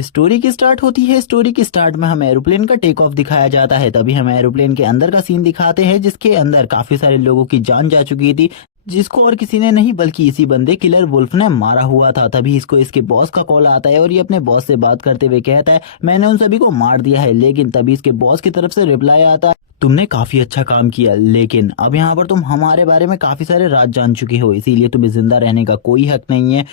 Story की start होती है। स्टोरी की स्टार्ट में हमें एरोप्लेन का टेक ऑफ दिखाया जाता है। तभी हमें एरोप्लेन के अंदर का सीन दिखाते हैं जिसके अंदर काफी सारे लोगों की जान जा चुकी थी, जिसको और किसी ने नहीं बल्कि इसी बंदे किलर वुल्फ ने मारा हुआ था। तभी इसको इसके बॉस का कॉल आता है और ये अपने बॉस से बात करते हुए कहता है मैंने उन सभी को मार दिया है। लेकिन तभी इसके बॉस की तरफ से रिप्लाई आता है तुमने काफी अच्छा काम किया, लेकिन अब यहाँ पर तुम हमारे बारे में काफी सारे राज जान चुके हो, इसीलिए तुम्हें जिंदा रहने का कोई हक नहीं है।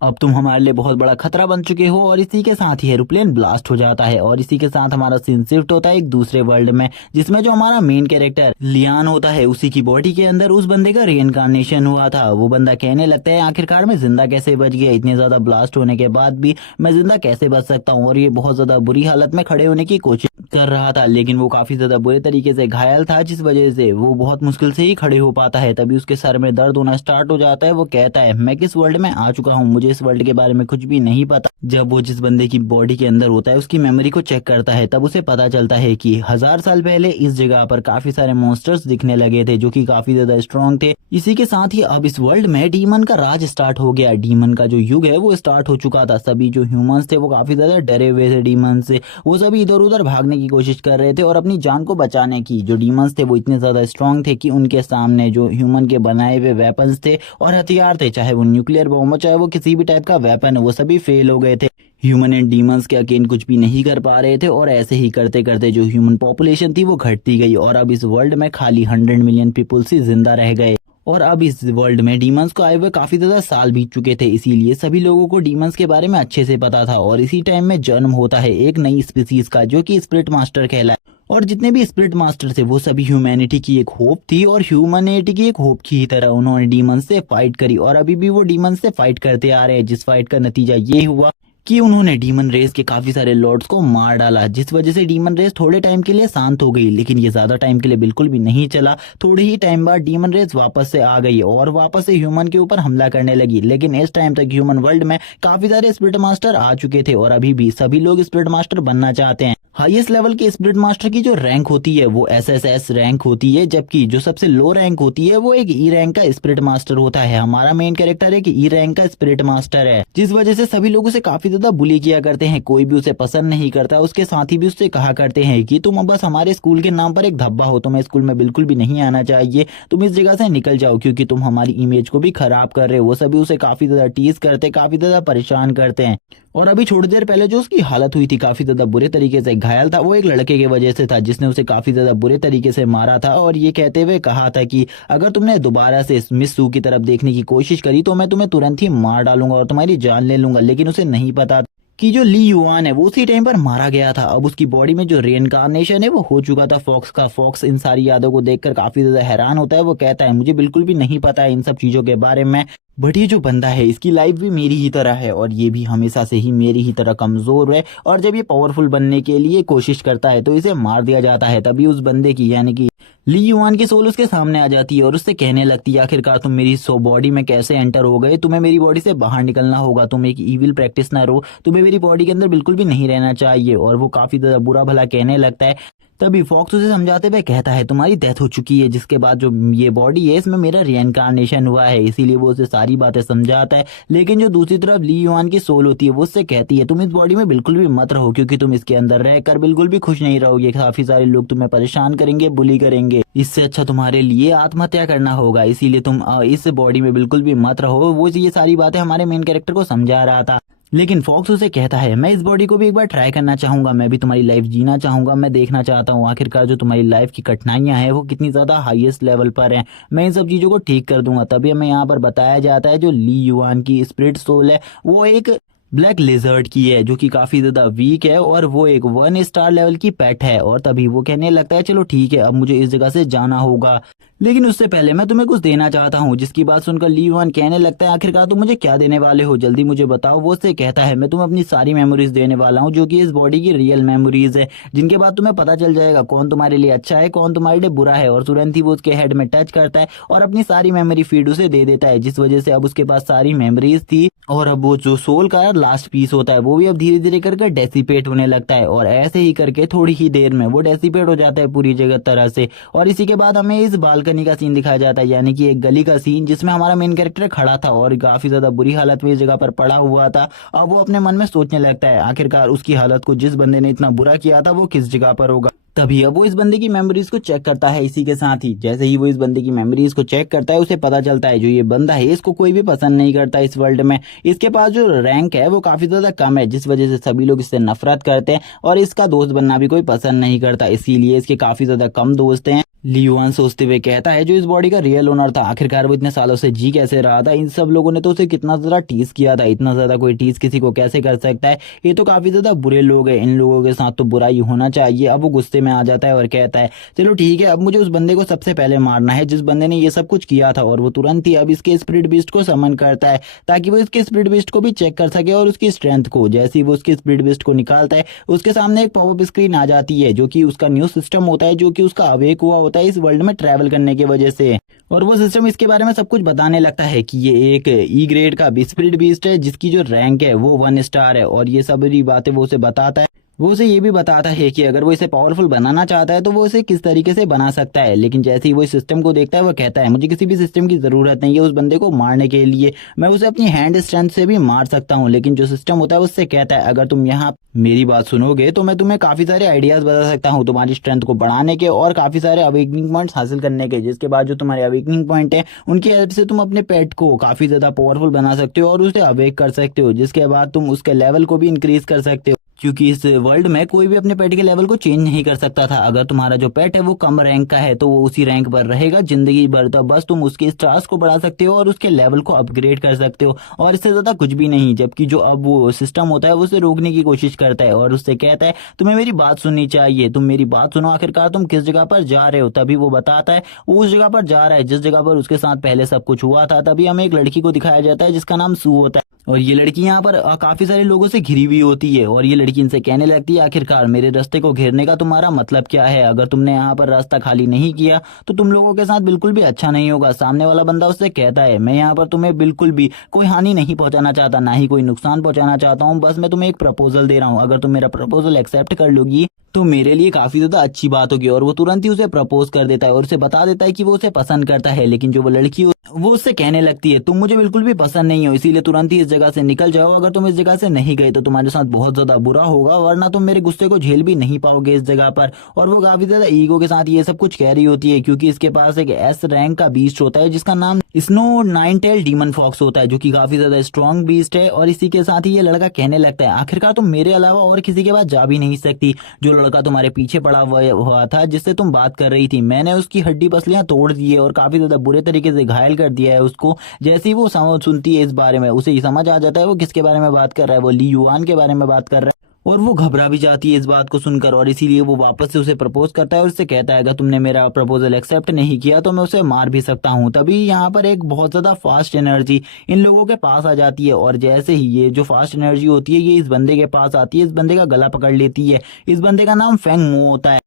अब तुम हमारे लिए बहुत बड़ा खतरा बन चुके हो। और इसी के साथ ही एरोप्लेन ब्लास्ट हो जाता है और इसी के साथ हमारा सीन शिफ्ट होता है एक दूसरे वर्ल्ड में, जिसमें जो हमारा मेन कैरेक्टर लियान होता है उसी की बॉडी के अंदर उस बंदे का रीइंकार्नेशन हुआ था। वो बंदा कहने लगता है आखिरकार मैं जिंदा कैसे बच गया, इतने ज्यादा ब्लास्ट होने के बाद भी मैं जिंदा कैसे बच सकता हूँ। और ये बहुत ज्यादा बुरी हालत में खड़े होने की कोशिश कर रहा था, लेकिन वो काफी ज्यादा बुरे तरीके से घायल था, जिस वजह से वो बहुत मुश्किल से ही खड़े हो पाता है। तभी उसके सर में दर्द होना स्टार्ट हो जाता है। वो कहता है मैं किस वर्ल्ड में आ चुका हूँ, मुझे इस वर्ल्ड के बारे में कुछ भी नहीं पता। जब वो जिस बंदे की बॉडी के अंदर होता है उसकी मेमोरी को चेक करता है, तब उसे पता चलता है कि 1000 साल पहले इस जगह पर काफी सारे मॉन्स्टर्स दिखने लगे थे जो कि काफी ज्यादा स्ट्रॉन्ग थे। इसी के साथ ही अब इस वर्ल्ड में डीमन का राज स्टार्ट हो गया। डीमन का जो युग है वो स्टार्ट हो चुका था। सभी जो ह्यूमंस थे वो काफी ज्यादा डरे हुए थे डीमन से। वो सभी इधर उधर भागने की कोशिश कर रहे थे और अपनी जान को बचाने की। जो डीमंस थे वो इतने ज्यादा स्ट्रॉन्ग थे कि उनके सामने जो ह्यूमन के बनाए हुए वेपन्स थे और हथियार थे, चाहे वो न्यूक्लियर बॉम्ब हो चाहे वो किसी भी टाइप का वेपन है, वो सभी फेल हो गए थे। ह्यूमन एंड डीमंस के अगेंस्ट कुछ भी नहीं कर पा रहे थे और ऐसे ही करते करते जो ह्यूमन पॉपुलेशन थी वो घटती गई और अब इस वर्ल्ड में खाली 100 मिलियन पीपल्स ही जिंदा रह गए। और अब इस वर्ल्ड में डीमंस को आए हुए काफी ज्यादा साल बीत चुके थे, इसीलिए सभी लोगों को डीमंस के बारे में अच्छे से पता था। और इसी टाइम में जन्म होता है एक नई स्पीसीज का जो कि स्पिरिट मास्टर कहलाए। और जितने भी स्पिरिट मास्टर थे वो सभी ह्यूमैनिटी की एक होप थी और ह्यूमैनिटी की एक होप की ही तरह उन्होंने डीमंस से फाइट करी और अभी भी वो डीमंस से फाइट करते आ रहे हैं, जिस फाइट का नतीजा ये हुआ कि उन्होंने डीमन रेस के काफी सारे लॉर्ड्स को मार डाला, जिस वजह से डीमन रेस थोड़े टाइम के लिए शांत हो गई। लेकिन ये ज्यादा टाइम के लिए बिल्कुल भी नहीं चला। थोड़े ही टाइम बाद डीमन रेस वापस से आ गई और वापस से ह्यूमन के ऊपर हमला करने लगी। लेकिन इस टाइम तक ह्यूमन वर्ल्ड में काफी सारे स्पिरिट मास्टर आ चुके थे और अभी भी सभी लोग स्पिरिट मास्टर बनना चाहते हैं। हाईएस्ट लेवल के स्पिरिट मास्टर की जो रैंक होती है वो एसएसएस रैंक होती है, जबकि जो सबसे लो रैंक होती है वो एक ई रैंक का स्पिरिट मास्टर होता है। हमारा मेन कैरेक्टर एक ई रैंक का स्पिरिट मास्टर है, जिस वजह से सभी लोग उसे काफी ज्यादा बुली किया करते हैं। कोई भी उसे पसंद नहीं करता। उसके साथी भी उससे कहा करते हैं कि तुम बस हमारे स्कूल के नाम पर एक धब्बा हो, तुम्हें स्कूल में बिल्कुल भी नहीं आना चाहिए, तुम इस जगह से निकल जाओ क्योंकि तुम हमारी इमेज को भी खराब कर रहे हो। वो सभी उसे काफी ज्यादा टीज करते, काफी ज्यादा परेशान करते हैं। और अभी थोड़ी देर पहले जो उसकी हालत हुई थी, काफी ज्यादा बुरे तरीके से घायल था, वो एक लड़के की वजह से था जिसने उसे काफी ज्यादा बुरे तरीके से मारा था और ये कहते हुए कहा था कि अगर तुमने दोबारा से मिस सू की तरफ देखने की कोशिश करी तो मैं तुम्हें तुरंत ही मार डालूंगा और तुम्हारी जान ले लूंगा। लेकिन उसे नहीं पता कि जो ली युआन है वो उसी टाइम पर मारा गया था। अब उसकी बॉडी में जो रीइंकार्नेशन है वो हो चुका था फॉक्स का। फॉक्स इन सारी यादों को देखकर काफी ज्यादा हैरान होता है। वो कहता है मुझे बिल्कुल भी नहीं पता है इन सब चीजों के बारे में, बट ये जो बंदा है इसकी लाइफ भी मेरी ही तरह है और ये भी हमेशा से ही मेरी ही तरह कमजोर है और जब ये पावरफुल बनने के लिए कोशिश करता है तो इसे मार दिया जाता है। तभी उस बंदे की यानी कि ली युआन की सोल उसके सामने आ जाती है और उससे कहने लगती है आखिरकार तुम मेरी बॉडी में कैसे एंटर हो गए, तुम्हें मेरी बॉडी से बाहर निकलना होगा, तुम एक इविल प्रैक्टिशनर हो, तुम्हें मेरी बॉडी के अंदर बिल्कुल भी नहीं रहना चाहिए। और वो काफी ज्यादा बुरा भला कहने लगता है। तभी फॉक्स उसे समझाते हुए कहता है तुम्हारी डेथ हो चुकी है, जिसके बाद जो ये बॉडी है इसमें मेरा रीइंकार्नेशन हुआ है, इसीलिए वो उसे सारी बातें समझाता है। लेकिन जो दूसरी तरफ ली युआन की सोल होती है वो उससे कहती है तुम इस बॉडी में बिल्कुल भी मत रहो क्योंकि तुम इसके अंदर रहकर बिल्कुल भी खुश नहीं रहोगे, काफी सारे लोग तुम्हें परेशान करेंगे, बुली करेंगे, इससे अच्छा तुम्हारे लिए आत्महत्या करना होगा, इसीलिए तुम इस बॉडी में बिल्कुल भी मत रहो। वो ये सारी बातें हमारे मेन कैरेक्टर को समझा रहा था। लेकिन फॉक्स उसे कहता है मैं इस बॉडी को भी एक बार ट्राई करना चाहूंगा, मैं भी तुम्हारी लाइफ जीना चाहूंगा, मैं देखना चाहता हूँ आखिरकार जो तुम्हारी लाइफ की कठिनाइयां हैं वो कितनी ज्यादा हाईएस्ट लेवल पर हैं, मैं इन सब चीजों को ठीक कर दूंगा। तभी हमें यहाँ पर बताया जाता है जो ली युआन की स्पिरिट सोल है वो एक ब्लैक लिजर्ड की है जो कि काफी ज्यादा वीक है और वो एक 1 स्टार लेवल की पेट है। और तभी वो कहने लगता है चलो ठीक है अब मुझे इस जगह से जाना होगा, लेकिन उससे पहले मैं तुम्हें कुछ देना चाहता हूँ। जिसकी बात सुनकर ली युआन कहने लगता है आखिरकार तुम मुझे क्या देने वाले हो, जल्दी मुझे बताओ। वो उससे कहता है मैं तुम्हें अपनी सारी मेमोरीज देने वाला हूँ जो कि इस बॉडी की रियल मेमोरीज है, जिनके बाद तुम्हें पता चल जाएगा कौन तुम्हारे लिए अच्छा है कौन तुम्हारे लिए बुरा है। और तुरंत ही वो उसके हेड में टच करता है और अपनी सारी मेमोरी फीड उसे दे देता है, जिस वजह से अब उसके पास सारी मेमोरीज थी और अब वो जो सोल का लास्ट पीस होता है वो भी अब धीरे धीरे करके डेसिपेट होने लगता है। और ऐसे ही करके थोड़ी ही देर में वो डेसिपेट हो जाता है पूरी जगह तरह से। और इसी के बाद हमें इस बालकनी बालकनी का सीन दिखाया जाता है, यानी कि एक गली का सीन जिसमें हमारा मेन कैरेक्टर खड़ा था और काफी ज्यादा बुरी हालत में इस जगह पर पड़ा हुआ था। अब वो अपने मन में सोचने लगता है आखिरकार उसकी हालत को जिस बंदे ने इतना बुरा किया था वो किस जगह पर होगा। तभी अब वो इस बंदे की मेमोरीज को चेक करता है। इसी के साथ ही जैसे ही वो इस बंदे की मेमोरीज को चेक करता है उसे पता चलता है जो ये बंदा है इसको कोई भी पसंद नहीं करता इस वर्ल्ड में। इसके पास जो रैंक है वो काफी ज्यादा कम है, जिस वजह से सभी लोग इससे नफरत करते हैं और इसका दोस्त बनना भी कोई पसंद नहीं करता, इसीलिए इसके काफी ज्यादा कम दोस्त हैं। ली युआन सोचते हुए कहता है जो इस बॉडी का रियल ओनर था आखिरकार वो इतने सालों से जी कैसे रहा था, इन सब लोगों ने तो उसे कितना ज्यादा टीज किया था, इतना ज्यादा कोई टीज किसी को कैसे कर सकता है, ये तो काफी ज्यादा बुरे लोग हैं, इन लोगों के साथ तो बुराई होना चाहिए। अब वो गुस्से में आ जाता है और कहता है चलो ठीक है, अब मुझे उस बंदे को सबसे पहले मारना है जिस बंदे ने ये सब कुछ किया था। और वो तुरंत ही अब इसके स्पिरिट बीस्ट को समन करता है ताकि वो इसके स्पिरिट बीस्ट को भी चेक कर सके और उसकी स्ट्रेंथ को। जैसे ही वो उसके स्पिरिट बीस्ट को निकालता है उसके सामने एक पॉपअप स्क्रीन आ जाती है जो कि उसका न्यू सिस्टम होता है, जो कि उसका अवेक हुआ होता है इस वर्ल्ड में ट्रैवल करने की वजह से। और वो सिस्टम इसके बारे में सब कुछ बताने लगता है कि ये एक ई ग्रेड का स्पिरिट बीस्ट है जिसकी जो रैंक है वो 1 स्टार है, और ये सारी बातें वो उसे बताता है। वो उसे ये भी बताता है कि अगर वो इसे पावरफुल बनाना चाहता है तो वो इसे किस तरीके से बना सकता है। लेकिन जैसे ही वो इस सिस्टम को देखता है वो कहता है मुझे किसी भी सिस्टम की जरूरत नहीं है उस बंदे को मारने के लिए, मैं उसे अपनी हैंड स्ट्रेंथ से भी मार सकता हूँ। लेकिन जो सिस्टम होता है उससे कहता है अगर तुम यहाँ मेरी बात सुनोगे तो मैं तुम्हें काफी सारे आइडियाज बता सकता हूँ तुम्हारी स्ट्रेंथ को बढ़ाने के और काफी सारे अवेकनिंग पॉइंट्स हासिल करने के, जिसके बाद जो तुम्हारे अवेकनिंग पॉइंट है उनकी हेल्प से तुम अपने पेट को काफी ज्यादा पावरफुल बना सकते हो और उसे अवेक कर सकते हो, जिसके बाद तुम उसके लेवल को भी इंक्रीज कर सकते हो। क्योंकि इस वर्ल्ड में कोई भी अपने पेट के लेवल को चेंज नहीं कर सकता था, अगर तुम्हारा जो पेट है वो कम रैंक का है तो वो उसी रैंक पर रहेगा जिंदगी भर, तो बस तुम उसके स्टार्स को बढ़ा सकते हो और उसके लेवल को अपग्रेड कर सकते हो और इससे ज्यादा कुछ भी नहीं। जबकि जो अब वो सिस्टम होता है वो उसे रोकने की कोशिश करता है और उससे कहता है तुम्हें मेरी बात सुननी चाहिए, तुम मेरी बात सुनो, आखिरकार तुम किस जगह पर जा रहे हो। तभी वो बताता है वो उस जगह पर जा रहा है जिस जगह पर उसके साथ पहले सब कुछ हुआ था। तभी हमें एक लड़की को दिखाया जाता है जिसका नाम सू होता है और ये लड़की यहाँ पर काफी सारे लोगों से घिरी हुई होती है और ये लड़की इनसे कहने लगती है आखिरकार मेरे रास्ते को घेरने का तुम्हारा मतलब क्या है, अगर तुमने यहाँ पर रास्ता खाली नहीं किया तो तुम लोगों के साथ बिल्कुल भी अच्छा नहीं होगा। सामने वाला बंदा उससे कहता है मैं यहाँ पर तुम्हें बिल्कुल भी कोई हानि नहीं पहुंचाना चाहता, ना ही कोई नुकसान पहुंचाना चाहता हूँ, बस मैं तुम्हें एक प्रपोजल दे रहा हूँ, अगर तुम मेरा प्रपोजल एक्सेप्ट कर लोगी तो मेरे लिए काफी ज्यादा अच्छी बात होगी। और वो तुरंत ही उसे प्रपोज कर देता है और उसे बता देता है कि वो उसे पसंद करता है। लेकिन जो वो लड़की वो उससे कहने लगती है तुम मुझे बिल्कुल भी पसंद नहीं हो, इसीलिए तुरंत ही इस जगह से निकल जाओ, अगर तुम इस जगह से नहीं गए तो तुम्हारे साथ बहुत ज्यादा बुरा होगा, वरना तुम मेरे गुस्से को झेल भी नहीं पाओगे इस जगह पर। और वो काफी ज्यादा ईगो के साथ ये सब कुछ कह रही होती है क्योंकि इसके पास एक एस रैंक का बीस्ट होता है जिसका नाम Snow Nine Tail Demon Fox होता है, जो कि काफी ज्यादा स्ट्रॉन्ग बीस्ट है। और इसी के साथ ही ये लड़का कहने लगता है आखिरकार तुम मेरे अलावा और किसी के पास जा भी नहीं सकती, जो लड़का तुम्हारे पीछे पड़ा हुआ था जिससे तुम बात कर रही थी, मैंने उसकी हड्डी पसलियां तोड़ दी है और काफी ज्यादा बुरे तरीके से घायल कर दिया है उसको। जैसे ही वो सुनती है इस बारे में उसे ये समझ आ जाता है वो किसके बारे में बात कर रहा है, वो ली युआन के बारे में बात कर रहा है और वो घबरा भी जाती है इस बात को सुनकर और इसीलिए वो वापस से उसे प्रपोज करता है और उससे कहता है अगर तुमने मेरा प्रपोजल एक्सेप्ट नहीं किया तो मैं उसे मार भी सकता हूँ। तभी यहाँ पर एक बहुत ज्यादा फास्ट एनर्जी इन लोगों के पास आ जाती है और जैसे ही ये जो फास्ट एनर्जी होती है ये इस बंदे के पास आती है, इस बंदे का गला पकड़ लेती है। इस बंदे का नाम फेंग मो होता है।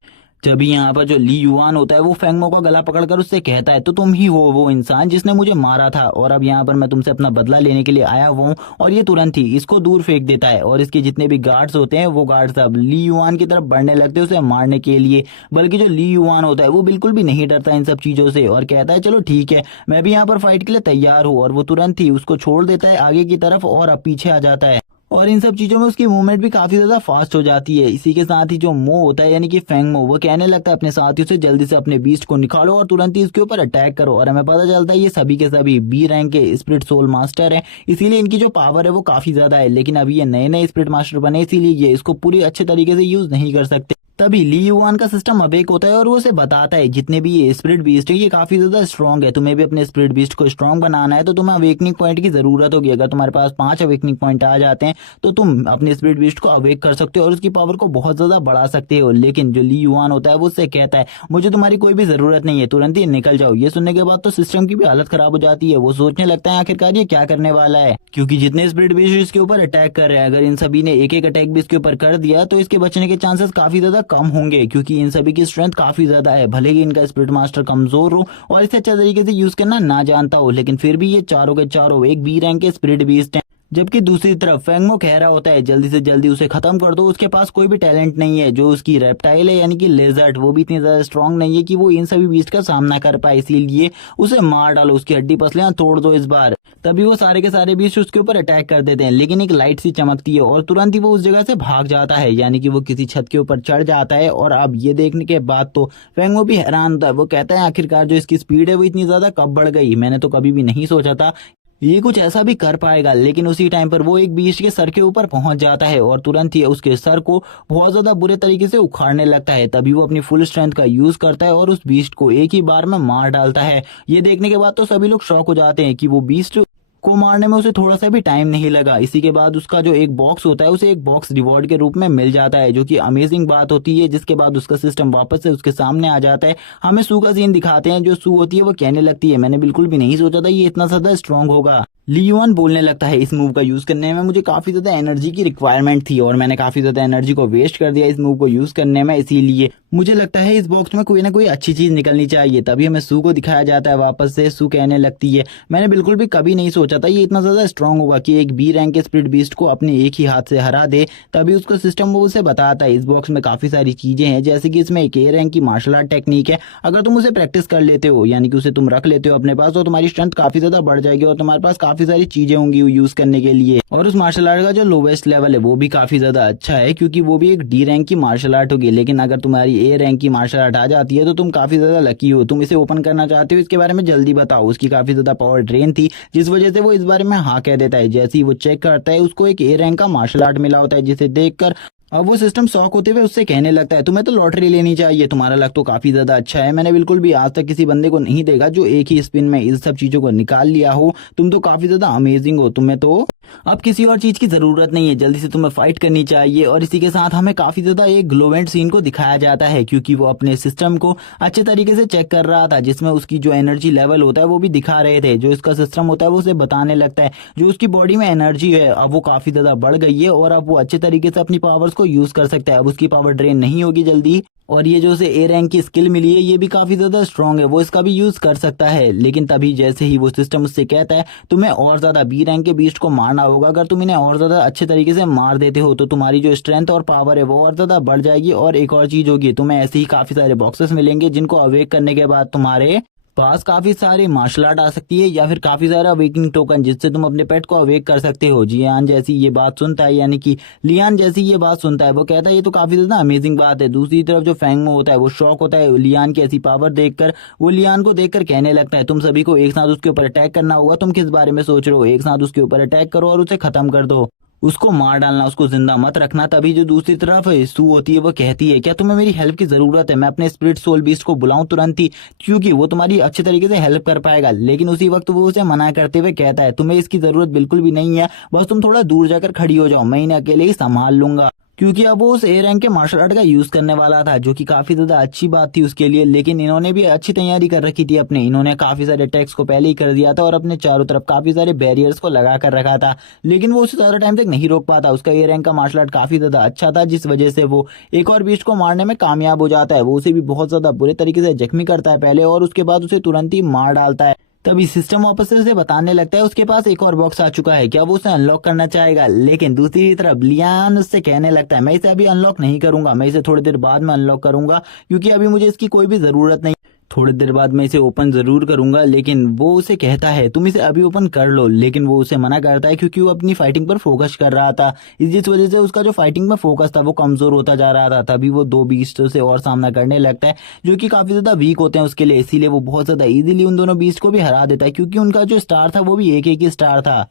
तभी यहाँ पर जो ली युआन होता है वो फेंगमो का गला पकड़कर उससे कहता है तो तुम ही हो वो इंसान जिसने मुझे मारा था और अब यहाँ पर मैं तुमसे अपना बदला लेने के लिए आया हुआ हूँ। और ये तुरंत ही इसको दूर फेंक देता है और इसके जितने भी गार्ड्स होते हैं वो गार्ड्स अब ली युआन की तरफ बढ़ने लगते हैं उसे मारने के लिए। बल्कि जो ली युआन होता है वो बिल्कुल भी नहीं डरता इन सब चीजों से और कहता है चलो ठीक है मैं भी यहाँ पर फाइट के लिए तैयार हूँ। और वो तुरंत ही उसको छोड़ देता है आगे की तरफ और अब पीछे आ जाता है और इन सब चीजों में उसकी मूवमेंट भी काफी ज्यादा फास्ट हो जाती है। इसी के साथ ही जो मो होता है यानी कि फेंग मो वो कहने लगता है अपने साथियों से जल्दी से अपने बीस्ट को निकालो और तुरंत ही इसके ऊपर अटैक करो। और हमें पता चलता है ये सभी के सभी बी रैंक के स्पिरिट सोल मास्टर हैं, इसीलिए इनकी जो पावर है वो काफी ज्यादा है। लेकिन अभी ये नए नए स्पिरिट मास्टर बने इसीलिए ये इसको पूरी अच्छे तरीके से यूज नहीं कर सकते। तभी ली युआन का सिस्टम अवेक होता है और वो उसे बताता है जितने भी ये स्पिरिट बीस्ट है ये काफी ज्यादा स्ट्रॉन्ग है, तुम्हें भी अपने स्पिरिट बीस्ट को स्ट्रॉन्ग बनाना है तो तुम्हें अवेकनिंग पॉइंट की जरूरत होगी। अगर तुम्हारे पास 5 अवेकनिंग पॉइंट आ जाते हैं तो तुम अपने स्पिरिट बीस्ट को अवेक कर सकते हो और उसकी पावर को बहुत ज्यादा बढ़ा सकते हो। लेकिन जो ली युआन होता है वो उससे कहता है मुझे तुम्हारी कोई भी जरूरत नहीं है, तुरंत ही निकल जाओ। ये सुनने के बाद तो सिस्टम की भी हालत खराब हो जाती है, वो सोचने लगता है आखिरकार ये क्या करने वाला है, क्योंकि जितने स्पिरिट बीस्ट इसके ऊपर अटैक कर रहे हैं अगर इन सभी ने एक एक अटैक भी इसके ऊपर कर दिया तो इसके बचने के चांसेस काफी ज्यादा कम होंगे, क्योंकि इन सभी की स्ट्रेंथ काफी ज्यादा है। भले ही इनका स्पिरिट मास्टर कमजोर हो और इसे अच्छे तरीके से यूज करना ना जानता हो, लेकिन फिर भी ये चारों के चारों एक बी रैंक के स्पिरिट बीस्ट हैं जबकि दूसरी तरफ फेंगमो कह रहा होता है जल्दी से जल्दी उसे खत्म कर दो, उसके पास कोई भी टैलेंट नहीं है। जो उसकी रेप्टाइल है यानी कि लेजर्ड, वो भी इतनी ज्यादा स्ट्रांग नहीं है कि वो इन सभी बीस्ट का सामना कर पाए, इसीलिए उसे मार डालो, उसकी हड्डी पसलियां तोड़ दो इस बार। तभी वो सारे के सारे बीस्ट उसके ऊपर अटैक कर देते हैं, लेकिन एक लाइट सी चमकती है और तुरंत ही वो उस जगह से भाग जाता है, यानी कि वो किसी छत के ऊपर चढ़ जाता है। और अब ये देखने के बाद तो फेंगमो भी हैरान होता है। वो कहता है आखिरकार जो इसकी स्पीड है वो इतनी ज्यादा कब बढ़ गई, मैंने तो कभी भी नहीं सोचा था ये कुछ ऐसा भी कर पाएगा। लेकिन उसी टाइम पर वो एक बीस्ट के सर के ऊपर पहुंच जाता है और तुरंत ही उसके सर को बहुत ज्यादा बुरे तरीके से उखाड़ने लगता है। तभी वो अपनी फुल स्ट्रेंथ का यूज करता है और उस बीस्ट को एक ही बार में मार डालता है। ये देखने के बाद तो सभी लोग शॉक हो जाते हैं कि वो बीस्ट को मारने में उसे थोड़ा सा भी टाइम नहीं लगा। इसी के बाद उसका जो एक बॉक्स होता है उसे एक बॉक्स रिवॉर्ड के रूप में मिल जाता है, जो कि अमेजिंग बात होती है। जिसके बाद उसका सिस्टम वापस से उसके सामने आ जाता है। हमें सू का सीन दिखाते हैं। जो सू होती है वो कहने लगती है मैंने बिल्कुल भी नहीं सोचा था ये इतना ज्यादा स्ट्रांग होगा। लियोन बोलने लगता है इस मूव का यूज करने में मुझे काफी ज्यादा एनर्जी की रिक्वायरमेंट थी और मैंने काफी ज्यादा एनर्जी को वेस्ट कर दिया इस मूव को यूज करने में, इसीलिए मुझे लगता है इस बॉक्स में कोई ना कोई अच्छी चीज निकलनी चाहिए। तभी हमें सू को दिखाया जाता है वापस से। सू कहने लगती है मैंने बिल्कुल भी कभी नहीं सोचा था ये इतना ज्यादा स्ट्रांग होगा कि एक बी रैंक के स्पिरिट बीस्ट को अपने एक ही हाथ से हरा दे। तभी उसका सिस्टम वो उसे बताता है इस बॉक्स में काफी सारी चीजें हैं, जैसे कि इसमें एक ए रैंक की मार्शल आर्ट टेक्निक है। अगर तुम उसे प्रैक्टिस कर लेते हो यानी कि उसे तुम रख लेते हो अपने पास तो तुम्हारी स्ट्रेंथ काफी ज्यादा बढ़ जाएगी और तुम्हारे पास काफी सारी चीजें होंगी यूज करने के लिए। और उस मार्शल आर्ट का जो लोवेस्ट लेवल है वो भी काफी ज्यादा अच्छा है क्योंकि वो भी एक डी रैंक की मार्शल आर्ट होगी। लेकिन अगर तुम्हारी ए रैंक की मार्शल आर्ट आ जाती है तो तुम काफी ज्यादा लकी हो। तुम इसे ओपन करना चाहते हो, इसके बारे में जल्दी बताओ। उसकी काफी ज्यादा पावर ड्रेन थी जिस वजह से वो इस बारे में हाँ कह देता है। जैसे ही वो चेक करता है उसको एक ए रैंक का मार्शल आर्ट मिला होता है, जिसे देखकर अब वो सिस्टम शॉक होते हुए उससे कहने लगता है तुम्हें तो लॉटरी लेनी चाहिए, तुम्हारा लक तो काफी ज्यादा अच्छा है। मैंने बिल्कुल भी आज तक किसी बंदे को नहीं देखा जो एक ही स्पिन में इस सब चीजों को निकाल लिया हो। तुम तो काफी ज्यादा अमेजिंग हो, तुम्हें तो अब किसी और चीज की जरूरत नहीं है, जल्दी से तुम्हें फाइट करनी चाहिए। और इसी के साथ हमें काफी ज्यादा एक ग्लोवेंट सीन को दिखाया जाता है क्योंकि वो अपने सिस्टम को अच्छे तरीके से चेक कर रहा था, जिसमें उसकी जो एनर्जी लेवल होता है वो भी दिखा रहे थे। जो इसका सिस्टम होता है वो उसे बताने लगता है जो उसकी बॉडी में एनर्जी है अब वो काफी ज्यादा बढ़ गई है और अब वो अच्छे तरीके से अपनी पावर्स को यूज कर सकता है। अब उसकी पावर ड्रेन नहीं होगी जल्दी। और ये जो उसे ए रैंक की स्किल मिली है ये भी काफी ज्यादा स्ट्रांग है, वो इसका भी यूज कर सकता है। लेकिन तभी जैसे ही वो सिस्टम उससे कहता है तुम्हें और ज्यादा बी रैंक के बीस्ट को मारना होगा, अगर तुम इन्हें और ज्यादा अच्छे तरीके से मार देते हो तो तुम्हारी जो स्ट्रेंथ और पावर है वो और ज्यादा बढ़ जाएगी। और एक और चीज होगी, तुम्हें ऐसे ही काफी सारे बॉक्सेस मिलेंगे जिनको अवेक करने के बाद तुम्हारे पास काफी सारी मार्शल आर्ट आ सकती है या फिर काफी सारा अवेकिंग टोकन जिससे तुम अपने पेट को अवेक कर सकते हो। जियान जैसी ये बात सुनता है यानी कि लियान जैसी ये बात सुनता है, वो कहता है ये तो काफी ज्यादा अमेजिंग बात है। दूसरी तरफ जो फेंगमो होता है वो शॉक होता है लियान की ऐसी पावर देखकर। वो लियान को देखकर कहने लगता है तुम सभी को एक साथ उसके ऊपर अटैक करना होगा, तुम किस बारे में सोच रहे हो, एक साथ उसके ऊपर अटैक करो और उसे खत्म कर दो, उसको मार डालना, उसको जिंदा मत रखना। तभी जो दूसरी तरफ सू होती है वो कहती है क्या तुम्हें मेरी हेल्प की जरूरत है, मैं अपने स्पिरिट सोल बीस्ट को बुलाऊं तुरंत ही क्योंकि वो तुम्हारी अच्छे तरीके से हेल्प कर पाएगा। लेकिन उसी वक्त वो उसे मना करते हुए कहता है तुम्हें इसकी जरूरत बिल्कुल भी नहीं है, बस तुम थोड़ा दूर जाकर खड़ी हो जाओ, मैं इन्हें अकेले ही संभाल लूंगा। क्योंकि अब वो उस ए रैंक के मार्शल आर्ट का यूज करने वाला था जो कि काफी ज्यादा अच्छी बात थी उसके लिए। लेकिन इन्होंने भी अच्छी तैयारी कर रखी थी अपने, इन्होंने काफी सारे अटैक्स को पहले ही कर दिया था और अपने चारों तरफ काफी सारे बैरियर्स को लगा कर रखा था। लेकिन वो उसे ज्यादा टाइम तक नहीं रोक पाता, उसका ए रैंक का मार्शल आर्ट काफी ज्यादा अच्छा था जिस वजह से वो एक और बीस्ट को मारने में कामयाब हो जाता है। वो उसे भी बहुत ज्यादा बुरे तरीके से जख्मी करता है पहले और उसके बाद उसे तुरंत ही मार डालता है। तभी सिस्टम वापस से उसे बताने लगता है उसके पास एक और बॉक्स आ चुका है, क्या वो उसे अनलॉक करना चाहेगा। लेकिन दूसरी तरफ लियान उससे कहने लगता है मैं इसे अभी अनलॉक नहीं करूंगा, मैं इसे थोड़ी देर बाद में अनलॉक करूंगा क्योंकि अभी मुझे इसकी कोई भी जरूरत नहीं, थोड़ी देर बाद मैं इसे ओपन जरूर करूंगा। लेकिन वो उसे कहता है तुम इसे अभी ओपन कर लो, लेकिन वो उसे मना करता है क्योंकि वो अपनी फाइटिंग पर फोकस कर रहा था। जिस वजह से उसका जो फाइटिंग में फोकस था वो कमजोर होता जा रहा था। तभी वो दो बीस्टों से और सामना करने लगता है जो कि काफी ज्यादा वीक होते हैं उसके लिए, इसीलिए वो बहुत ज्यादा इजीली उन दोनों बीस्ट को भी हरा देता है क्योंकि उनका जो स्टार था वो भी एक ही स्टार था।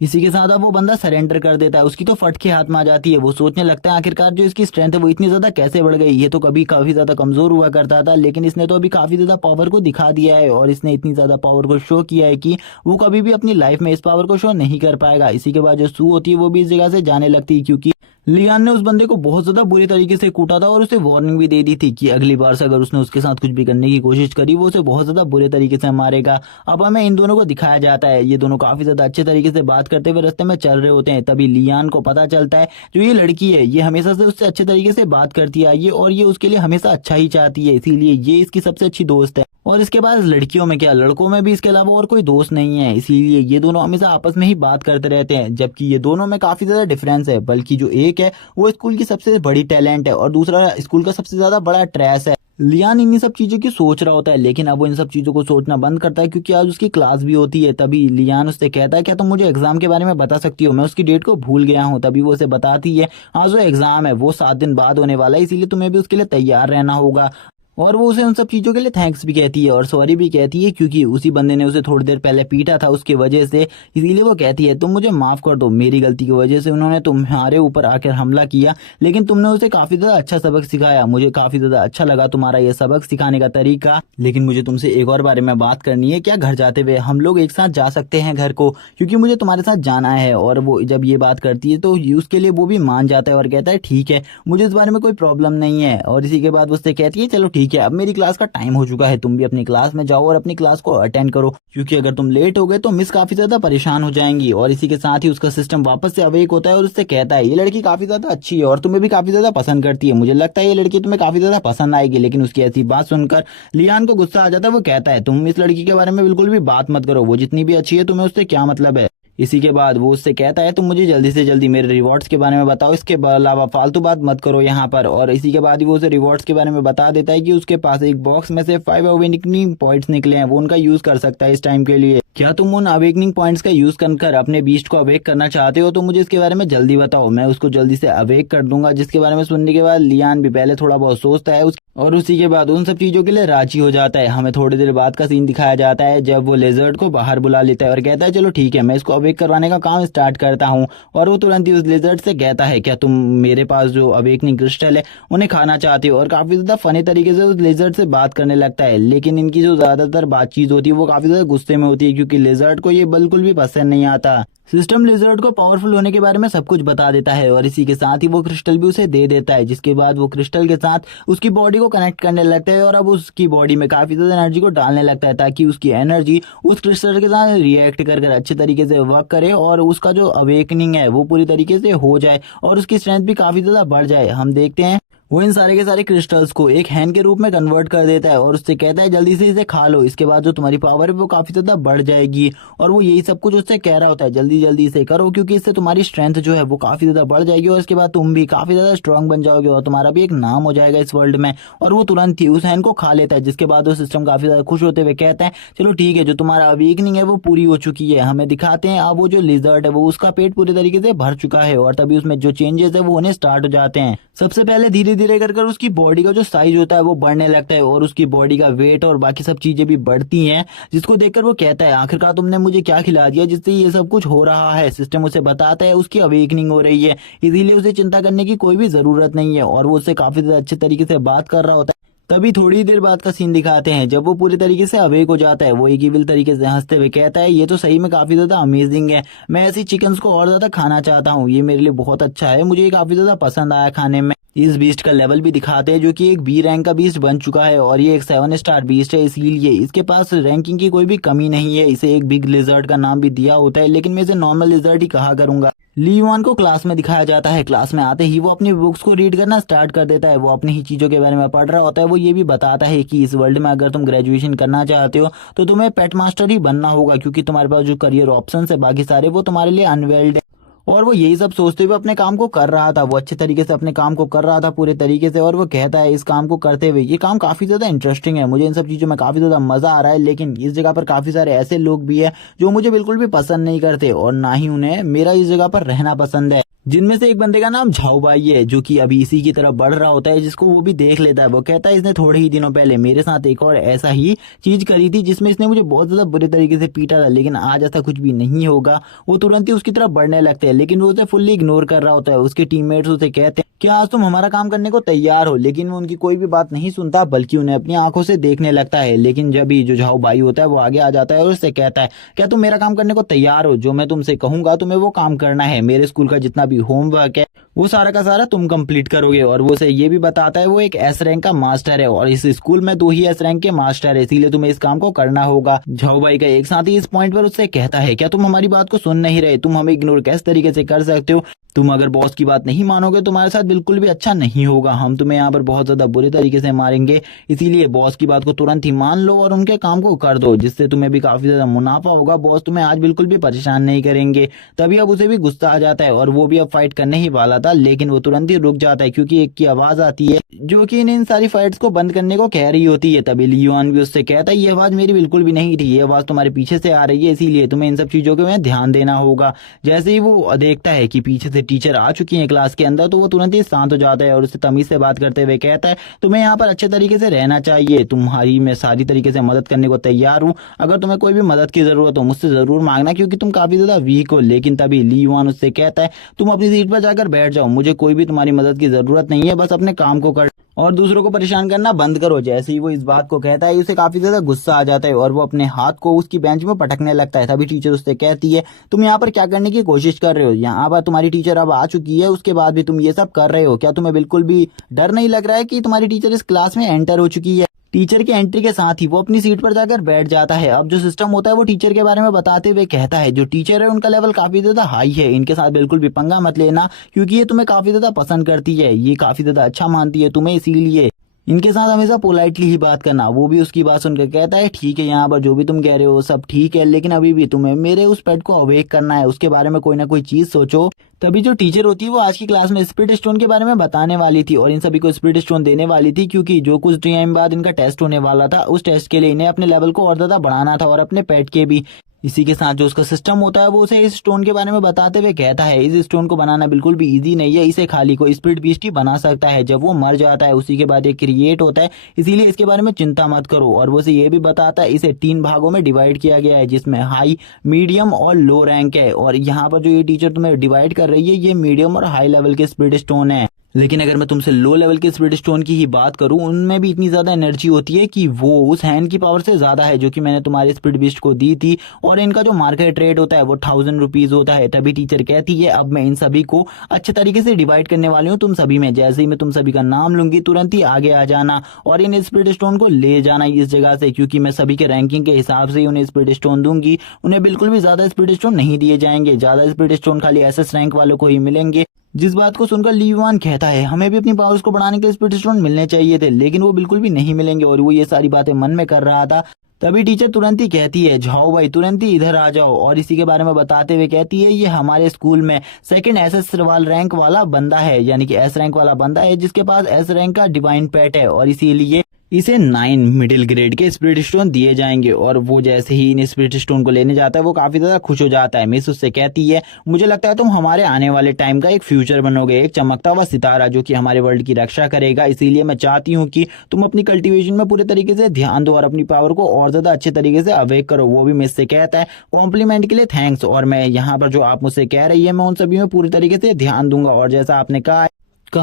इसी के साथ अब वो बंदा सरेंडर कर देता है, उसकी तो फट के हाथ में आ जाती है। वो सोचने लगता है आखिरकार जो इसकी स्ट्रेंथ है वो इतनी ज्यादा कैसे बढ़ गई, ये तो कभी काफी ज्यादा कमजोर हुआ करता था लेकिन इसने तो अभी काफी ज्यादा पावर को दिखा दिया है और इसने इतनी ज्यादा पावर को शो किया है कि वो कभी भी अपनी लाइफ में इस पावर को शो नहीं कर पाएगा। इसी के बाद जो सू होती है वो भी इस जगह से जाने लगती है क्योंकि लियान ने उस बंदे को बहुत ज्यादा बुरी तरीके से कूटा था और उसे वार्निंग भी दे दी थी कि अगली बार से अगर उसने उसके साथ कुछ भी करने की कोशिश करी वो उसे बहुत ज्यादा बुरे तरीके से मारेगा। अब हमें इन दोनों को दिखाया जाता है, ये दोनों काफी ज्यादा अच्छे तरीके से बात करते हुए रास्ते में चल रहे होते हैं। तभी लियान को पता चलता है जो ये लड़की है ये हमेशा से उससे अच्छे तरीके से बात करती आई है और ये उसके लिए हमेशा अच्छा ही चाहती है, इसीलिए ये इसकी सबसे अच्छी दोस्त है। और इसके बाद लड़कियों में क्या, लड़कों में भी इसके अलावा और कोई दोस्त नहीं है, इसीलिए ये दोनों हमेशा आपस में ही बात करते रहते हैं। जबकि ये दोनों में काफी ज्यादा डिफरेंस है, बल्कि जो एक है वो स्कूल की सबसे बड़ी टैलेंट है और दूसरा स्कूल का सबसे ज्यादा बड़ा ट्रैश है। लियान इन्हीं सब चीजों की सोच रहा होता है, लेकिन अब वो इन सब चीजों को सोचना बंद करता है क्योंकि आज उसकी क्लास भी होती है। तभी लियान उससे कहता है क्या तुम मुझे एग्जाम के बारे में बता सकती हो, मैं उसकी डेट को भूल गया हूँ। तभी वो उसे बताती है आज जो एग्जाम है वो 7 दिन बाद होने वाला है, इसीलिए तुम्हें भी उसके लिए तैयार रहना होगा। और वो उसे उन सब चीजों के लिए थैंक्स भी कहती है और सॉरी भी कहती है क्योंकि उसी बंदे ने उसे थोड़ी देर पहले पीटा था उसकी वजह से। इसीलिए वो कहती है तुम मुझे माफ कर दो, मेरी गलती की वजह से उन्होंने तुम्हारे ऊपर आकर हमला किया, लेकिन तुमने उसे काफी ज्यादा अच्छा सबक सिखाया, मुझे काफी ज्यादा अच्छा लगा तुम्हारा ये सबक सिखाने का तरीका। लेकिन मुझे तुमसे एक और बारे में बात करनी है, क्या घर जाते हुए हम लोग एक साथ जा सकते हैं घर को, क्योंकि मुझे तुम्हारे साथ जाना है। और वो जब ये बात करती है तो उसके लिए वो भी मान जाता है और कहता है ठीक है, मुझे इस बारे में कोई प्रॉब्लम नहीं है। और इसी के बाद उससे कहती है चलो ठीक है, अब मेरी क्लास टाइम हो चुका है, तुम भी अपनी क्लास में जाओ और अपनी क्लास को अटेंड करो, क्योंकि अगर तुम लेट हो गए तो मिस काफी ज्यादा परेशान हो जाएंगी। और इसी के साथ ही उसका सिस्टम वापस से अवेक होता है और उससे कहता है ये लड़की काफी ज्यादा अच्छी है और तुम्हें भी काफी ज्यादा पसंद करती है, मुझे लगता है ये लड़की तुम्हें काफी ज्यादा पसंद आएगी। लेकिन उसकी ऐसी बात सुनकर लियान को गुस्सा आ जाता है, वो कहता है तुम इस लड़की के बारे में बिल्कुल भी बात मत करो, वो जितनी भी अच्छी है तुम्हें उससे क्या मतलब है। इसी के बाद वो उससे कहता है तुम मुझे जल्दी से जल्दी मेरे रिवॉर्ड्स के बारे में बताओ, इसके अलावा फालतू बात मत करो यहाँ पर। और इसी के बाद ही वो उसे रिवॉर्ड्स के बारे में बता देता है कि उसके पास एक बॉक्स में से 5 अवेकनिंग पॉइंट्स निकले हैं, वो उनका यूज कर सकता है इस टाइम के लिए। क्या तुम उन अवेकनिंग पॉइंट्स का यूज कर अपने बीस्ट को अवेक करना चाहते हो तो मुझे इसके बारे में जल्दी बताओ, मैं उसको जल्दी से अवेक कर दूंगा। जिसके बारे में सुनने के बाद लियान भी पहले थोड़ा बहुत सोचता है और उसी के बाद उन सब चीजों के लिए राजी हो जाता है। हमें थोड़ी देर बाद का सीन दिखाया जाता है जब वो लेजर्ड को बाहर बुला लेता है और कहता है चलो ठीक है, मैं इसको अवेक करवाने का काम स्टार्ट करता हूँ। और वो तुरंत ही उस लेजर्ड से कहता है क्या तुम मेरे पास जो अवेकनिंग क्रिस्टल है उन्हें खाना चाहते हो, और काफी ज्यादा फनी तरीके से उस लेजर्ड से बात करने लगता है। लेकिन इनकी जो ज्यादातर बातचीत होती है वो काफी ज्यादा गुस्से में होती है क्योंकि लेजर्ड को ये बिल्कुल भी पसंद नहीं आता। सिस्टम लिजर्ड को पावरफुल होने के बारे में सब कुछ बता देता है और इसी के साथ ही वो क्रिस्टल भी उसे दे देता है। जिसके बाद वो क्रिस्टल के साथ उसकी बॉडी को कनेक्ट करने लगता है और अब उसकी बॉडी में काफी ज्यादा एनर्जी को डालने लगता है ताकि उसकी एनर्जी उस क्रिस्टल के साथ रिएक्ट कर अच्छे तरीके से वर्क करे और उसका जो अवेकनिंग है वो पूरी तरीके से हो जाए और उसकी स्ट्रेंथ भी काफी ज्यादा बढ़ जाए। हम देखते हैं वो इन सारे के सारे क्रिस्टल्स को एक हैन के रूप में कन्वर्ट कर देता है और उससे कहता है जल्दी से इसे खा लो, इसके बाद जो तुम्हारी पावर है वो काफी ज्यादा बढ़ जाएगी। और वो यही सब कुछ उससे कह रहा होता है जल्दी जल्दी इसे करो क्योंकि इससे तुम्हारी स्ट्रेंथ जो है वो काफी ज्यादा बढ़ जाएगी और इसके बाद तुम भी काफी ज्यादा स्ट्रांग बन जाओगे और तुम्हारा भी एक नाम हो जाएगा इस वर्ल्ड में। और वो तुरंत ही उस हैन को खा लेता है, जिसके बाद वो सिस्टम काफी ज्यादा खुश होते हुए कहता है चलो ठीक है, जो तुम्हारा अवेकनिंग है वो पूरी हो चुकी है। हमें दिखाते हैं अब वो जो लिजर्ड है वो उसका पेट पूरी तरीके से भर चुका है और तभी उसमें जो चेंजेस है वो होने स्टार्ट हो जाते हैं। सबसे पहले धीरे धीरे कर उसकी बॉडी का जो साइज होता है वो बढ़ने लगता है और उसकी बॉडी का वेट और बाकी सब चीजें भी बढ़ती हैं, जिसको देखकर वो कहता है आखिरकार तुमने मुझे क्या खिला दिया जिससे ये सब कुछ हो रहा है। सिस्टम उसे बताता है उसकी अवेकनिंग हो रही है, इसीलिए उसे चिंता करने की कोई भी जरूरत नहीं है और वो उससे काफी ज्यादा अच्छे तरीके से बात कर रहा होता है। तभी थोड़ी देर बाद का सीन दिखाते हैं जब वो पूरी तरीके से अवेक हो जाता है। वो एक इविल तरीके से हंसते हुए कहता है ये तो सही में काफी ज्यादा अमेजिंग है, मैं ऐसी चिकन्स को और ज्यादा खाना चाहता हूँ, ये मेरे लिए बहुत अच्छा है, मुझे ये काफी ज्यादा पसंद आया खाने में। इस बीस्ट का लेवल भी दिखाते हैं जो कि एक बी रैंक का बीस्ट बन चुका है और ये एक 7 स्टार बीस्ट है, इसलिए इसके पास रैंकिंग की कोई भी कमी नहीं है। इसे एक बिग लिजर्ड का नाम भी दिया होता है, लेकिन मैं इसे नॉर्मल लिजर्ड ही कहा करूंगा। लीवान को क्लास में दिखाया जाता है। क्लास में आते ही वो अपनी बुक्स को रीड करना स्टार्ट कर देता है। वो अपनी ही चीजों के बारे में पढ़ रहा होता है। वो ये भी बताता है कि इस वर्ल्ड में अगर तुम ग्रेजुएशन करना चाहते हो तो तुम्हें पेट मास्टर ही बनना होगा, क्योंकि तुम्हारे पास जो करियर ऑप्शंस है बाकी सारे वो तुम्हारे लिए अनवेल्ड है। और वो यही सब सोचते हुए अपने काम को कर रहा था। वो अच्छे तरीके से अपने काम को कर रहा था पूरे तरीके से और वो कहता है इस काम को करते हुए ये काम काफी ज्यादा इंटरेस्टिंग है, मुझे इन सब चीजों में काफी ज्यादा मजा आ रहा है, लेकिन इस जगह पर काफी सारे ऐसे लोग भी है जो मुझे बिल्कुल भी पसंद नहीं करते और ना ही उन्हें मेरा इस जगह पर रहना पसंद है। जिनमें से एक बंदे का नाम झाओ भाई है जो कि अभी इसी की तरफ बढ़ रहा होता है, जिसको वो भी देख लेता है। वो कहता है इसने थोड़े ही दिनों पहले मेरे साथ एक और ऐसा ही चीज करी थी जिसमें इसने मुझे बहुत ज्यादा बुरे तरीके से पीटा था, लेकिन आज ऐसा कुछ भी नहीं होगा। वो तुरंत ही उसकी तरफ बढ़ने लगते हैं, लेकिन वो उसे फुल्ली इग्नोर कर रहा होता है। उसके टीममेट्स उसे कहते हैं क्या आज तुम हमारा काम करने को तैयार हो, लेकिन वो उनकी कोई भी बात नहीं सुनता बल्कि उन्हें अपनी आंखों से देखने लगता है। लेकिन जब ही जो झाओ भाई होता है वो आगे आ जाता है और उससे कहता है क्या तुम मेरा काम करने को तैयार हो, जो मैं तुमसे कहूंगा तुम्हें वो काम करना है, मेरे स्कूल का जितना भी होमवर्क है वो सारा का सारा तुम कंप्लीट करोगे। और वो उसे ये भी बताता है वो एक एस रैंक का मास्टर है और इस स्कूल में 2 ही एस रैंक के मास्टर है, इसीलिए तुम्हें इस काम को करना होगा। झाओ भाई का एक साथी इस पॉइंट पर उससे कहता है क्या तुम हमारी बात को सुन नहीं रहे, तुम हमें इग्नोर किस तरीके से कर सकते हो, तुम अगर बॉस की बात नहीं मानोगे तुम्हारे साथ बिल्कुल भी अच्छा नहीं होगा, हम तुम्हें यहाँ पर बहुत ज्यादा बुरे तरीके से मारेंगे, इसीलिए बॉस की बात को तुरंत ही मान लो और उनके काम को कर दो, जिससे तुम्हें भी काफी ज्यादा मुनाफा होगा, बॉस तुम्हें आज बिल्कुल भी परेशान नहीं करेंगे। तभी अब उसे भी गुस्सा आ जाता है और वो भी अब फाइट करने ही वाला था, लेकिन वो तुरंत ही रुक जाता है क्योंकि एक की आवाज आती है जो कि इन सारी फाइट्स को बंद करने को कह रही होती है। तभी लियोन भी उससे कहता है ये आवाज मेरी बिल्कुल भी नहीं थी, ये आवाज तुम्हारे पीछे से आ रही है, इसीलिए तुम्हें इन सब चीजों के में ध्यान देना होगा। जैसे ही वो देखता है कि पीछे से टीचर आ चुकी है क्लास के अंदर, तो वो तुरंत ही शांत हो जाता है और उससे तमीज से बात करते हुए कहता है तुम्हें यहाँ पर अच्छे तरीके से रहना चाहिए, तुम्हारी मैं सारी तरीके से मदद करने को तैयार हूँ, अगर तुम्हें कोई भी मदद की जरूरत हो मुझसे जरूर मांगना क्योंकि तुम काफी ज्यादा वीक हो। लेकिन तभी ली युआन उससे कहता है तुम अपनी सीट पर जाकर बैठ जाओ, मुझे कोई भी तुम्हारी मदद की जरूरत नहीं है, बस अपने काम को कर और दूसरों को परेशान करना बंद करो। जैसे ही वो इस बात को कहता है उसे काफी ज्यादा गुस्सा आ जाता है और वो अपने हाथ को उसकी बेंच में पटकने लगता है। तभी टीचर उससे कहती है तुम यहाँ पर क्या करने की कोशिश कर रहे हो, यहाँ पर तुम्हारी टीचर अब आ चुकी है, उसके बाद भी तुम ये सब कर रहे हो, क्या तुम्हें बिल्कुल भी डर नहीं लग रहा है कि तुम्हारी टीचर इस क्लास में एंटर हो चुकी है। टीचर के एंट्री के साथ ही वो अपनी सीट पर जाकर बैठ जाता है। अब जो सिस्टम होता है वो टीचर के बारे में बताते हुए कहता है जो टीचर है उनका लेवल काफी ज्यादा हाई है, इनके साथ बिल्कुल भी पंगा मत लेना क्योंकि ये तुम्हें काफी ज्यादा पसंद करती है, ये काफी ज्यादा अच्छा मानती है तुम्हें, इसीलिए इनके साथ हमेशा पोलाइटली ही बात करना। वो भी उसकी बात सुनकर कहता है ठीक है यहाँ पर जो भी तुम कह रहे हो सब ठीक है, लेकिन अभी भी तुम्हें मेरे उस पेट को अवेक करना है, उसके बारे में कोई ना कोई चीज सोचो। तभी जो टीचर होती है वो आज की क्लास में स्पिरिट स्टोन के बारे में बताने वाली थी और इन सभी को स्पिरिट स्टोन देने वाली थी क्योंकि जो कुछ टाइम बाद इनका टेस्ट होने वाला था, उस टेस्ट के लिए इन्हें अपने लेवल को और ज्यादा बढ़ाना था और अपने पेट के भी। इसी के साथ जो उसका सिस्टम होता है वो उसे इस स्टोन के बारे में बताते हुए कहता है इस स्टोन को बनाना बिल्कुल भी इजी नहीं है, इसे खाली कोई स्पिरिट बीस्ट ही बना सकता है, जब वो मर जाता है उसी के बाद ये क्रिएट होता है, इसीलिए इसके बारे में चिंता मत करो। और वो उसे ये भी बताता है इसे 3 भागों में डिवाइड किया गया है जिसमें हाई, मीडियम और लो रैंक है, और यहाँ पर जो ये टीचर तुम्हें डिवाइड कर रही है ये मीडियम और हाई लेवल के स्पिरिट स्टोन है। लेकिन अगर मैं तुमसे लो लेवल के स्पिरिट स्टोन की ही बात करूं, उनमें भी इतनी ज्यादा एनर्जी होती है कि वो उस हैंड की पावर से ज्यादा है जो कि मैंने तुम्हारे स्पिरिट बीस्ट को दी थी, और इनका जो मार्केट रेट होता है वो 1000 रुपीज होता है। तभी टीचर कहती है अब मैं इन सभी को अच्छे तरीके से डिवाइड करने वाली हूँ तुम सभी में, जैसे ही मैं तुम सभी का नाम लूंगी तुरंत ही आगे आ जाना और इन स्पिरिट स्टोन को ले जाना इस जगह से, क्योंकि मैं सभी के रैंकिंग के हिसाब से उन्हें स्पिरिट स्टोन दूंगी, उन्हें बिल्कुल भी ज्यादा स्पिरिट स्टोन नहीं दिए जाएंगे, ज्यादा स्पिरिट स्टोन खाली एसएस रैंक वालों को ही मिलेंगे। जिस बात को सुनकर ली युआन कहता है हमें भी अपनी पावर्स को बढ़ाने के लिए स्पिरिट स्टोन मिलने चाहिए थे, लेकिन वो बिल्कुल भी नहीं मिलेंगे, और वो ये सारी बातें मन में कर रहा था। तभी टीचर तुरंत ही कहती है झाओ भाई तुरंत ही इधर आ जाओ, और इसी के बारे में बताते हुए कहती है ये हमारे स्कूल में सेकंड एसएस वाल रैंक वाला बंदा है, यानी कि एस रैंक वाला बंदा है जिसके पास एस रैंक का डिवाइन पेट है, और इसीलिए इसे 9 मिडिल ग्रेड के स्पिरिट स्टोन दिए जाएंगे। और वो जैसे ही इन स्पिरिट स्टोन को लेने जाता है वो काफी ज्यादा खुश हो जाता है। मिस उससे कहती है मुझे लगता है तुम हमारे आने वाले टाइम का एक फ्यूचर बनोगे, एक चमकता हुआ सितारा जो कि हमारे वर्ल्ड की रक्षा करेगा, इसीलिए मैं चाहती हूँ कि तुम अपनी कल्टीवेशन में पूरे तरीके से ध्यान दो और अपनी पावर को और ज्यादा अच्छे तरीके से अवेक करो। वो भी मिस से कहता है कॉम्प्लीमेंट के लिए थैंक्स, और मैं यहाँ पर जो आप मुझसे कह रही है मैं उन सभी में पूरी तरीके से ध्यान दूंगा, और जैसा आपने कहा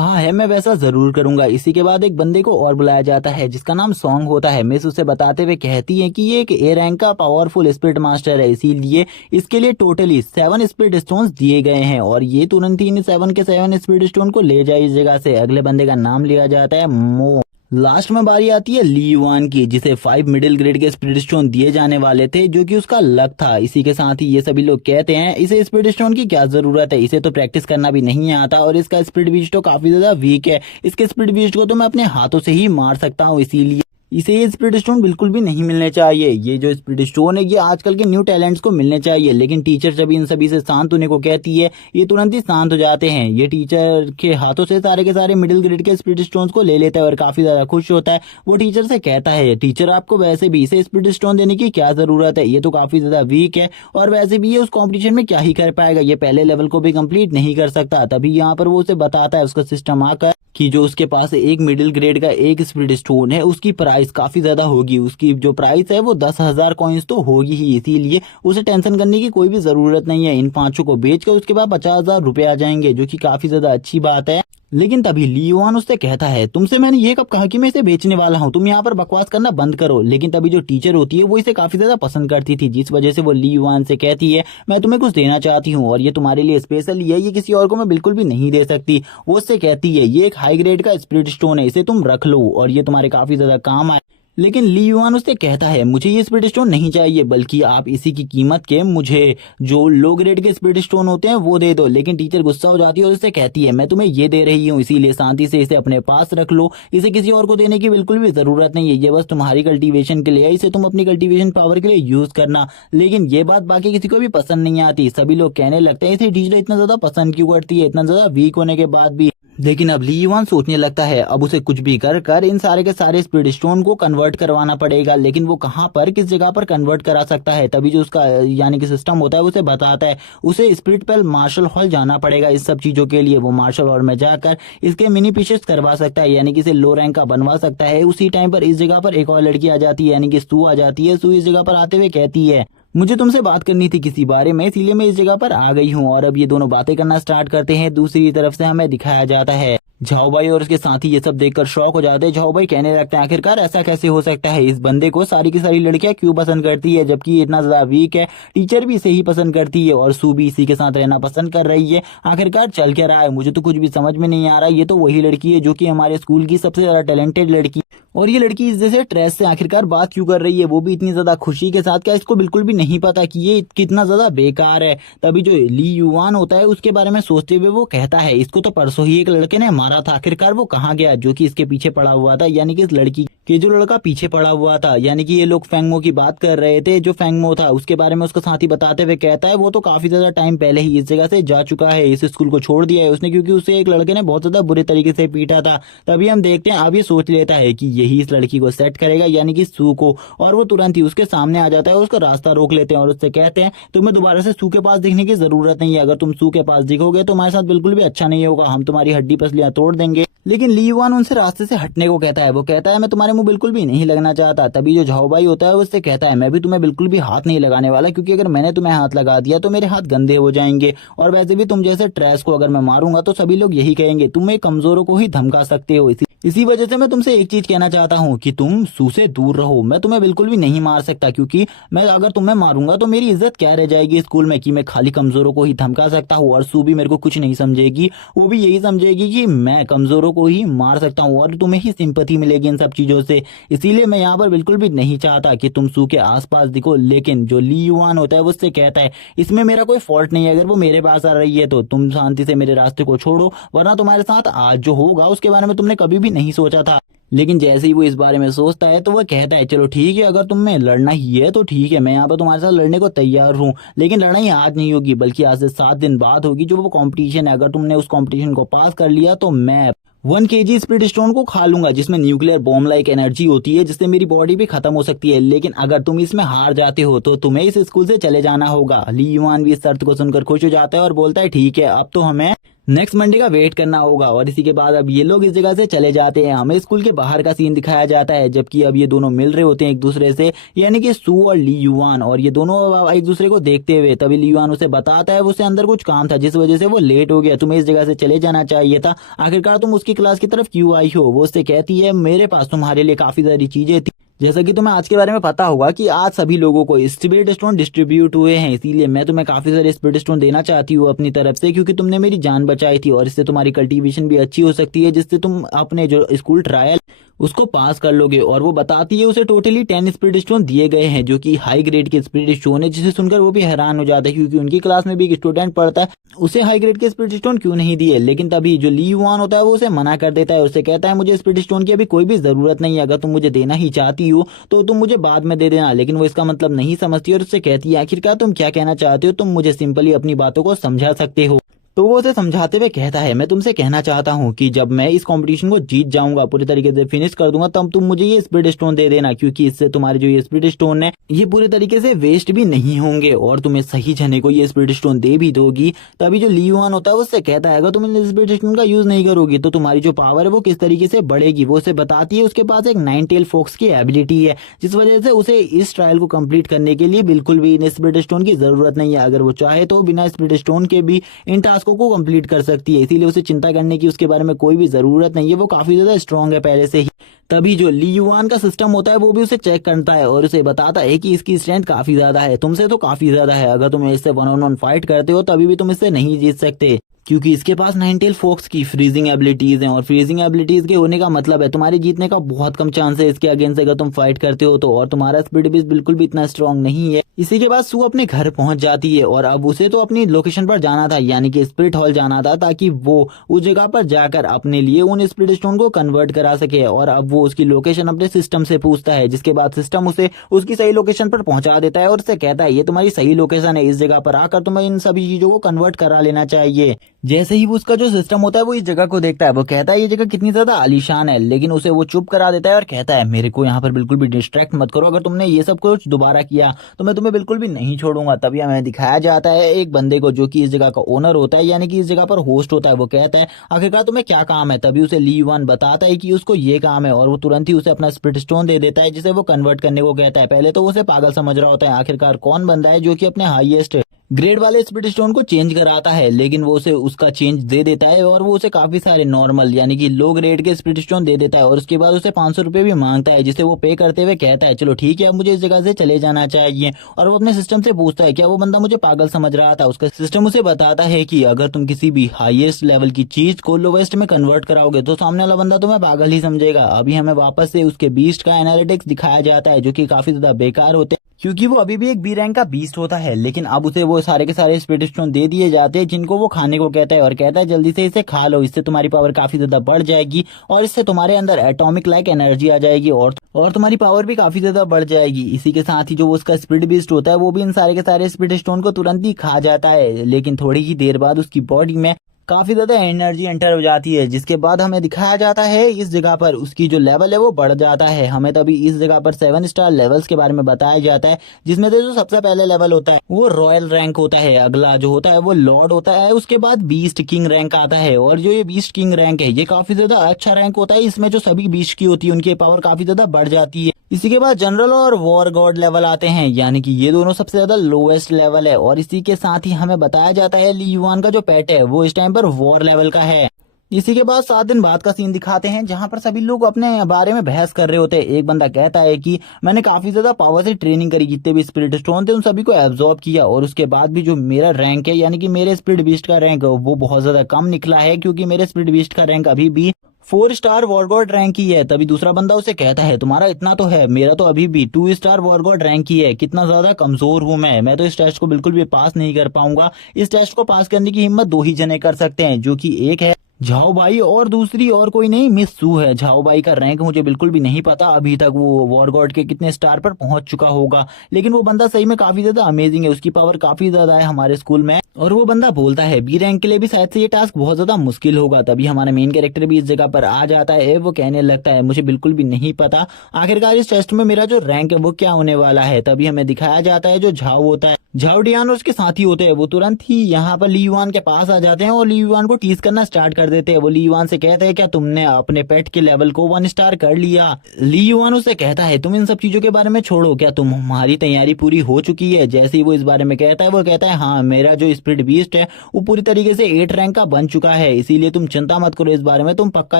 है मैं वैसा जरूर करूंगा। इसी के बाद एक बंदे को और बुलाया जाता है जिसका नाम सॉन्ग होता है। मिस उसे बताते हुए कहती है कि ये एक ए रैंक का पावरफुल स्पिरिट मास्टर है, इसीलिए इसके लिए टोटली 7 स्पिरिट स्टोन्स दिए गए हैं, और ये तुरंत ही इन 7 के 7 स्पिरिट स्टोन को ले जाए इस जगह से। अगले बंदे का नाम लिया जाता है मो। लास्ट में बारी आती है ली युआन की, जिसे 5 मिडिल ग्रेड के स्पिरिट स्टोन दिए जाने वाले थे जो कि उसका लक था। इसी के साथ ही ये सभी लोग कहते हैं इसे स्पिरिट स्टोन की क्या जरूरत है, इसे तो प्रैक्टिस करना भी नहीं आता और इसका स्पिरिट बीस्ट तो काफी ज्यादा वीक है, इसके स्पिरिट बीस्ट को तो मैं अपने हाथों से ही मार सकता हूँ, इसीलिए इसे ये स्पिरिट स्टोन बिल्कुल भी नहीं मिलने चाहिए। ये जो स्पिरिट स्टोन है ये आजकल के न्यू टैलेंट्स को मिलने चाहिए। लेकिन टीचर जब इन सभी से शांत होने को कहती है ये तुरंत ही शांत हो जाते हैं। ये टीचर के हाथों से सारे के सारे मिडिल ग्रेड के स्पिरिट स्टोन्स को ले लेता है और काफी ज्यादा खुश होता है। वो टीचर से कहता है टीचर आपको वैसे भी इसे स्पिरिट स्टोन देने की क्या जरूरत है, ये तो काफी ज्यादा वीक है और वैसे भी ये उस कॉम्पिटिशन में क्या ही कर पाएगा, ये पहले लेवल को भी कंप्लीट नहीं कर सकता। तभी यहाँ पर वो उसे बताता है उसका सिस्टम आकर कि जो उसके पास एक मिडिल ग्रेड का एक स्पिरिट स्टोन है उसकी प्राइस काफी ज्यादा होगी, उसकी जो प्राइस है वो 10,000 कॉइन्स तो होगी ही, इसीलिए उसे टेंशन करने की कोई भी जरूरत नहीं है। इन 5 को बेच कर उसके बाद 50,000 रुपए आ जाएंगे, जो कि काफी ज्यादा अच्छी बात है। लेकिन तभी ली युआन उससे कहता है, तुमसे मैंने ये कब कहा कि मैं इसे बेचने वाला हूँ, तुम यहाँ पर बकवास करना बंद करो। लेकिन तभी जो टीचर होती है वो इसे काफी ज्यादा पसंद करती थी, जिस वजह से वो ली युआन से कहती है, मैं तुम्हें कुछ देना चाहती हूँ और ये तुम्हारे लिए स्पेशल है, ये किसी और को मैं बिल्कुल भी नहीं दे सकती। वो उससे कहती है, ये एक हाई ग्रेड का स्पिरिट स्टोन है, इसे तुम रख लो और ये तुम्हारे काफी ज्यादा काम आए। लेकिन ली युआन उससे कहता है, मुझे ये स्पिरिट स्टोन नहीं चाहिए, बल्कि आप इसी की कीमत के मुझे जो लो ग्रेड के स्पिरिट स्टोन होते हैं वो दे दो। लेकिन टीचर गुस्सा हो जाती है और उससे कहती है, मैं तुम्हें ये दे रही हूँ, इसीलिए शांति से इसे अपने पास रख लो, इसे किसी और को देने की बिल्कुल भी जरूरत नहीं है, ये बस तुम्हारी कल्टीवेशन के लिए है, इसे तुम अपनी कल्टीवेशन पावर के लिए यूज करना। लेकिन ये बात बाकी किसी को भी पसंद नहीं आती, सभी लोग कहने लगते हैं, इसे टीचर इतना ज्यादा पसंद क्यों करती है, इतना ज्यादा वीक होने के बाद भी। लेकिन अब ली युआन सोचने लगता है, अब उसे कुछ भी कर कर इन सारे के सारे स्पिरिट स्टोन को कन्वर्ट करवाना पड़ेगा। लेकिन वो कहाँ पर, किस जगह पर कन्वर्ट करा सकता है? तभी जो उसका यानी कि सिस्टम होता है उसे बताता है, उसे स्पिरिट पेल मार्शल हॉल जाना पड़ेगा इस सब चीजों के लिए। वो मार्शल हॉल में जाकर इसके मिनी पीसेस करवा सकता है, यानी कि इसे लो रैंक का बनवा सकता है। उसी टाइम पर इस जगह पर एक और लड़की आ जाती है, यानी कि सू आ जाती है। सू इस जगह पर आते हुए कहती है, मुझे तुमसे बात करनी थी किसी बारे में, इसीलिए मैं इस जगह पर आ गई हूँ। और अब ये दोनों बातें करना स्टार्ट करते हैं। दूसरी तरफ से हमें दिखाया जाता है झाओ भाई और उसके साथी ये सब देखकर शॉक हो जाते हैं। झाओ भाई कहने लगते हैं, आखिरकार ऐसा कैसे हो सकता है, इस बंदे को सारी की सारी लड़कियां क्यों पसंद करती है, जबकि ये इतना ज्यादा वीक है। टीचर भी इसे ही पसंद करती है और सू भी इसी के साथ रहना पसंद कर रही है। आखिरकार चल क्या रहा है, मुझे तो कुछ भी समझ में नहीं आ रहा। ये तो वही लड़की है जो कि हमारे स्कूल की सबसे ज्यादा टैलेंटेड लड़की, और ये लड़की इस जैसे ट्रेस से आखिरकार बात क्यों कर रही है, वो भी इतनी ज्यादा खुशी के साथ। क्या इसको बिल्कुल भी नहीं पता कि ये कितना ज्यादा बेकार है? तभी जो ली युआन होता है उसके बारे में सोचते हुए वो कहता है, इसको तो परसों ही एक लड़के ने मारा था, आखिरकार वो कहाँ गया जो कि इसके पीछे पड़ा हुआ था, यानी कि इस लड़की के जो लड़का पीछे पड़ा हुआ था। यानी कि ये लोग फेंगमो की बात कर रहे थे, जो फेंगमो था उसके बारे में उसका साथी बताते हुए कहता है, वो तो काफी ज्यादा टाइम पहले ही इस जगह से जा चुका है, इस स्कूल को छोड़ दिया है उसने, क्योंकि उसे एक लड़के ने बहुत ज्यादा बुरे तरीके से पीटा था। तभी हम देखते हैं, अब ये सोच लेता है कि यही इस लड़की को सेट करेगा, यानी कि सू को। और वो तुरंत ही उसके सामने आ जाता है और उसका रास्ता रोक लेते हैं और उससे कहते हैं, तुम्हें दोबारा से सू के पास दिखने की जरूरत नहीं है, अगर तुम सू के पास दिखोगे तो हमारे साथ बिल्कुल भी अच्छा नहीं होगा, हम तुम्हारी हड्डी पसलियां तोड़ देंगे। लेकिन ली युआन उनसे रास्ते से हटने को कहता है। वो कहता है, मैं तुम्हारे मुंह बिल्कुल भी नहीं लगना चाहता। तभी जो झाओ भाई होता है उससे कहता है, मैं भी तुम्हें बिल्कुल भी हाथ नहीं लगाने वाला, क्योंकि अगर मैंने तुम्हें हाथ लगा दिया तो मेरे हाथ गंदे हो जाएंगे, और वैसे भी तुम जैसे ट्रैश को अगर मैं मारूंगा तो सभी लोग यही कहेंगे, तुम एक कमजोरों को ही धमका सकते हो। इसी वजह से मैं तुमसे एक चीज कहना चाहता हूँ कि तुम सू से दूर रहो। मैं तुम्हें बिल्कुल भी नहीं मार सकता, क्योंकि मैं अगर तुम्हें मारूंगा तो मेरी इज्जत क्या रह जाएगी स्कूल में, कि मैं खाली कमजोरों को ही धमका सकता हूँ। और सू भी मेरे को कुछ नहीं समझेगी, वो भी यही समझेगी कि मैं कमजोरों को ही मार सकता हूँ, और तुम्हें ही सिंपैथी मिलेगी इन सब चीजों से। इसीलिए मैं यहाँ पर बिल्कुल भी नहीं चाहता कि तुम सू के आसपास दिखो। लेकिन जो ली युआन होता है वो उससे कहता है, इसमें मेरा कोई फॉल्ट नहीं है, अगर वो मेरे पास आ रही है तो तुम शांति से मेरे रास्ते को छोड़ो, वरना तुम्हारे साथ आज जो होगा उसके बारे में तुमने कभी भी नहीं सोचा था। लेकिन जैसे ही वो इस बारे में सोचता है तो वो कहता है, चलो ठीक है, अगर तुम्हें लड़ना ही है तो ठीक है, मैं यहाँ पर तुम्हारे साथ लड़ने को तैयार हूँ। लेकिन लड़ाई आज नहीं होगी, बल्कि आज से 7 दिन बाद होगी, जो वो कंपटीशन है। अगर तुमने उस कंपटीशन को पास कर लिया तो मैं 1 kg स्पिरिट स्टोन को खा लूंगा, जिसमें न्यूक्लियर बॉम्ब लाइक एनर्जी होती है, जिससे मेरी बॉडी भी खत्म हो सकती है। लेकिन अगर तुम इसमें हार जाते हो तो तुम्हें इस स्कूल से चले जाना होगा। ली युआन भी इस शर्त को सुनकर खुश हो जाता है और बोलता है, ठीक है, अब तो हमें नेक्स्ट मंडे का वेट करना होगा। और इसी के बाद अब ये लोग इस जगह से चले जाते हैं। हमें स्कूल के बाहर का सीन दिखाया जाता है, जबकि अब ये दोनों मिल रहे होते हैं एक दूसरे से, यानी कि सू और ली युआन, और ये दोनों एक दूसरे को देखते हुए। तभी ली युआन उसे बताता है, उसे अंदर कुछ काम था जिस वजह से वो लेट हो गया, तुम्हें इस जगह से चले जाना चाहिए था, आखिरकार तुम उसकी क्लास की तरफ क्यों आई हो? वो उससे कहती है, मेरे पास तुम्हारे लिए काफी सारी चीजें थी। जैसा कि तुम्हें आज के बारे में पता होगा कि आज सभी लोगों को स्पिरिट स्टोन डिस्ट्रीब्यूट हुए हैं, इसीलिए मैं तुम्हें काफी सारे स्पिरिट स्टोन देना चाहती हूँ अपनी तरफ से, क्योंकि तुमने मेरी जान बचाई थी, और इससे तुम्हारी कल्टीवेशन भी अच्छी हो सकती है, जिससे तुम अपने जो स्कूल ट्रायल उसको पास कर लोगे। और वो बताती है, उसे टोटली 10 स्पिरिट स्टोन दिए गए हैं, जो कि हाई ग्रेड के स्पिरिट स्टोन है, जिसे सुनकर वो भी हैरान हो जाता है, क्योंकि उनकी क्लास में भी एक स्टूडेंट पढ़ता है, उसे हाई ग्रेड के स्पिरिट स्टोन क्यों नहीं दिए। लेकिन तभी जो ली युआन होता है वो उसे मना कर देता है, उससे कहता है, मुझे स्पिरिट स्टोन की अभी कोई भी जरूरत नहीं है, अगर तुम मुझे देना ही चाहती हो तो तुम मुझे बाद में दे देना। लेकिन वो इसका मतलब नहीं समझती और उससे कहती है, आखिरकार तुम क्या कहना चाहते हो, तुम मुझे सिंपली अपनी बातों को समझा सकते हो। तो वो उसे समझाते हुए कहता है, मैं तुमसे कहना चाहता हूँ कि जब मैं इस कंपटीशन को जीत जाऊंगा, पूरी तरीके से फिनिश कर दूंगा, तब तुम मुझे ये स्पिरिट स्टोन दे देना, क्योंकि इससे तुम्हारे जो ये स्पिरिट स्टोन है ये पूरे तरीके से वेस्ट भी नहीं होंगे, और तुम्हें सही जने को ये स्पिरिट स्टोन दे भी दोगी। तभी जो ली युआन होता है उससे कहता है, अगर तुम इन स्पिरिट स्टोन का यूज नहीं करोगी तो तुम्हारी जो पावर है वो किस तरीके से बढ़ेगी। वो उसे बताती है, उसके पास एक 9 टेल फॉक्स की एबिलिटी है, जिस वजह से उसे इस ट्रायल को कंप्लीट करने के लिए बिल्कुल भी इन स्पिरिट स्टोन की जरूरत नहीं है। अगर वो चाहे तो बिना स्पिरिट स्टोन के भी इन टास्क टास्कों को कंप्लीट कर सकती है, इसीलिए उसे चिंता करने की उसके बारे में कोई भी जरूरत नहीं है, वो काफी ज्यादा स्ट्रांग है पहले से ही। तभी जो ली युआन का सिस्टम होता है वो भी उसे चेक करता है और उसे बताता है कि इसकी स्ट्रेंथ काफी ज्यादा है, तुमसे तो काफी ज्यादा है, अगर तुम इससे 1-on-1 फाइट करते हो तभी भी तुम इससे नहीं जीत सकते, क्योंकि इसके पास नाइनटेल फॉक्स की फ्रीजिंग एबिलिटीज हैं और फ्रीजिंग एबिलिटीज के होने का मतलब है तुम्हारे जीतने का बहुत कम चांस है इसके अगेंस्ट अगर तुम फाइट करते हो तो, और तुम्हारा स्पीड भी बिल्कुल भी इतना स्ट्रांग नहीं है। इसी के बाद सू अपने घर पहुंच जाती है और अब उसे तो अपनी लोकेशन पर जाना था, यानी कि स्पिरिट हॉल जाना था, ताकि वो उस जगह पर जाकर अपने लिए उन स्पिरिट स्टोन को कन्वर्ट करा सके। और अब वो उसकी लोकेशन अपने सिस्टम से पूछता है, जिसके बाद सिस्टम उसे उसकी सही लोकेशन पर पहुंचा देता है और उसे कहता है ये तुम्हारी सही लोकेशन है, इस जगह पर आकर तुम्हें इन सभी चीजों को कन्वर्ट करा लेना चाहिए। जैसे ही वो उसका जो सिस्टम होता है वो इस जगह को देखता है, वो कहता है ये जगह कितनी ज्यादा आलीशान है, लेकिन उसे वो चुप करा देता है और कहता है मेरे को यहाँ पर बिल्कुल भी डिस्ट्रैक्ट मत करो, अगर तुमने ये सब कुछ दोबारा किया तो मैं तुम्हें बिल्कुल भी नहीं छोड़ूंगा। तभी हमें दिखाया जाता है एक बंदे को जो कि इस जगह का ओनर होता है, यानी कि इस जगह पर होस्ट होता है। वो कहता है आखिरकार तुम्हें क्या काम है, तभी उसे ली युआन बताता है कि उसको ये काम है और वो तुरंत ही उसे अपना स्पिरिट स्टोन दे देता है, जिसे वो कन्वर्ट करने को कहता है। पहले तो वो उसे पागल समझ रहा होता है, आखिरकार कौन बंदा है जो कि अपने हाईएस्ट ग्रेड वाले स्पिरिट स्टोन को चेंज कराता है, लेकिन वो उसे उसका चेंज दे देता है और वो उसे काफी सारे नॉर्मल यानी कि लो ग्रेड के स्पिरिट स्टोन दे देता है और उसके बाद उसे 500 रुपए भी मांगता है, जिसे वो पे करते हुए कहता है चलो ठीक है अब मुझे इस जगह से चले जाना चाहिए। और वो अपने सिस्टम से पूछता है क्या वो बंदा मुझे पागल समझ रहा था। उसका सिस्टम उसे बताता है कि अगर तुम किसी भी हाईएस्ट लेवल की चीज को लोवेस्ट में कन्वर्ट कराओगे तो सामने वाला बंदा तुम्हें पागल ही समझेगा। अभी हमें वापस से उसके बीस्ट का एनालिटिक्स दिखाया जाता है जो कि काफी ज्यादा बेकार होते हैं, क्योंकि वो अभी भी एक बी रैंक का बीस्ट होता है, लेकिन अब उसे वो सारे के सारे स्पिरिट स्टोन दे दिए जाते हैं जिनको वो खाने को कहता है और कहता है जल्दी से इसे खा लो, इससे तुम्हारी पावर काफी ज्यादा बढ़ जाएगी और इससे तुम्हारे अंदर एटॉमिक लाइक एनर्जी आ जाएगी और तुम्हारी पावर भी काफी ज्यादा बढ़ जाएगी। इसी के साथ ही जो वो उसका स्पिरिट बीस्ट होता है वो भी इन सारे के सारे स्पिरिट स्टोन को तुरंत ही खा जाता है, लेकिन थोड़ी ही देर बाद उसकी बॉडी में काफी ज्यादा एनर्जी एंटर हो जाती है, जिसके बाद हमें दिखाया जाता है इस जगह पर उसकी जो लेवल है वो बढ़ जाता है। हमें तभी इस जगह पर 7 स्टार लेवल्स के बारे में बताया जाता है, जिसमें से जो सबसे पहले लेवल होता है वो रॉयल रैंक होता है, अगला जो होता है वो लॉर्ड होता है, उसके बाद बीस्ट किंग रैंक आता है। और जो ये बीस्ट किंग रैंक है ये काफी ज्यादा अच्छा रैंक होता है, इसमें जो सभी बीस्ट की होती है उनकी पावर काफी ज्यादा बढ़ जाती है। इसी के बाद जनरल और वॉर गॉड लेवल आते हैं, यानी कि ये दोनों सबसे ज्यादा लोएस्ट लेवल है। और इसी के साथ ही हमें बताया जाता है ली युआन का जो पेट है वो इस टाइम पर वॉर लेवल का है। इसी के बाद 7 दिन बाद का सीन दिखाते हैं जहां पर सभी लोग अपने बारे में बहस कर रहे होते हैं। एक बंदा कहता है कि मैंने काफी ज्यादा पावर से ट्रेनिंग करी, जितने भी स्पिरिट स्टोन थे उन सभी को एब्जॉर्ब किया और उसके बाद भी जो मेरा रैंक है यानी कि मेरे स्पिरिट बीस्ट का रैंक वो बहुत ज्यादा कम निकला है, क्योंकि मेरे स्पिरिट बीस्ट का रैंक अभी भी 4 स्टार वॉर गॉड रैंक की है। तभी दूसरा बंदा उसे कहता है तुम्हारा इतना तो है, मेरा तो अभी भी 2 स्टार वॉर गॉड रैंक की है, कितना ज्यादा कमजोर हूं मैं तो इस टेस्ट को बिल्कुल भी पास नहीं कर पाऊंगा। इस टेस्ट को पास करने की हिम्मत 2 ही जने कर सकते हैं, जो कि एक है झाओ भाई और दूसरी और कोई नहीं मिस सू है। झाओ भाई का रैंक मुझे बिल्कुल भी नहीं पता अभी तक वो वॉर गॉड के कितने स्टार पर पहुंच चुका होगा, लेकिन वो बंदा सही में काफी ज्यादा अमेजिंग है, उसकी पावर काफी ज्यादा है हमारे स्कूल में। और वो बंदा बोलता है बी रैंक के लिए भी शायद से ये टास्क बहुत ज्यादा मुश्किल होगा। तभी हमारा मेन कैरेक्टर भी इस जगह पर आ जाता है, वो कहने लगता है मुझे बिल्कुल भी नहीं पता आखिरकार इस टेस्ट में मेरा जो रैंक है वो क्या होने वाला है। तभी हमें दिखाया जाता है जो झाओ होता है, झाओ डियान और उसके साथी होते हैं वो तुरंत ही यहाँ पर ली युआन के पास आ जाते हैं और ली युआन को टीज करना स्टार्ट कर देते हैं। वो ली युआन से कहते हैं क्या तुमने अपने पेट के लेवल को 1 स्टार कर लिया। ली युआन उससे कहता है तुम इन सब चीजों के बारे में छोड़ो, क्या तुम्हारी तैयारी पूरी हो चुकी है। जैसे ही वो इस बारे में कहता है वो कहता है हाँ मेरा जो स्पिरिट बीस्ट है वो पूरी तरीके से 8 रैंक का बन चुका है, इसीलिए तुम चिंता मत करो इस बारे में, तुम पक्का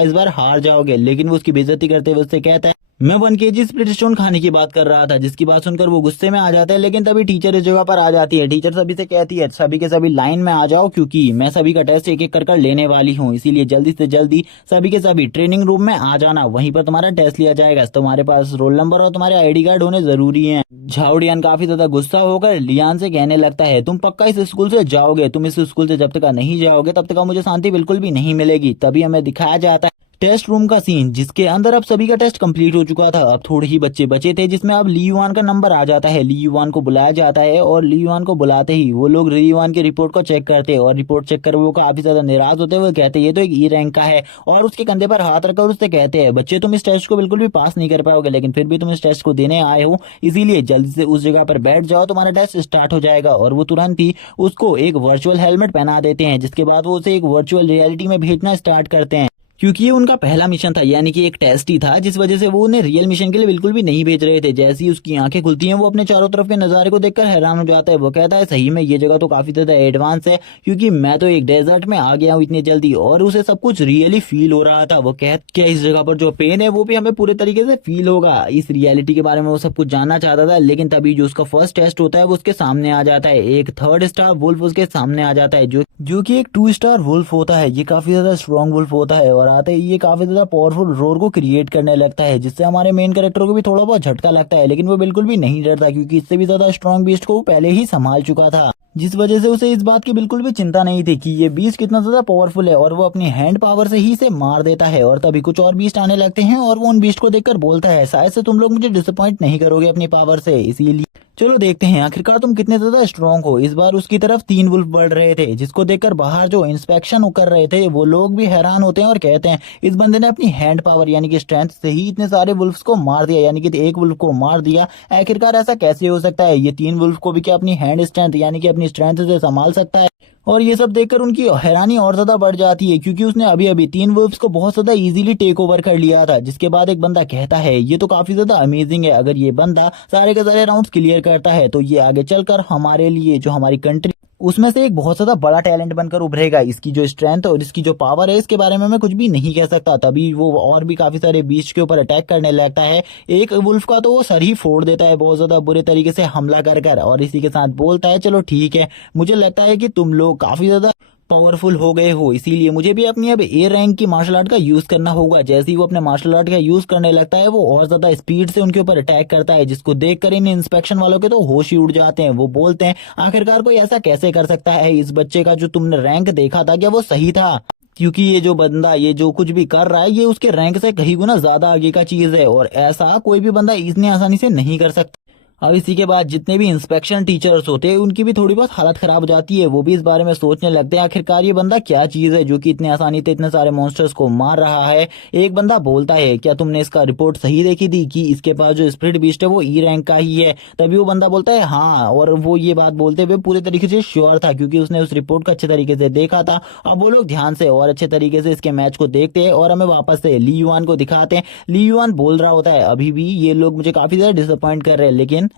इस बार हार जाओगे। लेकिन वो उसकी बेइज्जती करते हुए उससे कहता है मैं 1 kg स्पिरिट स्टोन खाने की बात कर रहा था, जिसकी बात सुनकर वो गुस्से में आ जाता है। लेकिन तभी टीचर इस जगह पर आ जाती है, टीचर सभी से कहती है सभी के सभी लाइन में आ जाओ, क्योंकि मैं सभी का टेस्ट एक एक कर लेने वाली हूँ, इसीलिए जल्दी से जल्दी सभी के सभी ट्रेनिंग रूम में आ जाना, वहीं पर तुम्हारा टेस्ट लिया जाएगा। तुम्हारे पास रोल नंबर और तुम्हारे आईडी कार्ड होने जरूरी है। झाओ डियान काफी ज्यादा गुस्सा होकर लियान से कहने लगता है तुम पक्का इस स्कूल से जाओगे, तुम इस स्कूल से जब तक नहीं जाओगे तब तक मुझे शांति बिल्कुल भी नहीं मिलेगी। तभी हमें दिखाया जाता है टेस्ट रूम का सीन, जिसके अंदर अब सभी का टेस्ट कंप्लीट हो चुका था, अब थोड़े ही बच्चे बचे थे, जिसमें अब ली युआन का नंबर आ जाता है। ली युआन को बुलाया जाता है और ली युआन को बुलाते ही वो लोग ली युआन की रिपोर्ट को चेक करते हैं और रिपोर्ट चेक कर वो काफी ज्यादा निराश होते हैं। वो कहते हैं ये तो एक ई रैंक का है और उसके कंधे पर हाथ रखकर उससे कहते हैं बच्चे तुम इस टेस्ट को बिल्कुल भी पास नहीं कर पाओगे, लेकिन फिर भी तुम इस टेस्ट को देने आए हो, इसीलिए जल्दी से उस जगह पर बैठ जाओ, तुम्हारा टेस्ट स्टार्ट हो जाएगा। और वो तुरंत ही उसको एक वर्चुअल हेलमेट पहना देते हैं, जिसके बाद वो उसे एक वर्चुअल रियलिटी में भेजना स्टार्ट करते हैं, क्योंकि ये उनका पहला मिशन था, यानी कि एक टेस्ट ही था, जिस वजह से वो उन्हें रियल मिशन के लिए बिल्कुल भी नहीं भेज रहे थे। जैसे ही उसकी आंखें खुलती हैं वो अपने चारों तरफ के नज़ारे को देखकर हैरान हो जाता है। वो कहता है सही में ये जगह तो काफी ज्यादा एडवांस है, क्योंकि मैं तो एक डेजर्ट में आ गया हूँ इतनी जल्दी। और उसे सब कुछ रियली फील हो रहा था। वो क्या इस जगह पर जो पेन है वो भी हमें पूरे तरीके से फील होगा, इस रियलिटी के बारे में वो सब कुछ जानना चाहता था। लेकिन तभी जो उसका फर्स्ट टेस्ट होता है वो उसके सामने आ जाता है। एक 3rd स्टार वुल्फ उसके सामने आ जाता है, जो कि एक 2 स्टार वुल्फ होता है। ये काफी ज्यादा स्ट्रॉन्ग वुल्फ होता है और आते ही ये काफी ज्यादा पावरफुल रोर को क्रिएट करने लगता है, जिससे हमारे मेन कैरेक्टर को भी थोड़ा बहुत झटका लगता है। लेकिन वो बिल्कुल भी नहीं डरता, क्योंकि इससे भी ज्यादा स्ट्रॉन्ग बीस्ट को वो पहले ही संभाल चुका था, जिस वजह से उसे इस बात की बिल्कुल भी चिंता नहीं थी कि ये बीस्ट कितना ज्यादा पावरफुल है। और वो अपनी हैंड पावर से ही इसे मार देता है। और तभी कुछ और बीस्ट आने लगते हैं और वो उन बीस्ट को देखकर बोलता है शायद से तुम लोग मुझे डिसअपॉइंट नहीं करोगे अपनी पावर से, इसीलिए चलो देखते हैं आखिरकार तुम कितने ज्यादा स्ट्रांग हो। इस बार उसकी तरफ 3 वुल्फ बढ़ रहे थे, जिसको देखकर बाहर जो इंस्पेक्शन कर रहे थे वो लोग भी हैरान होते हैं और कहते हैं इस बंदे ने अपनी हैंड पावर यानी कि स्ट्रेंथ से ही इतने सारे वुल्फ्स को मार दिया, यानी कि एक वुल्फ को मार दिया। आखिरकार ऐसा कैसे हो सकता है? ये 3 वुल्फ को भी क्या अपनी हैंड स्ट्रेंथ यानी कि अपनी स्ट्रेंथ से संभाल सकता है? और ये सब देखकर उनकी हैरानी और ज्यादा बढ़ जाती है, क्योंकि उसने अभी अभी 3 वुल्फ्स को बहुत ज्यादा इजीली टेक ओवर कर लिया था। जिसके बाद एक बंदा कहता है ये तो काफी ज्यादा अमेजिंग है, अगर ये बंदा सारे के सारे राउंड्स क्लियर करता है तो ये आगे चलकर हमारे लिए जो हमारी कंट्री उसमें से एक बहुत ज्यादा बड़ा टैलेंट बनकर उभरेगा। इसकी जो स्ट्रेंथ और इसकी जो पावर है इसके बारे में मैं कुछ भी नहीं कह सकता। तभी वो और भी काफी सारे बीस्ट के ऊपर अटैक करने लगता है। एक वुल्फ का तो वो सर ही फोड़ देता है बहुत ज्यादा बुरे तरीके से हमला कर कर, और इसी के साथ बोलता है चलो ठीक है, मुझे लगता है कि तुम लोग काफी ज्यादा पावरफुल हो गए हो, इसीलिए मुझे भी अपनी अब ए रैंक की मार्शल आर्ट का यूज करना होगा। जैसे ही वो अपने मार्शल आर्ट का यूज करने लगता है वो और ज्यादा स्पीड से उनके ऊपर अटैक करता है, जिसको देखकर इन इंस्पेक्शन वालों के तो होश ही उड़ जाते हैं। वो बोलते हैं आखिरकार कोई ऐसा कैसे कर सकता है? इस बच्चे का जो तुमने रैंक देखा था क्या वो सही था? क्योंकि ये जो बंदा ये जो कुछ भी कर रहा है ये उसके रैंक से कहीं गुना ज्यादा आगे का चीज है, और ऐसा कोई भी बंदा इतनी आसानी से नहीं कर सकता। अब इसी के बाद जितने भी इंस्पेक्शन टीचर्स होते हैं उनकी भी थोड़ी बहुत हालत खराब हो जाती है। वो भी इस बारे में सोचने लगते हैं आखिरकार ये बंदा क्या चीज है जो कि इतने आसानी से इतने सारे मॉन्स्टर्स को मार रहा है। एक बंदा बोलता है क्या तुमने इसका रिपोर्ट सही देखी थी कि इसके पास जो स्पिरिट बीस्ट है वो ई रैंक का ही है? तभी वो बंदा बोलता है हाँ, और वो ये बात बोलते हुए पूरे तरीके से श्योर था, क्योंकि उसने उस रिपोर्ट को अच्छे तरीके से देखा था। अब वो लोग ध्यान से और अच्छे तरीके से इसके मैच को देखते हैं और हमें वापस से ली युआन को दिखाते हैं। ली युआन बोल रहा होता है अभी भी ये लोग मुझे काफी ज्यादा डिसअपॉइंट कर रहे हैं, लेकिन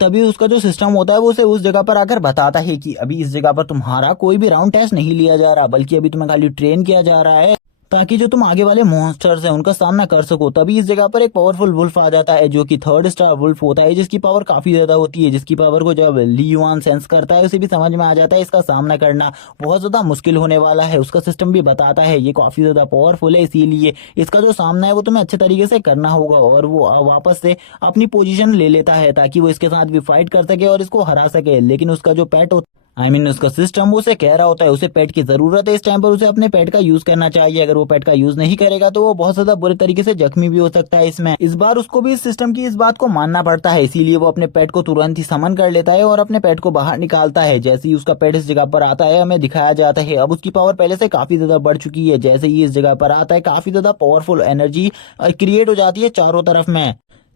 तभी उसका जो सिस्टम होता है वो उसे उस जगह पर आकर बताता है कि अभी इस जगह पर तुम्हारा कोई भी राउंड टेस्ट नहीं लिया जा रहा, बल्कि अभी तुम्हें खाली ट्रेन किया जा रहा है ताकि जो तुम आगे वाले मॉन्स्टर्स हैं उनका सामना कर सको। तभी इस जगह पर एक पावरफुल वुल्फ आ जाता है जो कि 3rd स्टार वुल्फ होता है, जिसकी पावर काफी ज्यादा होती है, जिसकी पावर को जब ली युआन सेंस करता है उसे भी समझ में आ जाता है इसका सामना करना बहुत ज्यादा मुश्किल होने वाला है। उसका सिस्टम भी बताता है ये काफी ज्यादा पावरफुल है, इसीलिए इसका जो सामना है वो तुम्हें अच्छे तरीके से करना होगा। और वो वापस से अपनी पोजीशन ले लेता है ताकि वो इसके साथ भी फाइट कर सके और इसको हरा सके। लेकिन उसका जो पेट उसका सिस्टम उसे कह रहा होता है उसे पेट की जरूरत है, इस टाइम पर उसे अपने पेट का यूज करना चाहिए। अगर वो पेट का यूज नहीं करेगा तो वो बहुत ज्यादा बुरे तरीके से जख्मी भी हो सकता है इसमें। इस बार उसको भी इस सिस्टम की इस बात को मानना पड़ता है, इसीलिए वो अपने पेट को तुरंत ही समन कर लेता है और अपने पेट को बाहर निकालता है। जैसे ही उसका पेट इस जगह पर आता है हमें दिखाया जाता है अब उसकी पावर पहले से काफी ज्यादा बढ़ चुकी है। जैसे ही इस जगह पर आता है काफी ज्यादा पावरफुल एनर्जी क्रिएट हो जाती है चारों तरफ में।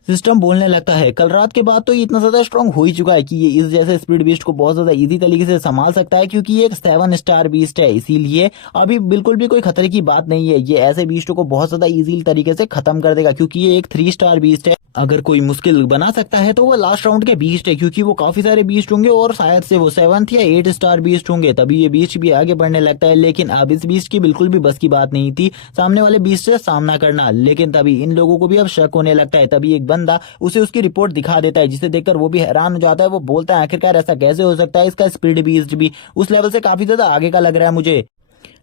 सिस्टम बोलने लगता है कल रात के बाद तो ये इतना ज्यादा स्ट्रांग हो ही चुका है कि ये इस जैसे स्पीड बीस्ट को बहुत ज्यादा इजी तरीके से संभाल सकता है, क्योंकि ये एक 7 स्टार बीस्ट है। इसीलिए अभी बिल्कुल भी कोई खतरे की बात नहीं है, ये ऐसे बीस्टों को बहुत ज्यादा इजी तरीके से खत्म कर देगा, क्योंकि ये एक 3 स्टार बीस्ट है। अगर कोई मुश्किल बना सकता है तो वो लास्ट राउंड के बीस्ट है, क्योंकि वो काफी सारे बीस्ट होंगे और शायद से वो 7th या 8 स्टार बीस्ट होंगे। तभी ये बीस्ट भी आगे बढ़ने लगता है, लेकिन अब इस बीस्ट की बिल्कुल भी बस की बात नहीं थी सामने वाले बीस्ट से सामना करना। लेकिन तभी इन लोगों को भी अब शक होने लगता है। तभी एक बंदा उसे उसकी रिपोर्ट दिखा देता है, जिसे देखकर वो भी हैरान हो जाता है। वो बोलता है आखिरकार ऐसा कैसे हो सकता है, इसका स्पीड बीस्ट भी उस लेवल से काफी ज्यादा आगे का लग रहा है मुझे।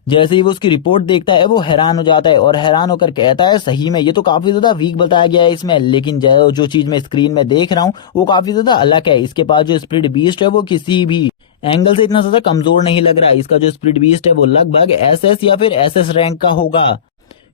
जैसे ही वो उसकी रिपोर्ट देखता है वो हैरान हो जाता है और हैरान होकर कहता है सही में ये तो काफी ज्यादा वीक बताया गया है इसमें, लेकिन जो चीज मैं स्क्रीन में देख रहा हूँ वो काफी ज्यादा अलग है। इसके पास जो स्पिरिट बीस्ट है वो किसी भी एंगल से इतना ज्यादा कमजोर नहीं लग रहा है। इसका जो स्पिरिट बीस्ट है वो लगभग एसएस या फिर एसएस रैंक का होगा,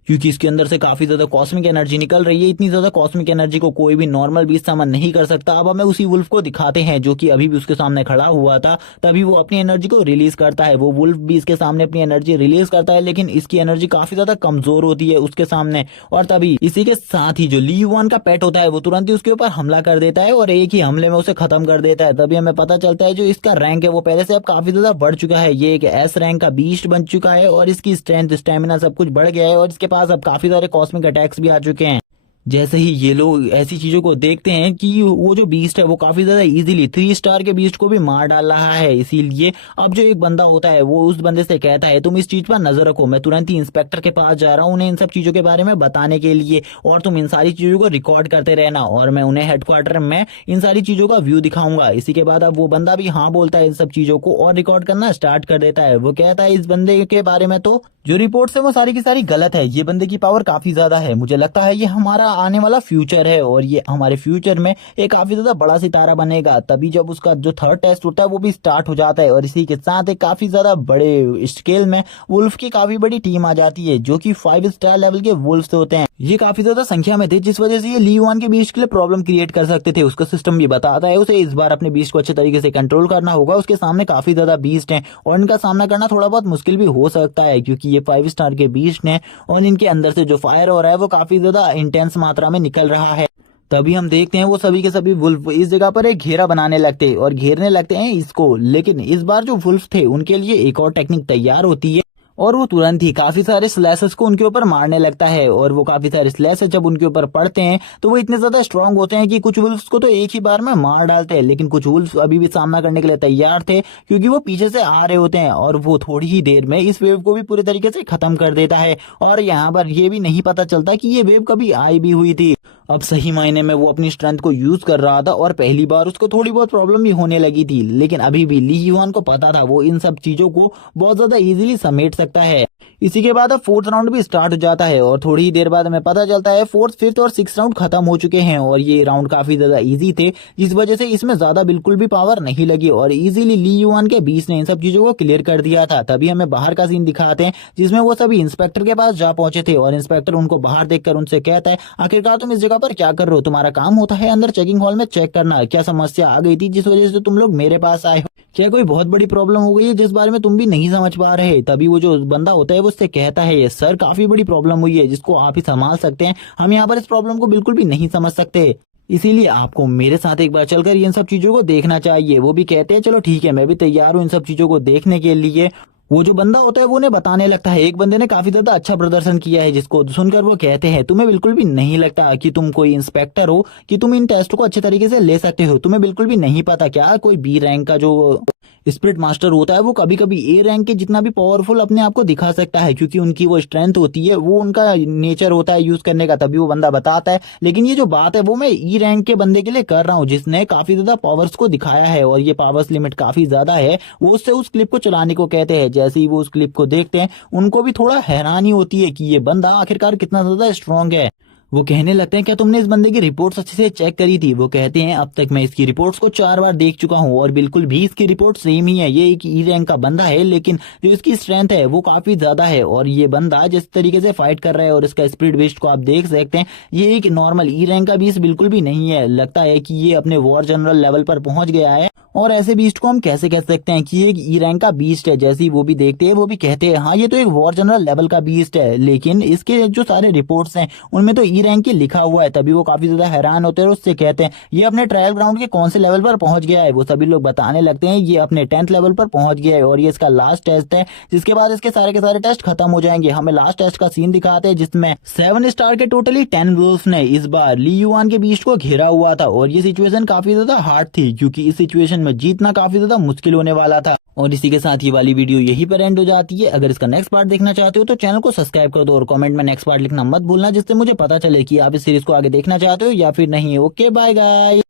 क्योंकि इसके अंदर से काफी ज्यादा कॉस्मिक एनर्जी निकल रही है। इतनी ज्यादा कॉस्मिक एनर्जी को कोई भी नॉर्मल बीस्ट समन नहीं कर सकता। अब हमें उसी वुल्फ को दिखाते हैं जो कि अभी भी उसके सामने खड़ा हुआ था। तभी वो अपनी एनर्जी को रिलीज करता है। वो वुल्फ भी इसके सामने अपनी एनर्जी रिलीज करता है, लेकिन इसकी एनर्जी काफी ज्यादा कमजोर होती है उसके सामने। और तभी इसी के साथ ही जो ली युआन का पेट होता है वो तुरंत ही उसके ऊपर हमला कर देता है और एक ही हमले में उसे खत्म कर देता है। तभी हमें पता चलता है जो इसका रैंक है वो पहले से अब काफी ज्यादा बढ़ चुका है। ये एक एस रैंक का बीस्ट बन चुका है और इसकी स्ट्रेंथ स्टेमिना सब कुछ बढ़ गया है और इसके पास पास अब काफी सारे कॉस्मिक अटैक्स भी आ चुके हैं। जैसे ही ये लोग ऐसी चीजों को देखते हैं कि वो जो बीस्ट है वो काफी ज्यादा इजीली 3 स्टार के बीस्ट को भी मार डाल रहा है, इसीलिए अब जो एक बंदा होता है वो उस बंदे से कहता है तुम इस चीज पर नजर रखो, मैं तुरंत ही इंस्पेक्टर के पास जा रहा हूँ उन्हें इन सब चीजों के बारे में बताने के लिए, और तुम इन सारी चीजों को रिकॉर्ड करते रहना और मैं उन्हें हेडक्वार्टर में इन सारी चीजों का व्यू दिखाऊंगा। इसी के बाद अब वो बंदा भी हाँ बोलता है इन सब चीजों को और रिकॉर्ड करना स्टार्ट कर देता है। वो कहता है इस बंदे के बारे में तो जो रिपोर्ट्स है वो सारी की सारी गलत है, ये बंदे की पावर काफी ज्यादा है, मुझे लगता है ये हमारा आने वाला फ्यूचर है और ये हमारे फ्यूचर में एक काफी ज्यादा बड़ा सितारा बनेगा। तभी जब उसका जो थर्ड टेस्ट होता है वो भी स्टार्ट हो जाता है और इसी के साथ एक काफी ज्यादा बड़े स्केल में वुल्फ की काफी बड़ी टीम आ जाती है जो कि 5 स्टार लेवल के वुल्फ होते हैं। ये काफी ज्यादा संख्या में थे जिस वजह से ये ली युआन के बीस्ट के लिए प्रॉब्लम क्रिएट कर सकते थे। उसका सिस्टम भी बताता है उसे इस बार अपने बीस्ट को अच्छे तरीके से कंट्रोल करना होगा, उसके सामने काफी ज्यादा बीस्ट हैं और इनका सामना करना थोड़ा बहुत मुश्किल भी हो सकता है क्योंकि ये 5 स्टार के बीस्ट हैं और इनके अंदर से जो फायर हो रहा है वो काफी ज्यादा इंटेंस मात्रा में निकल रहा है। तभी हम देखते हैं वो सभी के सभी वुल्फ इस जगह पर एक घेरा बनाने लगते हैं और घेरने लगते हैं इसको, लेकिन इस बार जो वुल्फ थे उनके लिए एक और टेक्निक तैयार होती है और वो तुरंत ही काफी सारे स्लैशेस को उनके ऊपर मारने लगता है और वो काफी सारे स्लैशेस जब उनके ऊपर पड़ते हैं तो वो इतने ज्यादा स्ट्रांग होते हैं कि कुछ वुल्फ्स को तो एक ही बार में मार डालते हैं, लेकिन कुछ वुल्फ्स अभी भी सामना करने के लिए तैयार थे क्योंकि वो पीछे से आ रहे होते हैं और वो थोड़ी ही देर में इस वेव को भी पूरी तरीके से खत्म कर देता है। और यहाँ पर ये भी नहीं पता चलता कि ये वेव कभी आई भी हुई थी। अब सही मायने में वो अपनी स्ट्रेंथ को यूज कर रहा था और पहली बार उसको थोड़ी बहुत प्रॉब्लम भी होने लगी थी, लेकिन अभी भी ली युआन को पता था वो इन सब चीजों को बहुत ज्यादा इजीली समेट सकता है। इसी के बाद अब 4th राउंड भी स्टार्ट हो जाता है और थोड़ी ही देर बाद हमें पता चलता है 4th, 5th और 6th राउंड खत्म हो चुके हैं और ये राउंड काफी ज्यादा इजी थे जिस वजह से इसमें ज्यादा बिल्कुल भी पावर नहीं लगी और इजीली ली युआन के बीच ने इन सब चीजों को क्लियर कर दिया था। तभी हमें बाहर का सीन दिखाते हैं जिसमें वो सभी इंस्पेक्टर के पास जा पहुंचे थे और इंस्पेक्टर उनको बाहर देखकर उनसे कहता है आखिरकार तुम इस जगह पर क्या कर रहे हो, तुम्हारा काम होता है अंदर चेकिंग हॉल में चेक करना, क्या समस्या आ गई थी जिस वजह से तुम लोग मेरे पास आए हो, क्या कोई बहुत बड़ी प्रॉब्लम हो गई है जिस बारे में तुम भी नहीं समझ पा रहे। तभी वो जो बंदा होता है वो उससे कहता है सर काफी बड़ी प्रॉब्लम हुई है जिसको आप ही संभाल सकते हैं, हम यहाँ पर इस प्रॉब्लम को बिल्कुल भी नहीं समझ सकते, इसीलिए आपको मेरे साथ एक बार चलकर इन सब चीजों को देखना चाहिए। वो भी कहते हैं चलो ठीक है मैं भी तैयार हूँ इन सब चीजों को देखने के लिए। वो जो बंदा होता है वो उन्हें बताने लगता है एक बंदे ने काफी ज्यादा अच्छा प्रदर्शन किया है जिसको सुनकर वो कहते हैं तुम्हें बिल्कुल भी नहीं लगता कि तुम कोई इंस्पेक्टर हो कि तुम इन टेस्ट को अच्छे तरीके से ले सकते हो, तुम्हें बिल्कुल भी नहीं पता क्या कोई बी रैंक का जो स्पिरिट मास्टर होता है वो कभी कभी ए रैंक के जितना भी पावरफुल अपने आप को दिखा सकता है क्योंकि उनकी वो स्ट्रेंथ होती है, वो उनका नेचर होता है यूज करने का। तभी वो बंदा बताता है लेकिन ये जो बात है वो मैं ई रैंक के बंदे के लिए कर रहा हूँ जिसने काफी ज्यादा पावर्स को दिखाया है और ये पावर्स लिमिट काफी ज्यादा है। वो उससे उस क्लिप को चलाने को कहते हैं। जैसे ही वो उस क्लिप को देखते हैं उनको भी थोड़ा हैरानी होती है कि ये बंदा आखिरकार कितना ज्यादा स्ट्रांग है। वो कहने लगते हैं क्या तुमने इस बंदे की रिपोर्ट्स अच्छे से चेक करी थी। वो कहते हैं अब तक मैं इसकी रिपोर्ट्स को 4 बार देख चुका हूँ और बिल्कुल भी इसकी रिपोर्ट सेम ही है, ये एक ई रैंक का बंदा है लेकिन जो इसकी स्ट्रेंथ है वो काफी ज्यादा है और ये बंदा जिस तरीके से फाइट कर रहा है और इसका स्पिरिट बेस्ट को आप देख सकते हैं ये एक नॉर्मल ई रैंक का बीस्ट बिल्कुल भी नहीं है, लगता है कि ये अपने वॉर जनरल लेवल पर पहुंच गया है। और ऐसे बीस्ट को हम कैसे कह सकते हैं कि ये एक ई रैंक का बीस्ट है। जैसे ही वो भी देखते हैं वो भी कहते हैं हाँ ये तो एक वॉर जनरल लेवल का बीस्ट है लेकिन इसके जो सारे रिपोर्ट्स हैं उनमें तो ई रैंक के लिखा हुआ है। तभी वो काफी ज्यादा हैरान होते हैं और उससे कहते हैं ये अपने ट्रायल ग्राउंड के कौन से लेवल पर पहुंच गया है। वो सभी लोग बताने लगते हैं ये अपने 10th लेवल पर पहुंच गया है और ये इसका लास्ट टेस्ट है जिसके बाद इसके सारे के सारे टेस्ट खत्म हो जाएंगे। हमें लास्ट टेस्ट का सीन दिखाते हैं जिसमें 7 स्टार के टोटली 10 वुल्फ ने इस बार ली युआन के बीस्ट को घेरा हुआ था और ये सिचुएशन काफी ज्यादा हार्ड थी क्योंकि इस सिचुएशन में जीतना काफी ज्यादा मुश्किल होने वाला था। और इसी के साथ ये वाली वीडियो यही पर एंड हो जाती है। अगर इसका नेक्स्ट पार्ट देखना चाहते हो तो चैनल को सब्सक्राइब कर दो और कमेंट में नेक्स्ट पार्ट लिखना मत भूलना जिससे मुझे पता चले कि आप इस सीरीज को आगे देखना चाहते हो या फिर नहीं। Okay bye guys.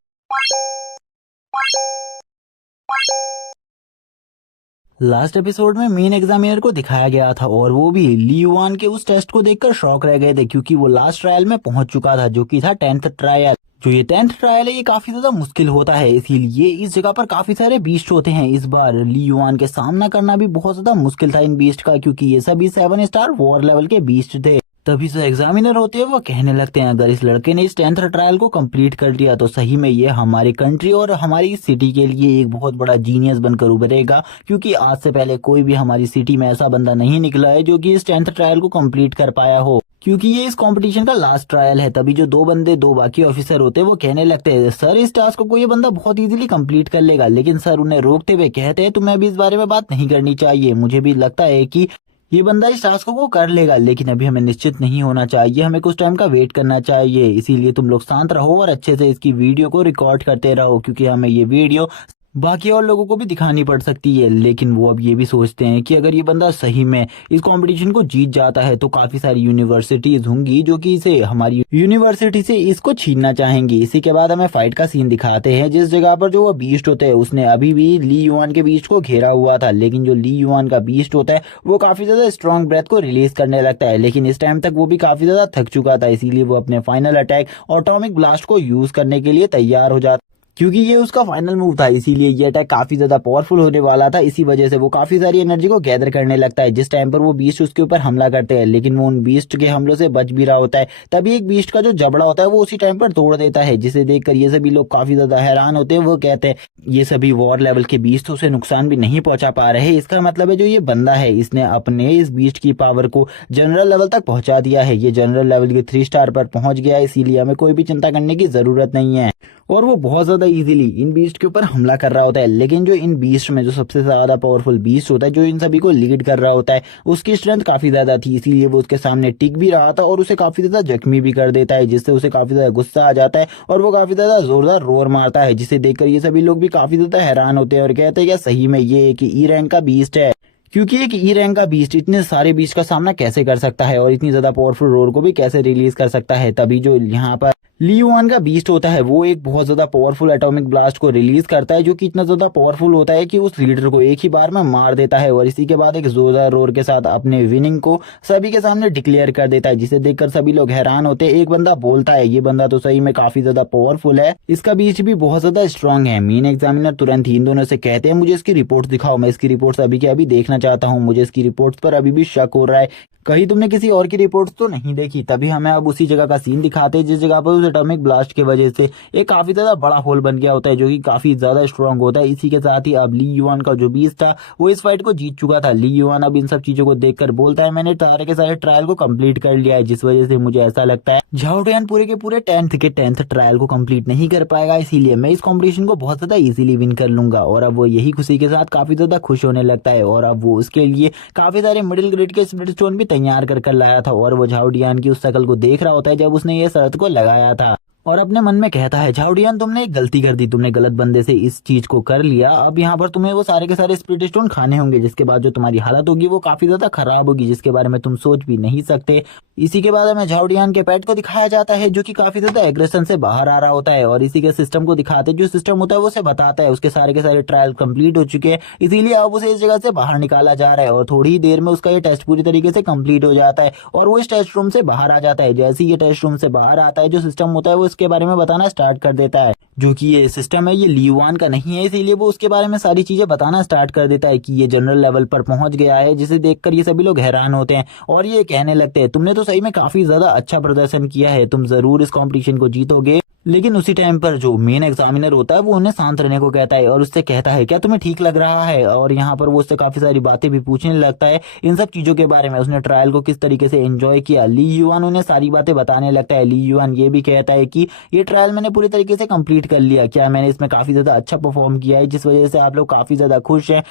Last episode में मेन एग्जामिनर को दिखाया गया था और वो भी ली युआन के उस टेस्ट को देखकर शॉक रह गए थे क्योंकि वो लास्ट ट्रायल में पहुंच चुका था जो कि था 10th ट्रायल। जो ये 10th ट्रायल है ये काफी ज्यादा मुश्किल होता है इसीलिए इस जगह पर काफी सारे बीस्ट होते हैं। इस बार ली युआन के सामना करना भी बहुत ज्यादा मुश्किल था इन बीस्ट का क्योंकि ये सभी 7 स्टार वॉर लेवल के बीस्ट थे। तभी से एग्जामिनर होते हैं वो कहने लगते हैं अगर इस लड़के ने इस 10th ट्रायल को कंप्लीट कर लिया तो सही में ये हमारी कंट्री और हमारी सिटी के लिए एक बहुत बड़ा जीनियस बनकर उभरेगा क्योंकि आज से पहले कोई भी हमारी सिटी में ऐसा बंदा नहीं निकला है जो कि इस 10th ट्रायल को कंप्लीट कर पाया हो क्योंकि ये इस कंपटीशन का लास्ट ट्रायल है। तभी जो 2 बंदे 2 बाकी ऑफिसर होते हैं वो कहने लगते हैं सर इस टास्क को ये बंदा बहुत इजीली कंप्लीट कर लेगा, लेकिन सर उन्हें रोकते हुए कहते हैं तुम्हें अभी इस बारे में बात नहीं करनी चाहिए, मुझे भी लगता है कि ये बंदा इस टास्क को कर लेगा, लेकिन अभी हमें निश्चित नहीं होना चाहिए, हमें कुछ टाइम का वेट करना चाहिए। इसीलिए तुम लोग शांत रहो और अच्छे से इसकी वीडियो को रिकॉर्ड करते रहो, क्योंकि हमें ये वीडियो बाकी और लोगों को भी दिखानी पड़ सकती है। लेकिन वो अब ये भी सोचते हैं कि अगर ये बंदा सही में इस कंपटीशन को जीत जाता है तो काफी सारी यूनिवर्सिटीज होंगी जो कि इसे हमारी यूनिवर्सिटी से इसको छीनना चाहेंगी। इसी के बाद हमें फाइट का सीन दिखाते हैं, जिस जगह पर जो वो बीस्ट होते हैं उसने अभी भी ली युआन के बीस्ट को घेरा हुआ था, लेकिन जो ली युआन का बीस्ट होता है वो काफी ज्यादा स्ट्रॉन्ग ब्रेथ को रिलीज करने लगता है। लेकिन इस टाइम तक वो भी काफी ज्यादा थक चुका था, इसीलिए वो अपने फाइनल अटैक एटॉमिक ब्लास्ट को यूज करने के लिए तैयार हो जाता, क्योंकि ये उसका फाइनल मूव था। इसीलिए ये अटैक काफी ज्यादा पावरफुल होने वाला था। इसी वजह से वो काफी सारी एनर्जी को गैदर करने लगता है। जिस टाइम पर वो बीस्ट उसके ऊपर हमला करते हैं, लेकिन वो उन बीस्ट के हमलों से बच भी रहा होता है, तभी एक बीस्ट का जो जबड़ा होता है वो उसी टाइम पर तोड़ देता है, जिसे देखकर ये सभी लोग काफी ज्यादा हैरान होते हैं। वो कहते हैं ये सभी वॉर लेवल के बीस्ट उसे नुकसान भी नहीं पहुंचा पा रहे। इसका मतलब है जो ये बंदा है इसने अपने इस बीस्ट की पावर को जनरल लेवल तक पहुंचा दिया है। ये जनरल लेवल के 3 स्टार पर पहुंच गया है, इसीलिए हमें कोई भी चिंता करने की जरूरत नहीं है। और वो बहुत ज्यादा इजीली इन बीस्ट के ऊपर हमला कर रहा होता है। लेकिन जो इन बीस्ट में जो सबसे ज्यादा पावरफुल बीस्ट होता है, जो इन सभी को लीड कर रहा होता है, उसकी स्ट्रेंथ काफी ज्यादा थी, इसीलिए वो उसके सामने टिक भी रहा था और उसे काफी ज्यादा जख्मी भी कर देता है, जिससे उसे काफी ज्यादा गुस्सा आ जाता है और वो काफी ज्यादा जोरदार रोर मारता है, जिसे देखकर ये सभी लोग भी काफी ज्यादा हैरान होते हैं और कहते हैं क्या सही में ये एक ई रैंक का बीस्ट है, क्योंकि एक ई रैंक का बीस्ट इतने सारे बीस्ट का सामना कैसे कर सकता है और इतनी ज्यादा पावरफुल रोर को भी कैसे रिलीज कर सकता है। तभी जो यहाँ पर ली युआन का बीस्ट होता है वो एक बहुत ज्यादा पावरफुल एटॉमिक ब्लास्ट को रिलीज करता है, जो कि इतना ज्यादा पावरफुल होता है कि उस लीडर को एक ही बार में मार देता है और इसी के बाद एक जोरदार रोर के साथ अपने विनिंग को सभी के सामने डिक्लेयर कर देता है, जिसे देखकर सभी लोग हैरान होते हैं। एक बंदा बोलता है ये बंदा तो सही में काफी ज्यादा पावरफुल है, इसका बीस्ट भी बहुत ज्यादा स्ट्रांग है। मेन एग्जामिनर तुरंत ही इन दोनों से कहते हैं मुझे इसकी रिपोर्ट दिखाओ, मैं इसकी रिपोर्ट्स अभी के अभी देखना चाहता हूँ, मुझे इसकी रिपोर्ट्स पर अभी भी शक हो रहा है, कहीं तुमने किसी और की रिपोर्ट्स तो नहीं देखी। तभी हमें अब उसी जगह का सीन दिखाते हैं जिस जगह पर उस एटॉमिक ब्लास्ट की वजह से एक काफी ज्यादा बड़ा होल बन गया होता है, जो कि काफी ज्यादा स्ट्रांग होता है। इसी के साथ ही अब ली युआन का जो बीस्ट था वो इस फाइट को जीत चुका था। ली युआन अब इन सब चीजों को देखकर बोलता है मैंने सारे के सारे ट्रायल को कंप्लीट कर लिया है, जिस वजह से मुझे ऐसा लगता है झाओ टियान पूरे के पूरे 10th के 10th ट्रायल को कंप्लीट नहीं कर पाएगा, इसीलिए मैं इस कॉम्पिटिशन को बहुत ज्यादा इजीली विन कर लूंगा। और अब वो यही खुशी के साथ काफी ज्यादा खुश होने लगता है और अब वो उसके लिए काफी सारे मिडिल ग्रेड के स्पिरिट स्टोन भी तैयार कर लाया था। और वो झाओ टियान की उस शकल को देख रहा होता है जब उसने ये शर्त को लगाया था और अपने मन में कहता है झाओ टियान तुमने एक गलती कर दी, तुमने गलत बंदे से इस चीज को कर लिया, अब यहाँ पर तुम्हें वो सारे के सारे स्पिरिट स्टोन खाने होंगे, जिसके बाद जो तुम्हारी हालत होगी वो काफी ज्यादा खराब होगी, जिसके बारे में तुम सोच भी नहीं सकते। इसी के बाद हमें झाओ टियान के पेट को दिखाया जाता है जो कि काफी ज्यादा एग्रेशन से बाहर आ रहा होता है और इसी के सिस्टम को दिखाते जो सिस्टम होता है वो उसे बताता है उसके सारे के सारे ट्रायल कंप्लीट हो चुके हैं, इसीलिए अब उसे इस जगह से बाहर निकाला जा रहा है और थोड़ी ही देर में उसका ये टेस्ट पूरी तरीके से कंप्लीट हो जाता है और वो इस टेस्ट रूम से बाहर आ जाता है। जैसे ही ये टेस्ट रूम से बाहर आता है जो सिस्टम होता है वो इसके बारे में बताना स्टार्ट कर देता है, जो कि ये सिस्टम है ये ली युआन का नहीं है, इसीलिए वो उसके बारे में सारी चीजें बताना स्टार्ट कर देता है कि ये जनरल लेवल पर पहुंच गया है, जिसे देखकर ये सभी लोग हैरान होते हैं और ये कहने लगते हैं तुमने तो सही में काफी ज्यादा अच्छा प्रदर्शन किया है, तुम जरूर इस कॉम्पिटिशन को जीतोगे। लेकिन उसी टाइम पर जो मेन एग्जामिनर होता है वो उन्हें शांत रहने को कहता है और उससे कहता है क्या तुम्हें ठीक लग रहा है, और यहाँ पर वो उससे काफी सारी बातें भी पूछने लगता है इन सब चीजों के बारे में, उसने ट्रायल को किस तरीके से एंजॉय किया। ली युआन उन्हें सारी बातें बताने लगता है। ली युआन ये भी कहता है कि ये ट्रायल मैंने पूरी तरीके से कंप्लीट कर लिया, क्या मैंने इसमें काफी ज्यादा अच्छा परफॉर्म किया है जिस वजह से आप लोग काफी ज्यादा खुश हैं।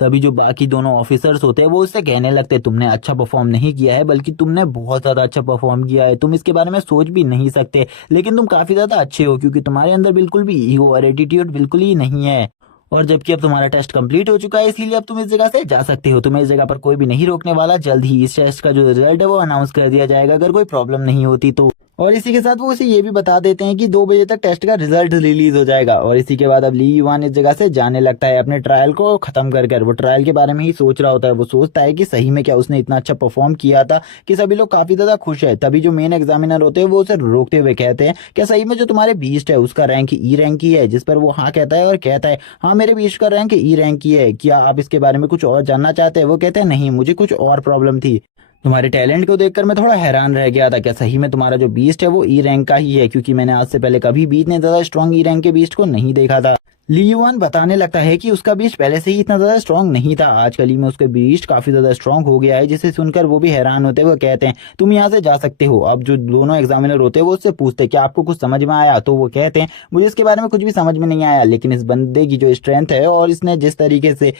तभी जो बाकी दोनों ऑफिसर्स होते हैं वो उससे कहने लगते हैं तुमने अच्छा परफॉर्म नहीं किया है बल्कि तुमने बहुत ज्यादा अच्छा परफॉर्म किया है, तुम इसके बारे में सोच भी नहीं सकते, लेकिन तुम काफी ज्यादा अच्छे हो क्योंकि तुम्हारे अंदर बिल्कुल भी ईगो और एटीट्यूड बिल्कुल ही नहीं है। और जबकि अब तुम्हारा टेस्ट कंप्लीट हो चुका है इसीलिए अब तुम इस जगह से जा सकते हो, तुम्हें इस जगह पर कोई भी नहीं रोकने वाला, जल्द ही इस टेस्ट का जो रिजल्ट है वो अनाउंस कर दिया जाएगा अगर कोई प्रॉब्लम नहीं होती तो। और इसी के साथ वो उसे ये भी बता देते हैं कि 2 बजे तक टेस्ट का रिजल्ट रिलीज हो जाएगा। और इसी के बाद अब ली युआन इस जगह से जाने लगता है अपने ट्रायल को खत्म कर वो ट्रायल के बारे में ही सोच रहा होता है, वो सोचता है कि सही में क्या उसने इतना अच्छा परफॉर्म किया था कि सभी लोग काफी ज्यादा खुश है। तभी जो मेन एग्जामिनर होते हैं वो उसे रोकते हुए कहते हैं क्या सही में जो तुम्हारे बीस्ट है उसका रैंक ई रैंक ही है, जिस पर वो हाँ कहता है और कहता है हाँ मेरे बीस्ट का रैंक ई रैंक ही है, क्या आप इसके बारे में कुछ और जानना चाहते हैं। वो कहते हैं नहीं मुझे कुछ और प्रॉब्लम थी, तुम्हारे टैलेंट को देखकर मैं थोड़ा हैरान रह गया था, क्या सही में तुम्हारा जो बीस्ट है वो ई रैंक का ही है, क्योंकि मैंने आज से पहले कभी भी इतने ज्यादा स्ट्रॉन्ग ई रैंक के बीस्ट को नहीं देखा था। ली युआन बताने लगता है कि उसका बीस्ट पहले से ही इतना ज्यादा स्ट्रॉन्ग नहीं था, आजकल ही में उसका बीस्ट काफी ज्यादा स्ट्रॉन्ग हो गया है, जिसे सुनकर वो भी हैरान होते हुए कहते हैं तुम यहाँ से जा सकते हो। अब जो दोनों एग्जामिनर होते हैं वो उससे पूछते हैं क्या आपको कुछ समझ में आया, तो वो कहते हैं मुझे इसके बारे में कुछ भी समझ में नहीं आया, लेकिन इस बंदे की जो स्ट्रेंथ है और इसने जिस तरीके से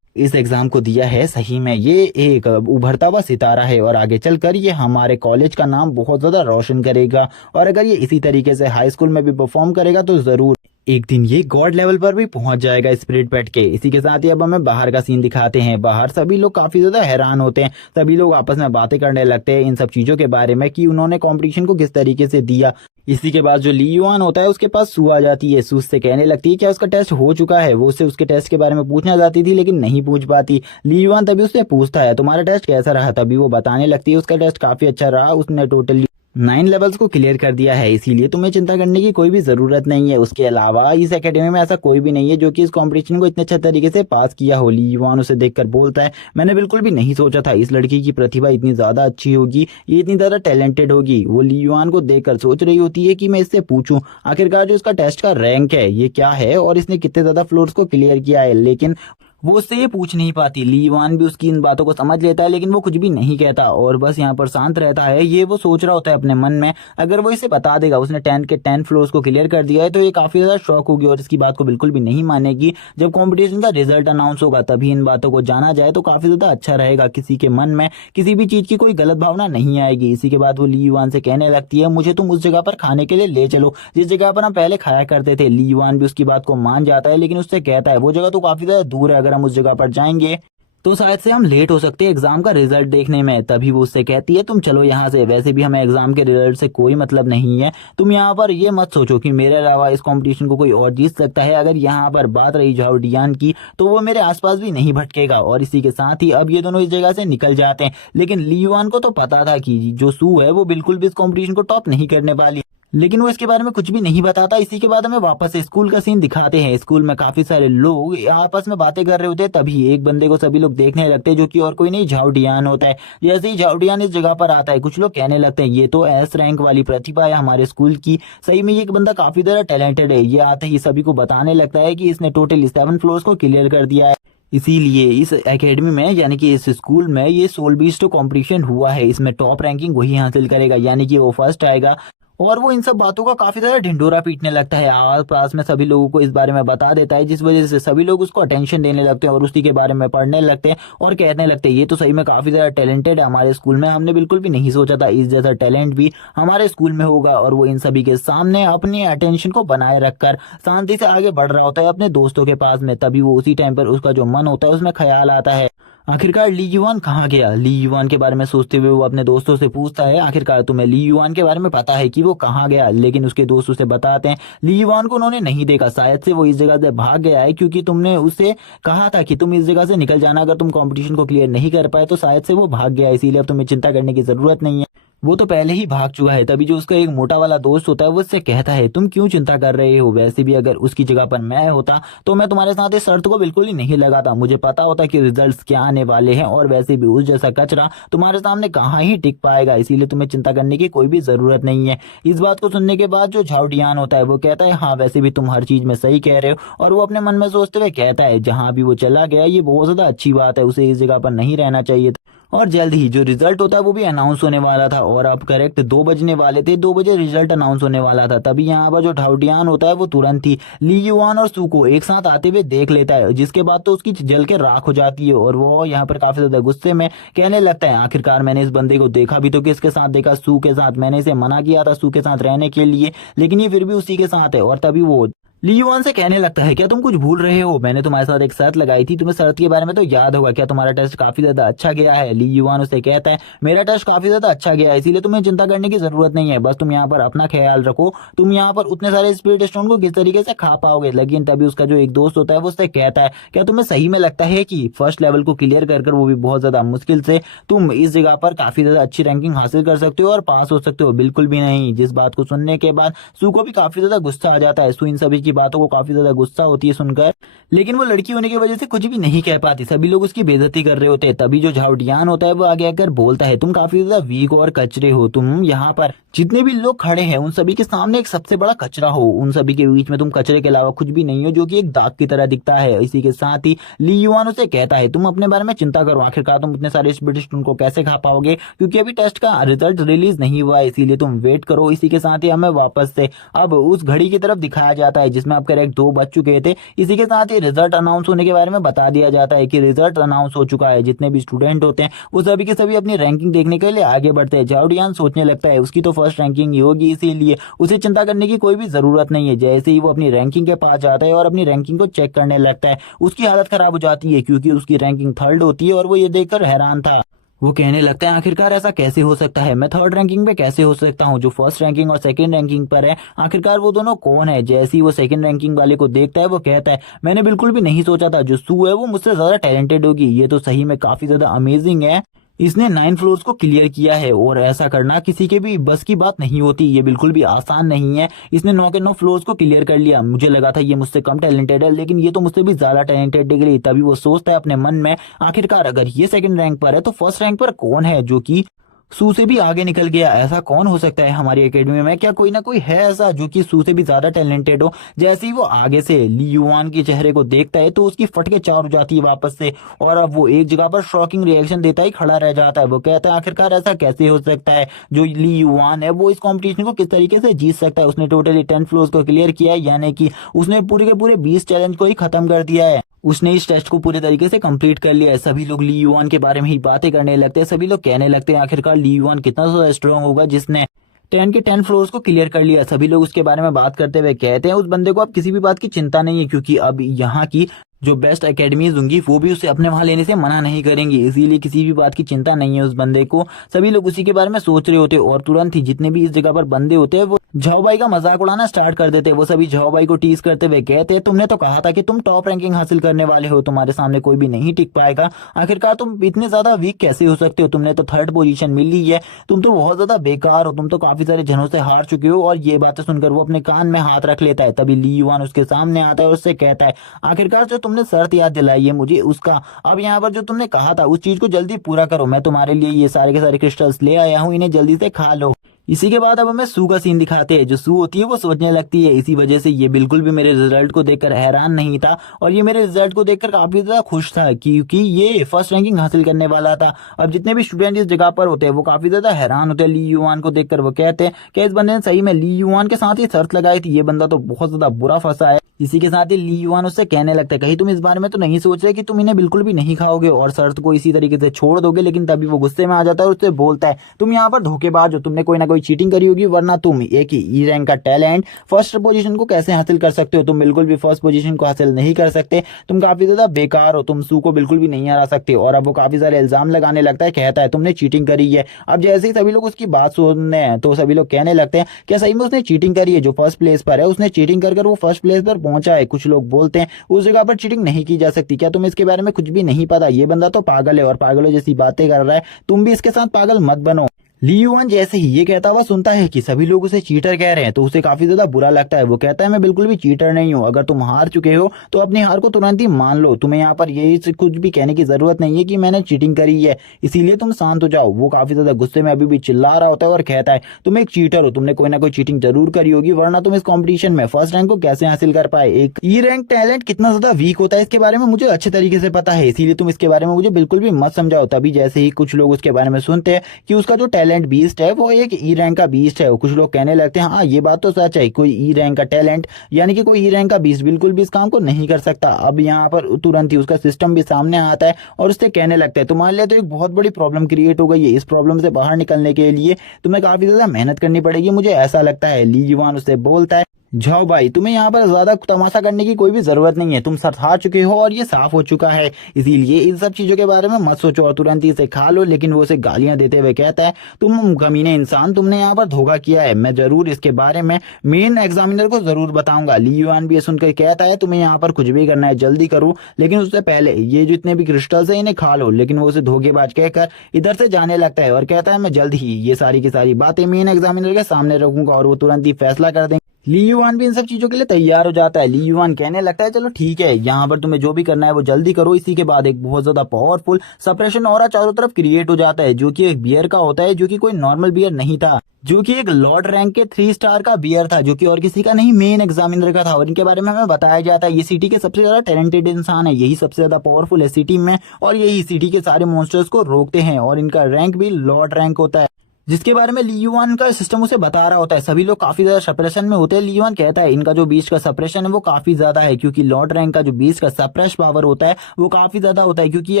इस एग्जाम को दिया है, सही में ये एक उभरता हुआ सितारा है और आगे चलकर ये हमारे कॉलेज का नाम बहुत ज्यादा रोशन करेगा। और अगर ये इसी तरीके से हाई स्कूल में भी परफॉर्म करेगा तो जरूर एक दिन ये गॉड लेवल पर भी पहुंच जाएगा स्पिरिट पेट के। इसी के साथ ही अब हमें बाहर का सीन दिखाते हैं। बाहर सभी लोग काफी ज्यादा हैरान होते हैं, सभी लोग आपस में बातें करने लगते हैं इन सब चीजों के बारे में कि उन्होंने कंपटीशन को किस तरीके से दिया। इसी के बाद जो ली युआन होता है उसके पास सू आ जाती है। सू से कहने लगती है क्या उसका टेस्ट हो चुका है। वो उससे उसके टेस्ट के बारे में पूछना चाहती थी लेकिन नहीं पूछ पाती। ली युआन तभी उससे पूछता है तुम्हारा टेस्ट कैसा रहा। तभी वो बताने लगती है उसका टेस्ट काफी अच्छा रहा, उसने टोटली 9 लेवल्स को क्लियर कर दिया है, इसीलिए तुम्हें चिंता करने की कोई भी जरूरत नहीं है। उसके अलावा इस एकेडमी में ऐसा कोई भी नहीं है जो कि इस कंपटीशन को इतने अच्छे तरीके से पास किया हो। ली युआन उसे देखकर बोलता है मैंने बिल्कुल भी नहीं सोचा था इस लड़की की प्रतिभा इतनी ज्यादा अच्छी होगी, ये इतनी ज्यादा टैलेंटेड होगी। वो ली युआन को देखकर सोच रही होती है कि मैं इससे पूछूं आखिरकार जो इसका टेस्ट का रैंक है ये क्या है और इसने कितने ज्यादा फ्लोर्स को क्लियर किया है, लेकिन वो उससे ये पूछ नहीं पाती। ली युआन भी उसकी इन बातों को समझ लेता है लेकिन वो कुछ भी नहीं कहता और बस यहाँ पर शांत रहता है। ये वो सोच रहा होता है अपने मन में अगर वो इसे बता देगा उसने 10 के 10 फ्लोर्स को क्लियर कर दिया है तो ये काफी ज्यादा शॉक होगी और इसकी बात को बिल्कुल भी नहीं मानेगी। जब कंपटीशन का रिजल्ट अनाउंस होगा तभी इन बातों को जाना जाए तो काफी ज्यादा अच्छा रहेगा, किसी के मन में किसी भी चीज की कोई गलत भावना नहीं आएगी। इसी के बाद वो ली युआन से कहने लगती है मुझे तुम उस जगह पर खाने के लिए ले चलो जिस जगह पर हम पहले खाया करते थे। ली युआन भी उसकी बात को मान जाता है लेकिन उससे कहता है वो जगह तो काफी ज्यादा दूर है, अगर हम उस जगह पर जाएंगे तो शायद से हम लेट हो सकते हैं एग्जाम का रिजल्ट देखने में। तभी वो उससे कहती है तुम चलो यहाँ से, वैसे भी हमें एग्जाम के रिजल्ट से कोई मतलब नहीं है। तुम यहाँ पर ये मत सोचो कि मेरे अलावा इस कंपटीशन को कोई और जीत सकता है। अगर यहाँ पर बात रही झाओ डियान की तो वो मेरे आसपास भी नहीं भटकेगा। और इसी के साथ ही अब ये दोनों इस जगह से निकल जाते हैं। लेकिन ली युआन को तो पता था कि जो सू है वो बिल्कुल भी इस कॉम्पिटिशन को टॉप नहीं करने वाली, लेकिन वो इसके बारे में कुछ भी नहीं बताता। इसी के बाद हमें वापस स्कूल का सीन दिखाते हैं। स्कूल में काफी सारे लोग आपस में बातें कर रहे होते हैं, तभी एक बंदे को सभी लोग देखने लगते हैं जो कि और कोई नहीं झाओ डियान होता है। जैसे ही झाओ डियान इस जगह पर आता है कुछ लोग कहने लगते हैं ये तो एस रैंक वाली प्रतिभा है हमारे स्कूल की, सही में ये एक बंदा काफी ज्यादा टैलेंटेड है। ये आते ही सभी को बताने लगता है कि इसने टोटल 7 फ्लोर्स को क्लियर कर दिया है। इसीलिए इस एकेडमी में यानी कि इस स्कूल में ये सोल बीस्ट कंपटीशन हुआ है, इसमें टॉप रैंकिंग वही हासिल करेगा यानी कि वो फर्स्ट आएगा। और वो इन सब बातों का काफी ज्यादा ढिंढोरा पीटने लगता है, आस पास में सभी लोगों को इस बारे में बता देता है, जिस वजह से सभी लोग उसको अटेंशन देने लगते हैं और उसी के बारे में पढ़ने लगते हैं और कहने लगते हैं ये तो सही में काफी ज्यादा टैलेंटेड है हमारे स्कूल में, हमने बिल्कुल भी नहीं सोचा था इस जैसा टैलेंट भी हमारे स्कूल में होगा। और वो इन सभी के सामने अपनी अटेंशन को बनाए रखकर शांति से आगे बढ़ रहा होता है अपने दोस्तों के पास में। तभी वो उसी टाइम पर उसका जो मन होता है उसमें ख्याल आता है आखिरकार ली युआन कहाँ गया। ली युआन के बारे में सोचते हुए वो अपने दोस्तों से पूछता है आखिरकार तुम्हें ली युआन के बारे में पता है कि वो कहाँ गया। लेकिन उसके दोस्त उसे बताते हैं ली युआन को उन्होंने नहीं देखा, शायद से वो इस जगह से भाग गया है क्योंकि तुमने उसे कहा था कि तुम इस जगह से निकल जाना, अगर तुम कंपटीशन को क्लियर नहीं कर पाए तो शायद से वो भाग गया, इसीलिए अब तुम्हें चिंता करने की जरूरत नहीं है, वो तो पहले ही भाग चुका है। तभी जो उसका एक मोटा वाला दोस्त होता है वो उससे कहता है तुम क्यों चिंता कर रहे हो, वैसे भी अगर उसकी जगह पर मैं होता तो मैं तुम्हारे साथ इस शर्त को बिल्कुल ही नहीं लगाता, मुझे पता होता कि रिजल्ट्स क्या आने वाले हैं और वैसे भी उस जैसा कचरा तुम्हारे सामने कहाँ ही टिक पाएगा, इसीलिए तुम्हें चिंता करने की कोई भी जरूरत नहीं है। इस बात को सुनने के बाद जो झाओ डियान होता है वो कहता है हाँ वैसे भी तुम हर चीज में सही कह रहे हो। और वो अपने मन में सोचते हुए कहता है जहां भी वो चला गया ये बहुत ज्यादा अच्छी बात है, उसे इस जगह पर नहीं रहना चाहिए था। और जल्द ही जो रिजल्ट होता है वो भी अनाउंस होने वाला था और अब करेक्ट 2 बजने वाले थे, 2 बजे रिजल्ट अनाउंस होने वाला था। तभी यहाँ पर जो ठाउटियान होता है वो तुरंत ही ली युआन और सू को एक साथ आते हुए देख लेता है, जिसके बाद तो उसकी जल के राख हो जाती है और वो यहाँ पर काफी ज्यादा गुस्से में कहने लगता है आखिरकार मैंने इस बंदे को देखा भी तो किसके साथ देखा, सू के साथ, मैंने इसे मना किया था सू के साथ रहने के लिए लेकिन ये फिर भी उसी के साथ है। और तभी वो ली युआन से कहने लगता है क्या तुम कुछ भूल रहे हो, मैंने तुम्हारे साथ एक शर्त लगाई थी, तुम्हें शर्त के बारे में तो याद होगा, क्या तुम्हारा टेस्ट काफी ज्यादा अच्छा गया है। ली युआन उसे कहता है मेरा टेस्ट काफी ज्यादा अच्छा गया है इसीलिए तुम्हें चिंता करने की जरूरत नहीं है, बस तुम यहाँ पर अपना ख्याल रखो, तुम यहाँ पर उतने सारे स्पिरिट स्टोन को किस तरीके से खा पाओगे। लेकिन तभी उसका जो एक दोस्त होता है वो उससे कहता है क्या तुम्हें सही में लगता है कि फर्स्ट लेवल को क्लियर कर वो भी बहुत ज्यादा मुश्किल से तुम इस जगह पर काफी ज्यादा अच्छी रैंकिंग हासिल कर सकते हो और पास हो सकते हो। बिल्कुल भी नहीं। जिस बात को सुनने के बाद सू को भी काफी ज्यादा गुस्सा आ जाता है, सू इन सभी की बातों को काफी ज्यादा गुस्सा होती है सुनकर, लेकिन वो लड़की होने की वजह से कुछ भी नहीं कह पाती, सभी लोग उसकी बेइज्जती कर रहे होते हैं। तभी जो झाओ डियान होता है वो आगे आकर बोलता है तुम काफी ज्यादा वीक और कचरे हो, तुम यहाँ पर जितने भी लोग खड़े हैं उन सभी के सामने एक सबसे बड़ा कचरा हो, उन सभी के बीच में तुम कचरे के अलावा कुछ भी नहीं हो जो कि एक दाग की तरह दिखता है। इसी के साथ ही ली युआन उसे कहता है तुम अपने बारे में चिंता करो, आखिरकार तुम इतने सारे स्पिरिट स्टोन को कैसे खा पाओगे क्योंकि अभी टेस्ट का रिजल्ट रिलीज नहीं हुआ है, इसीलिए तुम वेट करो। इसी के साथ ही हमें वापस से अब उस घड़ी की तरफ दिखाया जाता है जिसमें आपका रैंक 2 बच चुके थे। इसी के साथ ही रिजल्ट अनाउंस होने के बारे में बता दिया जाता है कि रिजल्ट अनाउंस हो चुका है। जितने भी स्टूडेंट होते हैं वो सभी के सभी अपनी रैंकिंग देखने के लिए आगे बढ़ते हैं। झाओडियान सोचने लगता है उसकी तो फर्स्ट रैंकिंग ही होगी, इसीलिए उसे चिंता करने की कोई भी जरूरत नहीं है। जैसे ही वो अपनी रैंकिंग के पास जाता है और अपनी रैंकिंग को चेक करने लगता है, उसकी हालत खराब हो जाती है क्योंकि उसकी रैंकिंग 3rd होती है और वो ये देखकर हैरान था। वो कहने लगता है आखिरकार ऐसा कैसे हो सकता है, मैं 3rd रैंकिंग पे कैसे हो सकता हूँ जो फर्स्ट रैंकिंग और 2nd रैंकिंग पर है। आखिरकार वो दोनों कौन है। जैसे ही वो 2nd रैंकिंग वाले को देखता है वो कहता है मैंने बिल्कुल भी नहीं सोचा था जो सू है वो मुझसे ज्यादा टैलेंटेड होगी, ये तो सही में काफी ज्यादा अमेजिंग है। इसने 9 फ्लोर्स को क्लियर किया है और ऐसा करना किसी के भी बस की बात नहीं होती, ये बिल्कुल भी आसान नहीं है। इसने 9 के 9 फ्लोर्स को क्लियर कर लिया। मुझे लगा था ये मुझसे कम टैलेंटेड है लेकिन ये तो मुझसे भी ज्यादा टैलेंटेड निकली। तभी वो सोचता है अपने मन में आखिरकार अगर ये 2nd रैंक पर है तो फर्स्ट रैंक पर कौन है जो कि सू से भी आगे निकल गया। ऐसा कौन हो सकता है हमारी एकेडमी में, क्या कोई ना कोई है ऐसा जो कि सू से भी ज्यादा टैलेंटेड हो। जैसे ही वो आगे से ली युआन के चेहरे को देखता है तो उसकी फटके चार हो जाती है वापस से और अब वो एक जगह पर शॉकिंग रिएक्शन देता ही खड़ा रह जाता है। वो कहता है आखिरकार ऐसा कैसे हो सकता है, जो ली युआन है वो इस कॉम्पिटिशन को किस तरीके से जीत सकता है। उसने टोटली 10 फ्लोर्स को क्लियर किया है, यानी कि उसने पूरे के पूरे 20 चैलेंज को ही खत्म कर दिया है। उसने इस टेस्ट को पूरे तरीके से कंप्लीट कर लिया है। सभी लोग ली युआन के बारे में ही बातें करने लगते हैं। सभी लोग कहने लगते हैं आखिरकार ली युआन कितना ज्यादा स्ट्रांग होगा जिसने 10 के 10 फ्लोर्स को क्लियर कर लिया। सभी लोग उसके बारे में बात करते हुए कहते हैं उस बंदे को अब किसी भी बात की चिंता नहीं है क्योंकि अब यहाँ की जो बेस्ट एकेडमीज होंगी वो भी उसे अपने वहां लेने से मना नहीं करेंगी, इसीलिए किसी भी बात की चिंता नहीं है उस बंदे को। सभी लोग उसी के बारे में सोच रहे होते और तुरंत ही जितने भी इस जगह पर बंदे होते हैं वो झाओ भाई का मजाक उड़ाना स्टार्ट कर देते। वो सभी झाओ भाई को टीज करते हुए कहते हैं तुमने तो कहा था कि तुम टॉप रैंकिंग हासिल करने वाले हो, तुम्हारे सामने कोई भी नहीं टिक पाएगा, आखिरकार तुम इतने ज्यादा वीक कैसे हो सकते हो, तुमने तो 3rd पोजीशन मिली है, तुम तो बहुत ज्यादा बेकार हो, तुम तो काफी सारे जनों से हार चुके हो। और ये बातें सुनकर वो अपने कान में हाथ रख लेता है। तभी ली युआन उसके सामने आता है और उससे कहता है आखिरकार जो तुमने शर्त याद दिलाई है मुझे उसका, अब यहाँ पर जो तुमने कहा था उस चीज को जल्दी पूरा करो। मैं तुम्हारे लिए ये सारे के सारे क्रिस्टल्स ले आया हूँ, इन्हें जल्दी से खा लो। इसी के बाद अब हमें सू का सीन दिखाते हैं। जो सू होती है वो सोचने लगती है इसी वजह से ये बिल्कुल भी मेरे रिजल्ट को देखकर हैरान नहीं था और ये मेरे रिजल्ट को देखकर काफी ज्यादा खुश था क्योंकि ये फर्स्ट रैंकिंग हासिल करने वाला था। अब जितने भी स्टूडेंट इस जगह पर होते हैं वो काफी ज्यादा हैरान होते हैं ली युआन को देखकर। वो कहते हैं कि इस बंदे ने सही में ली युआन के साथ ही शर्त लगाई थी, ये बंदा तो बहुत ज्यादा बुरा फंसा है। इसी के साथ ही ली युआन उससे कहने लगता है कहीं तुम इस बारे में तो नहीं सोच रहे कि तुम इन्हें बिल्कुल भी नहीं खाओगे और शर्त को इसी तरीके से छोड़ दोगे। लेकिन तभी वो गुस्से में आ जाता है और उससे बोलता है तुम यहाँ पर धोखेबाज हो, तुमने कोई ना कोई चीटिंग करी होगी वरना तुम एक ही ई रैंक का टैलेंट फर्स्ट पोजीशन को कैसे हासिल कर सकते हो। तुम बिल्कुल भी फर्स्ट पोजीशन को हासिल नहीं कर सकते, तुम काफी ज्यादा बेकार हो, तुम सू को बिल्कुल भी नहीं हरा सकते। और अब वो काफी सारे इल्जाम लगाने लगता है, कहता है तुमने चीटिंग करी है। अब जैसे ही सभी लोग उसकी बात सुनने हैं तो सभी लोग कहने लगते हैं क्या सही में उसने चीटिंग करी है, जो फर्स्ट प्लेस पर है उसने चीटिंग कर वो फर्स्ट प्लेस पर पहुंचा है। कुछ लोग बोलते हैं उस जगह पर चीटिंग नहीं की जा सकती, क्या तुम्हें इसके बारे में कुछ भी नहीं पता, ये बंदा तो पागल है और पागलों जैसी बातें कर रहा है, तुम भी इसके साथ पागल मत बनो। ली युआन जैसे ही ये कहता हुआ सुनता है कि सभी लोग उसे चीटर कह रहे हैं तो उसे काफी ज्यादा बुरा लगता है। वो कहता है मैं बिल्कुल भी चीटर नहीं हूँ, अगर तुम हार चुके हो तो अपनी हार को तुरंत ही मान लो, तुम्हें यहाँ पर यही कुछ भी कहने की जरूरत नहीं है कि मैंने चीटिंग करी है, इसीलिए तुम शांत हो जाओ। वो काफी ज्यादा गुस्से में अभी भी चिल्ला रहा होता है और कहता है तुम एक चीटर हो, तुमने कोई ना कोई चीटिंग जरूर करी होगी वरना तुम इस कॉम्पिटिशन में फर्स्ट रैंक को कैसे हासिल कर पाए। एक ई रैंक टैलेंट कितना ज्यादा वीक होता है इसके बारे में मुझे अच्छे तरीके से पता है, इसीलिए तुम इसके बारे में मुझे बिल्कुल भी मत समझाओ। तभी जैसे ही कुछ लोग उसके बारे में सुनते हैं कि उसका जो टैलेंट बीस्ट है वो एक ई रैंक का बीस्ट है, कुछ लोग कहने लगते हैं हाँ ये बात तो सच है, कोई ई रैंक का टैलेंट यानी कि कोई ई रैंक का बीस्ट बिल्कुल भी इस काम को नहीं कर सकता। अब यहाँ पर तुरंत ही उसका सिस्टम भी सामने आता है और उससे कहने लगता है तुम्हारे लिए तो एक बहुत बड़ी प्रॉब्लम क्रिएट हो गई है, इस प्रॉब्लम से बाहर निकलने के लिए तुम्हें काफी ज्यादा मेहनत करनी पड़ेगी, मुझे ऐसा लगता है। ली युआन उससे बोलता है जाओ भाई तुम्हें यहाँ पर ज्यादा तमाशा करने की कोई भी जरूरत नहीं है, तुम सर हार चुके हो और ये साफ हो चुका है, इसीलिए इन सब चीजों के बारे में मत सोचो और तुरंत ही इसे खा लो। लेकिन वो उसे गालियां देते हुए कहता है तुम कमीने इंसान, तुमने यहाँ पर धोखा किया है, मैं जरूर इसके बारे में मेन एग्जामिनर को जरूर बताऊंगा। ली युआन भी ये सुनकर कहता है तुम्हें यहाँ पर कुछ भी करना है जल्दी करो, लेकिन उससे पहले ये जितने भी क्रिस्टल्स है इन्हें खा लो। लेकिन वो उसे धोखेबाज कहकर इधर से जाने लगता है और कहता है मैं जल्द ही ये सारी की सारी बातें मेन एग्जामिनर के सामने रखूंगा और वो तुरंत ही फैसला कर देंगे। ली युआन भी इन सब चीजों के लिए तैयार हो जाता है। ली युआन कहने लगता है चलो ठीक है यहाँ पर तुम्हें जो भी करना है वो जल्दी करो। इसी के बाद एक बहुत ज्यादा पावरफुल सप्रेशन ऑरा चारों तरफ क्रिएट हो जाता है जो कि एक बियर का होता है, जो कि कोई नॉर्मल बियर नहीं था, जो कि एक लॉर्ड रैंक के 3 स्टार का बियर था, जो कि और किसी का नहीं मेन एग्जामिनर का था। और इनके बारे में हमें बताया जाता है ये सिटी के सबसे ज्यादा टैलेंटेड इंसान है, यही सबसे ज्यादा पावरफुल है सिटी में और यही सिटी के सारे मॉन्स्टर्स को रोकते हैं और इनका रैंक भी लॉर्ड रैंक होता है। जिसके बारे में ली युआन का सिस्टम उसे बता रहा होता है। सभी लोग काफी ज्यादा सप्रेशन में होते हैं। ली युआन कहता है इनका जो बीस्ट का सप्रेशन है वो काफी ज्यादा है, क्योंकि लॉर्ड रैंक का जो बीस्ट का सप्रेश पावर होता है वो काफी ज्यादा होता है, क्योंकि ये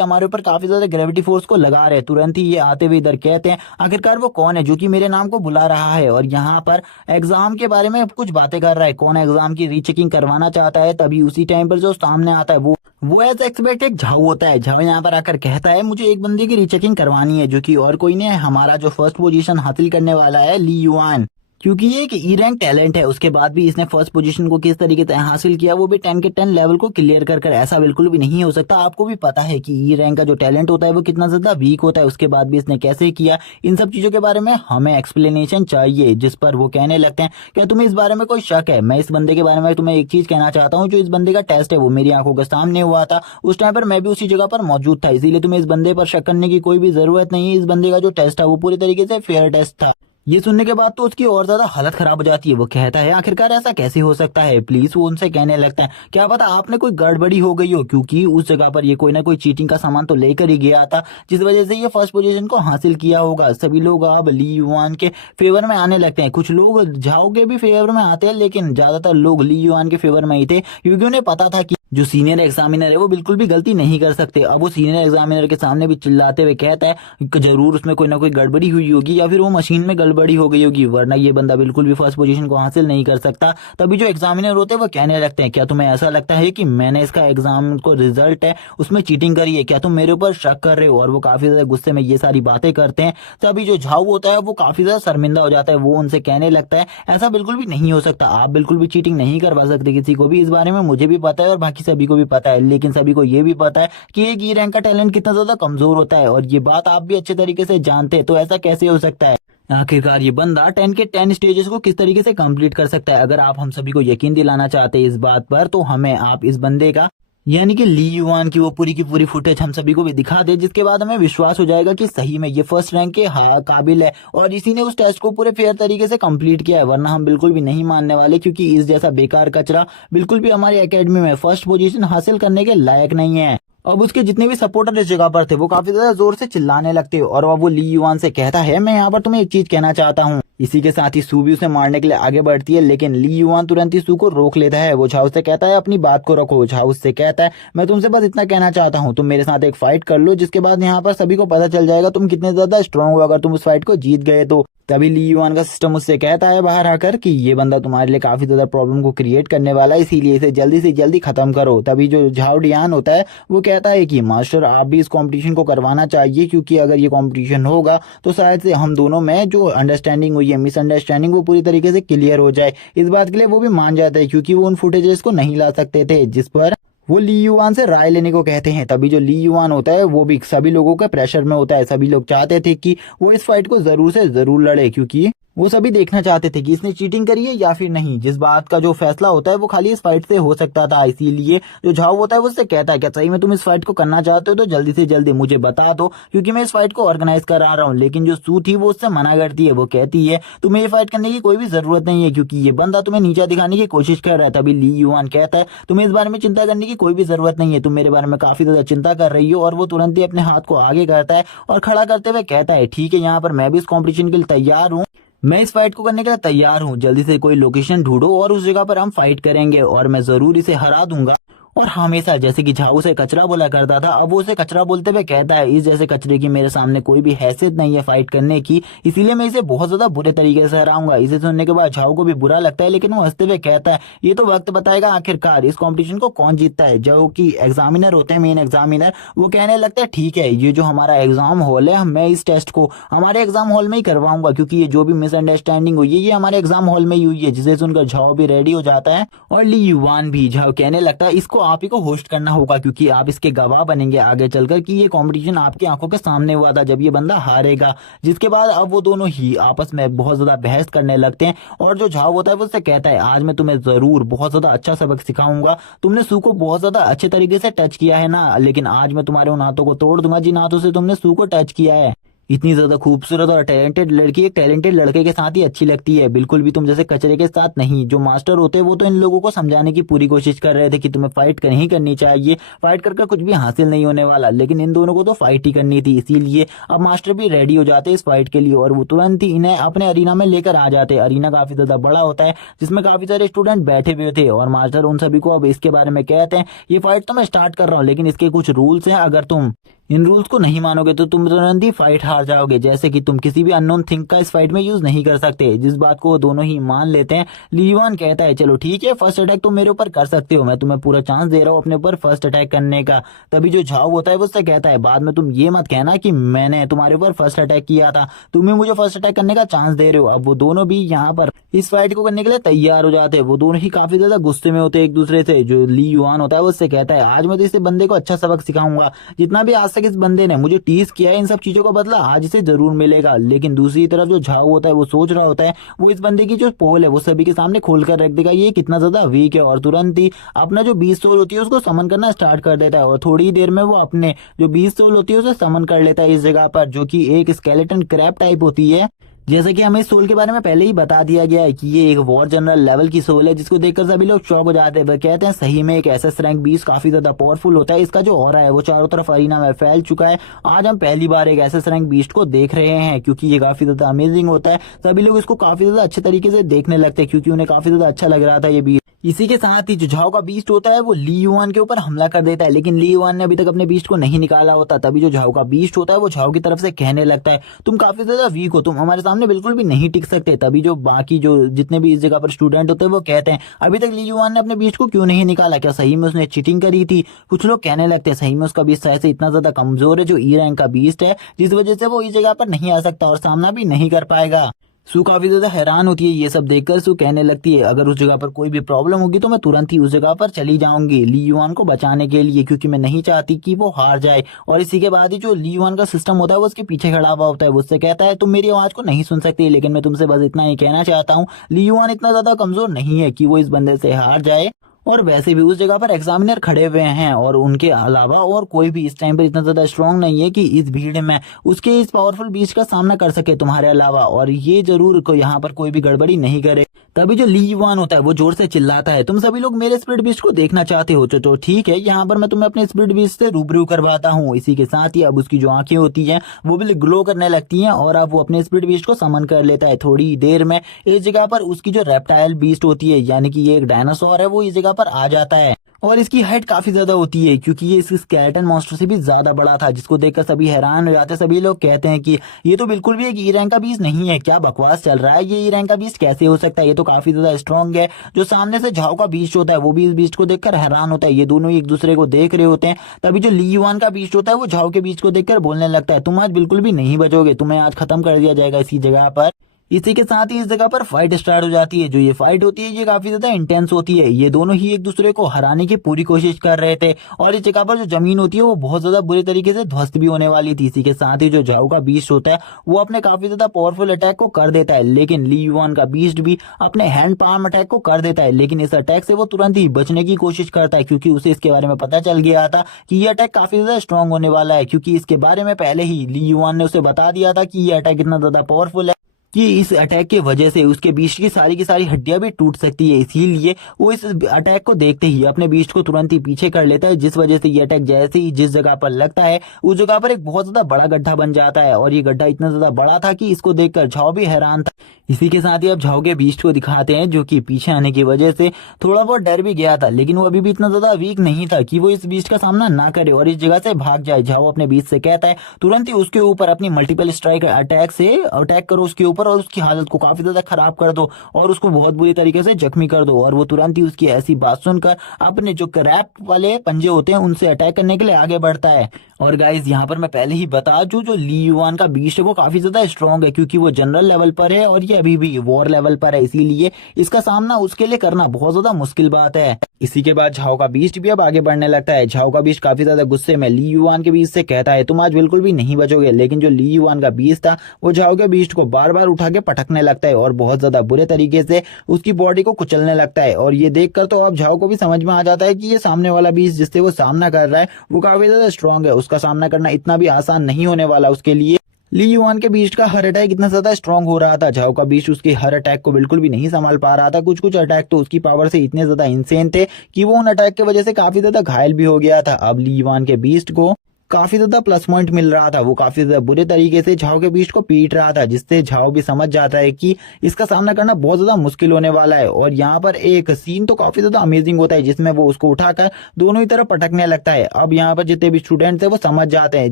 हमारे ऊपर काफी ज्यादा ग्रेविटी फोर्स को लगा रहे हैं। तुरंत ही ये आते हुए इधर कहते हैं आखिरकार वो कौन है जो कि मेरे नाम को बुला रहा है, और यहाँ पर एग्जाम के बारे में कुछ बातें कर रहा है। कौन एग्जाम की रीचेकिंग करवाना चाहता है। तभी उसी टाइम पर जो सामने आता है वो एज एक्सपेक्ट एक झाऊ होता है। झाऊ यहाँ पर आकर कहता है मुझे एक बंदे की रीचेकिंग करवानी है, जो कि और कोई नहीं है, हमारा जो फर्स्ट पोजीशन हासिल करने वाला है ली युआन, क्योंकि ये एक ई रैंक टैलेंट है। उसके बाद भी इसने फर्स्ट पोजीशन को किस तरीके से हासिल किया, वो भी 10 के 10 लेवल को क्लियर कर ऐसा बिल्कुल भी नहीं हो सकता। आपको भी पता है कि ई रैंक का जो टैलेंट होता है वो कितना ज्यादा वीक होता है। उसके बाद भी इसने कैसे किया, इन सब चीजों के बारे में हमें एक्सप्लेनेशन चाहिए। जिस पर वो कहने लगते हैं क्या तुम्हें इस बारे में कोई शक है। मैं इस बंदे के बारे में तुम्हें एक चीज कहना चाहता हूँ, जो इस बंदे का टेस्ट है वो मेरी आंखों के सामने हुआ था। उस टाइम पर मैं भी उसी जगह पर मौजूद था, इसीलिए तुम्हें इस बंदे पर शक करने की कोई भी जरूरत नहीं है। इस बंदे का जो टेस्ट था वो पूरी तरीके से फेयर टेस्ट था। ये सुनने के बाद तो उसकी और ज्यादा हालत खराब हो जाती है। वो कहता है आखिरकार ऐसा कैसे हो सकता है, प्लीज। वो उनसे कहने लगता है क्या पता आपने कोई गड़बड़ी हो गई हो, क्योंकि उस जगह पर ये कोई ना कोई चीटिंग का सामान तो लेकर ही गया था, जिस वजह से ये फर्स्ट पोजीशन को हासिल किया होगा। सभी लोग अब ली युआन के फेवर में आने लगते हैं। कुछ लोग झाओ के भी फेवर में आते हैं, लेकिन ज्यादातर लोग ली युआन के फेवर में ही थे, क्योंकि उन्हें पता था कि जो सीनियर एग्जामिनर है वो बिल्कुल भी गलती नहीं कर सकते। अब वो सीनियर एग्जामिनर के सामने भी चिल्लाते हुए कहता है कि जरूर उसमें कोई ना कोई गड़बड़ी हुई होगी, या फिर वो मशीन में गड़बड़ी हो गई होगी, वरना ये बंदा बिल्कुल भी फर्स्ट पोजीशन को हासिल नहीं कर सकता। तभी जो एग्जामिनर होते हैं वो कहने लगते हैं क्या तुम्हें ऐसा लगता है कि मैंने इसका एग्जाम को रिजल्ट है उसमें चीटिंग करी है, क्या तुम मेरे ऊपर शक कर रहे हो। और वो काफी ज्यादा गुस्से में ये सारी बातें करते हैं। तभी जो झाऊ होता है वो काफी ज्यादा शर्मिंदा हो जाता है। वो उनसे कहने लगता है ऐसा बिल्कुल भी नहीं हो सकता, आप बिल्कुल भी चीटिंग नहीं करवा सकते किसी को भी। इस बारे में मुझे भी पता है और बाकी सभी को भी पता है, लेकिन सभी को ये भी पता है कि एक ई रैंक का टैलेंट कितना ज्यादा कमजोर होता है, और ये बात आप भी अच्छे तरीके से जानते हैं। तो ऐसा कैसे हो सकता है। आखिरकार ये बंदा 10 के 10 स्टेजेस को किस तरीके से कंप्लीट कर सकता है। अगर आप हम सभी को यकीन दिलाना चाहते हैं इस बात पर, तो हमें आप इस बंदे का यानी कि ली युआन की वो पूरी की पूरी फुटेज हम सभी को भी दिखा दे, जिसके बाद हमें विश्वास हो जाएगा कि सही में ये फर्स्ट रैंक के काबिल है और इसी ने उस टेस्ट को पूरे फेयर तरीके से कंप्लीट किया है। वरना हम बिल्कुल भी नहीं मानने वाले, क्योंकि इस जैसा बेकार कचरा बिल्कुल भी हमारी एकेडमी में फर्स्ट पोजीशन हासिल करने के लायक नहीं है। अब उसके जितने भी सपोर्टर इस जगह पर थे वो काफी ज्यादा जोर से चिल्लाने लगते, और अब वो ली युआन से कहता है मैं यहाँ पर तुम्हें एक चीज कहना चाहता हूँ। इसी के साथ ही सू भी उसे मारने के लिए आगे बढ़ती है, लेकिन ली युआन तुरंत ही सू को रोक लेता है। वो झाऊ से कहता है अपनी बात को रखो। झाऊ से कहता है मैं तुमसे बस इतना कहना चाहता हूँ, तुम मेरे साथ एक फाइट कर लो, जिसके बाद यहाँ पर सभी को पता चल जाएगा तुम कितने ज्यादा स्ट्रांग हो अगर तुम उस फाइट को जीत गए तो। तभी ली युआन का सिस्टम उससे कहता है बाहर आकर कि ये बंदा तुम्हारे लिए काफी ज्यादा प्रॉब्लम को क्रिएट करने वाला है, इसीलिए इसे जल्दी से जल्दी खत्म करो। तभी जो झाओ डियान होता है वो कहता है कि मास्टर आप भी इस कंपटीशन को करवाना चाहिए, क्योंकि अगर ये कंपटीशन होगा तो शायद से हम दोनों में जो अंडरस्टैंडिंग हुई है, मिसअंडरस्टैंडिंग, वो पूरी तरीके से क्लियर हो जाए। इस बात के लिए वो भी मान जाते हैं, क्योंकि वो उन फुटेजेस को नहीं ला सकते थे, जिस पर वो ली युआन से राय लेने को कहते हैं। तभी जो ली युआन होता है वो भी सभी लोगों के प्रेशर में होता है। सभी लोग चाहते थे कि वो इस फाइट को जरूर से जरूर लड़े, क्योंकि वो सभी देखना चाहते थे कि इसने चीटिंग करी है या फिर नहीं। जिस बात का जो फैसला होता है वो खाली इस फाइट से हो सकता था। इसीलिए जो झाओ होता है वो उससे कहता है क्या सही में तुम इस फाइट को करना चाहते हो तो जल्दी से जल्दी मुझे बता दो, क्योंकि मैं इस फाइट को ऑर्गेनाइज करा रहा हूँ। लेकिन जो सू थी वो उससे मना करती है। वो कहती है तुम्हें ये फाइट करने की कोई भी जरूरत नहीं है, क्योंकि ये बंदा तुम्हें नीचा दिखाने की कोशिश कर रहा है। तभी ली युआन कहता है तुम्हें इस बारे में चिंता करने की कोई भी जरूरत नहीं है, तुम मेरे बारे में काफी ज्यादा चिंता कर रही हो। और वो तुरंत ही अपने हाथ को आगे करता है और खड़ा करते हुए कहता है ठीक है, यहाँ पर मैं भी इस कॉम्पिटिशन के लिए तैयार हूँ, मैं इस फाइट को करने के लिए तैयार हूँ। जल्दी से कोई लोकेशन ढूंढो और उस जगह पर हम फाइट करेंगे, और मैं जरूर इसे हरा दूंगा। और हमेशा जैसे कि झाऊ से कचरा बोला करता था, अब वो उसे कचरा बोलते हुए कहता है इस जैसे कचरे की मेरे सामने कोई भी हैसियत नहीं है फाइट करने की, इसीलिए मैं इसे बहुत ज्यादा बुरे तरीके से हराऊंगा। इसे सुनने के बाद झाऊ को भी बुरा लगता है, लेकिन वो हंसते हुए कहता है ये तो वक्त बताएगा आखिरकार इस कॉम्पिटिशन को कौन जीतता है। जो कि एग्जामिनर होते हैं, मेन एग्जामिनर, वो कहने लगता है ठीक है, ये जो हमारा एग्जाम हॉल है मैं इस टेस्ट को हमारे एग्जाम हॉल में ही करवाऊंगा, क्योंकि ये जो भी मिसअंडरस्टैंडिंग हुई है ये हमारे एग्जाम हॉल में ही हुई है। जिसे सुनकर झाऊ भी रेडी हो जाता है और ली युआन भी। झाऊ कहने लगता है इसको आप ही को होस्ट करना होगा, क्योंकि आप इसके गवाह बनेंगे आगे चलकर कि ये कंपटीशन आपकी आंखों के सामने हुआ था जब ये बंदा हारेगा। जिसके बाद अब वो दोनों ही आपस में बहुत ज्यादा बहस करने लगते हैं, और जो झाओ होता है वो उससे कहता है आज मैं तुम्हें जरूर बहुत ज्यादा अच्छा सबक सिखाऊंगा। तुमने सू को बहुत ज्यादा अच्छे तरीके से टच किया है ना, लेकिन आज मैं तुम्हारे उन हाथों को तोड़ दूंगा जिन हाथों से तुमने सू को टच किया है। इतनी ज्यादा खूबसूरत और टैलेंटेड लड़की एक टैलेंटेड लड़के के साथ ही अच्छी लगती है, बिल्कुल भी तुम जैसे कचरे के साथ नहीं। जो मास्टर होते हैं वो तो इन लोगों को समझाने की पूरी कोशिश कर रहे थे कि तुम्हें फाइट नहीं करनी चाहिए, फाइट करके कुछ भी हासिल नहीं होने वाला, लेकिन इन दोनों को तो फाइट ही करनी थी। इसीलिए अब मास्टर भी रेडी हो जाते इस फाइट के लिए और वो तुरंत ही इन्हें अपने अरीना में लेकर आ जाते। अरीना काफी ज्यादा बड़ा होता है जिसमें काफी सारे स्टूडेंट बैठे हुए थे और मास्टर उन सभी को अब इसके बारे में कहते हैं, ये फाइट तो मैं स्टार्ट कर रहा हूँ लेकिन इसके कुछ रूल्स हैं, अगर तुम इन रूल्स को नहीं मानोगे तो तुम तुरंत ही फाइट हार जाओगे। जैसे कि तुम किसी भी अननोन थिंग का इस फाइट में यूज नहीं कर सकते, जिस बात को वो दोनों ही मान लेते हैं। ली युआन कहता है चलो ठीक है, फर्स्ट अटैक तुम मेरे ऊपर कर सकते हो, मैं तुम्हें पूरा चांस दे रहा हूँ अपने ऊपर फर्स्ट अटैक करने का। तभी जो झाओ होता है वो उससे कहता है बाद में तुम ये मत कहना कि मैंने तुम्हारे ऊपर फर्स्ट अटैक किया था, तुम ही मुझे फर्स्ट अटैक करने का चांस दे रहे हो। अब वो दोनों भी यहाँ पर इस फाइट को करने के लिए तैयार हो जाते हैं। वो दोनों ही काफी ज्यादा गुस्से में होते हैं एक दूसरे से। जो ली युआन होता है वो उससे कहता है आज मैं तो इस बंदे को अच्छा सबक सिखाऊंगा, जितना भी आज तक इस बंदे ने मुझे टीज किया है इन सब चीजों का बदला आज इसे जरूर मिलेगा। लेकिन दूसरी तरफ जो झाओ होता है वो सोच रहा होता है वो इस बंदे की जो पोल है वो सभी के सामने खोल कर रख देगा, ये कितना ज्यादा वीक है, और तुरंत ही अपना जो 20 सोल होती है उसको समन करना स्टार्ट कर देता है और थोड़ी ही देर में वो अपने जो 20 सोल होती है उसे समन कर लेता है इस जगह पर, जो कि एक स्केलेटन क्रैब टाइप होती है। जैसा कि हमें इस सोल के बारे में पहले ही बता दिया गया है कि ये एक वॉर जनरल लेवल की सोल है, जिसको देखकर सभी लोग शॉक हो जाते हैं। वह कहते हैं सही में एक एसएस रैंक 20 काफी ज्यादा पावरफुल होता है, इसका जो ऑरा है वो चारों तरफ अरीना में फैल चुका है। आज हम पहली बार एक एसएस रैंक 20 को देख रहे हैं क्योंकि ये काफी ज्यादा अमेजिंग होता है। सभी लोग इसको काफी ज्यादा अच्छे तरीके से देखने लगते हैं क्योंकि उन्हें काफी ज्यादा अच्छा लग रहा था ये बीस्ट। इसी के साथ ही जो झाओ का बीस्ट होता है वो ली युआन के ऊपर हमला कर देता है, लेकिन ली युआन ने अभी तक अपने बीस्ट को नहीं निकाला होता। तभी जो झाओ का बीस्ट होता है वो झाओ की तरफ से कहने लगता है तुम काफी ज्यादा वीक हो, तुम हमारे सामने बिल्कुल भी नहीं टिक सकते। तभी जो बाकी जो जितने भी इस जगह पर स्टूडेंट होते हैं वो कहते हैं अभी तक ली युआन ने अपने बीस्ट को क्यों नहीं निकाला, क्या सही में उसने चीटिंग करी थी। कुछ लोग कहने लगते हैं सही में उसका बीस्ट शायद से इतना ज्यादा कमजोर है जो ई रैंक का बीस्ट है, जिस वजह से वो इस जगह पर नहीं आ सकता और सामना भी नहीं कर पाएगा। सू काफी ज्यादा हैरान होती है ये सब देखकर। सू कहने लगती है अगर उस जगह पर कोई भी प्रॉब्लम होगी तो मैं तुरंत ही उस जगह पर चली जाऊंगी ली युआन को बचाने के लिए, क्योंकि मैं नहीं चाहती कि वो हार जाए। और इसी के बाद ही जो ली युआन का सिस्टम होता है वो उसके पीछे खड़ा हुआ होता है, वो उससे कहता है तुम मेरी आवाज को नहीं सुन सकती, लेकिन मैं तुमसे बस इतना ही कहना चाहता हूँ ली युआन इतना ज्यादा कमजोर नहीं है कि वो इस बंदे से हार जाए। और वैसे भी उस जगह पर एग्जामिनर खड़े हुए हैं और उनके अलावा और कोई भी इस टाइम पर इतना ज्यादा स्ट्रांग नहीं है कि इस भीड़ में उसके इस पावरफुल बीस्ट का सामना कर सके तुम्हारे अलावा, और ये जरूर को यहाँ पर कोई भी गड़बड़ी नहीं करे। तभी जो ली युआन होता है वो जोर से चिल्लाता है तुम सभी लोग मेरे स्पिरिट बीस्ट को देखना चाहते हो तो ठीक है, यहाँ पर मैं तुम्हें अपने स्पिरिट बीस्ट से रूबरू करवाता हूँ। इसी के साथ ही अब उसकी जो आंखें होती हैं वो भी ग्लो करने लगती हैं और अब वो अपने स्पिरिट बीस्ट को समन कर लेता है। थोड़ी देर में इस जगह पर उसकी जो रेप्टाइल बीस्ट होती है यानी कि ये एक डायनासोर है वो इस जगह पर आ जाता है और इसकी हाइट काफी ज्यादा होती है क्योंकि ये इस स्केलेटन मॉन्स्टर से भी ज्यादा बड़ा था, जिसको देखकर सभी हैरान हो जाते हैं। सभी लोग कहते हैं कि ये तो बिल्कुल भी एक ई रैंक का बीस्ट नहीं है, क्या बकवास चल रहा है, ये ई रैंक का बीस्ट कैसे हो सकता है, ये तो काफी ज्यादा स्ट्रॉन्ग है। जो सामने से झाओ का बीस्ट होता है वो भी इस बीस्ट को देखकर हैरान होता है, ये दोनों एक दूसरे को देख रहे होते हैं। तभी जो ली युआन का बीस्ट होता है वो झाओ के बीस्ट को देखकर बोलने लगता है तुम आज बिल्कुल भी नहीं बचोगे, तुम्हें आज खत्म कर दिया जाएगा इसी जगह पर। इसी के साथ ही इस जगह पर फाइट स्टार्ट हो जाती है। जो ये फाइट होती है ये काफी ज्यादा इंटेंस होती है, ये दोनों ही एक दूसरे को हराने की पूरी कोशिश कर रहे थे और इस जगह पर जो जमीन होती है वो बहुत ज्यादा बुरे तरीके से ध्वस्त भी होने वाली थी। इसी के साथ ही जो झाओ का बीस्ट होता है वो अपने काफी ज्यादा पावरफुल अटैक को कर देता है, लेकिन ली युआन का बीस्ट भी अपने हैंड पाम अटैक को कर देता है, लेकिन इस अटैक से वो तुरंत ही बचने की कोशिश करता है क्योंकि उसे इसके बारे में पता चल गया था कि ये अटैक काफी ज्यादा स्ट्रॉन्ग होने वाला है, क्योंकि इसके बारे में पहले ही ली युआन ने उसे बता दिया था कि ये अटैक इतना ज्यादा पावरफुल है कि इस अटैक की वजह से उसके बीस्ट की सारी हड्डियां भी टूट सकती है। इसीलिए वो इस अटैक को देखते ही अपने बीस्ट को तुरंत ही पीछे कर लेता है, जिस वजह से ये अटैक जैसे ही जिस जगह पर लगता है उस जगह पर एक बहुत ज्यादा बड़ा गड्ढा बन जाता है और ये गड्ढा इतना ज्यादा बड़ा था कि इसको देखकर झाओ भी हैरान था। इसी के साथ ही अब झाओ के बीस्ट को दिखाते हैं जो कि पीछे आने की वजह से थोड़ा बहुत डर भी गया था, लेकिन वो अभी भी इतना ज्यादा वीक नहीं था कि वो इस बीस्ट का सामना ना करे और इस जगह से भाग जाए। झाओ अपने बीस्ट से कहता है तुरंत ही उसके ऊपर अपनी मल्टीपल स्ट्राइक अटैक से अटैक करो उसके ऊपर और उसकी हालत को काफी ज्यादा खराब कर दो और उसको बहुत बुरी तरीके से जख्मी कर दो। और वो तुरंत ही उसकी ऐसी बात सुनकर अपने जो क्रैप वाले पंजे होते हैं उनसे अटैक करने के लिए आगे बढ़ता है। और गाइज यहाँ पर मैं पहले ही बता दूं जो ली युआन का बीस्ट है वो काफी ज्यादा स्ट्रॉन्ग है क्योंकि वो जनरल लेवल पर है और ये अभी भी वॉर लेवल पर है, इसीलिए इसका सामना उसके लिए करना बहुत ज्यादा मुश्किल बात है। इसी के बाद झाओ का बीस्ट भी अब आगे बढ़ने लगता है। झाओ का बीस्ट काफी ज्यादा गुस्से में ली युआन के बीस्ट से कहता है तुम आज बिल्कुल भी नहीं बचोगे, लेकिन जो ली युआन का बीस्ट था वो झाओ के बीस्ट को बार बार उठा के पटकने लगता है और बहुत ज्यादा बुरे तरीके से उसकी बॉडी को कुचलने लगता है। और ये देखकर तो अब झाओ को भी समझ में आ जाता है कि ये सामने वाला बीस्ट जिससे वो सामना कर रहा है वो काफी ज्यादा स्ट्रॉन्ग है, उसका सामना करना इतना भी आसान नहीं होने वाला उसके लिए। ली युआन के बीस्ट का हर अटैक इतना ज्यादा स्ट्रांग हो रहा था, झाओ का बीस्ट उसके हर अटैक को बिल्कुल भी नहीं संभाल पा रहा था। कुछ कुछ अटैक तो उसकी पावर से इतने ज्यादा इंसेन थे कि वो उन अटैक की वजह से काफी ज्यादा घायल भी हो गया था। अब ली युआन के बीस्ट को काफी ज्यादा प्लस पॉइंट मिल रहा था, वो काफी ज्यादा बुरे तरीके से झाओ के बीस्ट को पीट रहा था, जिससे झाओ भी समझ जाता है कि इसका सामना करना बहुत ज्यादा मुश्किल होने वाला है। और यहाँ पर एक सीन तो काफी ज्यादा अमेजिंग होता है जिसमें वो उसको उठाकर दोनों ही तरफ पटकने लगता है। अब यहाँ पर जितने भी स्टूडेंट्स है वो समझ जाते हैं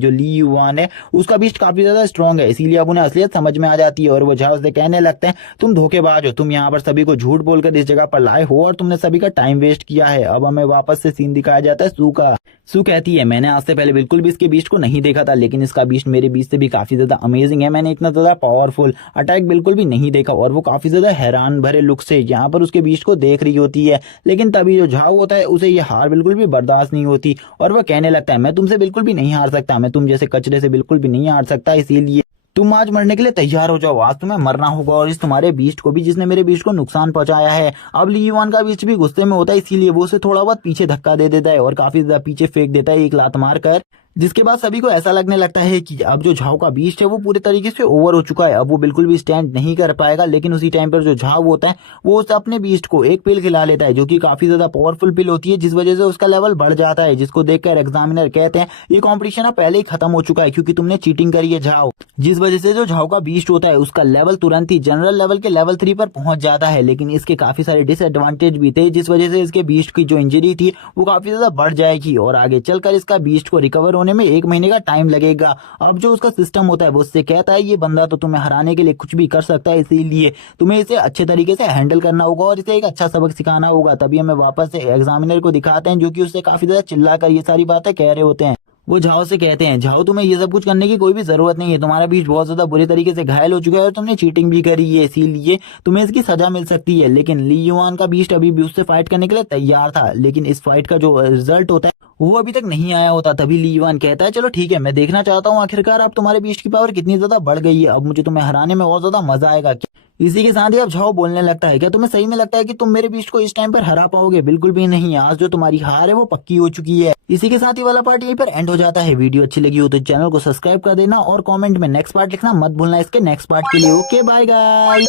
जो ली युआन है उसका बीस्ट काफी ज्यादा स्ट्रॉन्ग है, इसीलिए अब उन्हें असलियत समझ में आ जाती है और वो झाओ से कहने लगते हैं तुम धोखेबाज हो, तुम यहाँ पर सभी को झूठ बोलकर इस जगह पर लाए हो और तुमने सभी का टाइम वेस्ट किया है। अब हमें वापस से सीन दिखाया जाता है सू का। सू कहती है मैंने आज से पहले बिल्कुल भी इसके बीस्ट को नहीं देखा था, लेकिन इसका बीस्ट मेरे बीस्ट से भी काफी ज्यादा अमेजिंग है। मैंने इतना ज्यादा पावरफुल अटैक बिल्कुल भी नहीं देखा। और वो काफी ज्यादा हैरान भरे लुक से यहाँ पर उसके बीस्ट को देख रही होती है, लेकिन तभी जो झाओ होता है उसे ये हार बिल्कुल भी बर्दाश्त नहीं होती और वह कहने लगता है मैं तुमसे बिल्कुल भी नहीं हार सकता, मैं तुम जैसे कचरे से बिल्कुल भी नहीं हार सकता, इसीलिए तुम आज मरने के लिए तैयार हो जाओ, आज तुम्हें मरना होगा और इस तुम्हारे बीस्ट को भी जिसने मेरे बीस्ट को नुकसान पहुंचाया है। अब ली युआन का बीस्ट भी गुस्से में होता है, इसीलिए वो उसे थोड़ा बहुत पीछे धक्का दे देता है और काफी ज्यादा पीछे फेंक देता है एक लात मारकर, जिसके बाद सभी को ऐसा लगने लगता है कि अब जो झाओ का बीस्ट है वो पूरे तरीके से ओवर हो चुका है, अब वो बिल्कुल भी स्टैंड नहीं कर पाएगा। लेकिन उसी टाइम पर जो झाओ होता है वो उस अपने बीस्ट को एक पिल खिला लेता है जो कि काफी ज्यादा पावरफुल पिल होती है, जिस वजह से उसका लेवल बढ़ जाता है, जिसको देखकर एग्जामिनर कहते हैं ये कॉम्पिटिशन अब पहले ही खत्म हो चुका है क्योंकि तुमने चीटिंग करी है झाओ, जिस वजह से जो झाओ का बीस्ट होता है उसका लेवल तुरंत ही जनरल लेवल के लेवल 3 पर पहुंच जाता है। लेकिन इसके काफी सारे डिसएडवांटेज भी थे, जिस वजह से इसके बीस्ट की जो इंजरी थी वो काफी ज्यादा बढ़ जाएगी और आगे चलकर इसका बीस्ट को रिकवर होने में 1 महीने का टाइम लगेगा। अब जो उसका सिस्टम होता है वो उससे कहता है ये बंदा तो तुम्हें हराने के लिए कुछ भी कर सकता है, इसीलिए तुम्हें इसे अच्छे तरीके से हैंडल करना होगा और इसे एक अच्छा सबक सिखाना होगा। तभी हमें वापस से एग्जामिनर को दिखाते हैं जो कि उससे काफी ज्यादा चिल्लाकर ये सारी बातें कह रहे होते हैं। वो झाओ से कहते हैं झाओ तुम्हें ये सब कुछ करने की कोई भी जरूरत नहीं है, तुम्हारा बीस्ट बहुत ज्यादा बुरे तरीके से घायल हो चुका है और तुमने चीटिंग भी करी है, इसीलिए तुम्हें इसकी सजा मिल सकती है। लेकिन ली युआन का बीस्ट अभी भी उससे फाइट करने के लिए तैयार था, लेकिन इस फाइट का जो रिजल्ट होता है वो अभी तक नहीं आया होता। तभी ली युआन कहता है चलो ठीक है मैं देखना चाहता हूँ आखिरकार अब तुम्हारे बीस्ट की पावर कितनी ज्यादा बढ़ गई है, अब मुझे तुम्हें हराने में बहुत ज्यादा मजा आएगा। इसी के साथ ही अब झाओ बोलने लगता है क्या तुम्हें सही में लगता है कि तुम मेरे बीस्ट को इस टाइम पर हरा पाओगे? बिल्कुल भी नहीं, आज जो तुम्हारी हार है वो पक्की हो चुकी है। इसी के साथ ही वाला पार्ट यहीं पर एंड हो जाता है। वीडियो अच्छी लगी हो तो चैनल को सब्सक्राइब कर देना और कमेंट में नेक्स्ट पार्ट लिखना मत भूलना इसके नेक्स्ट पार्ट के लिए। Okay bye guys.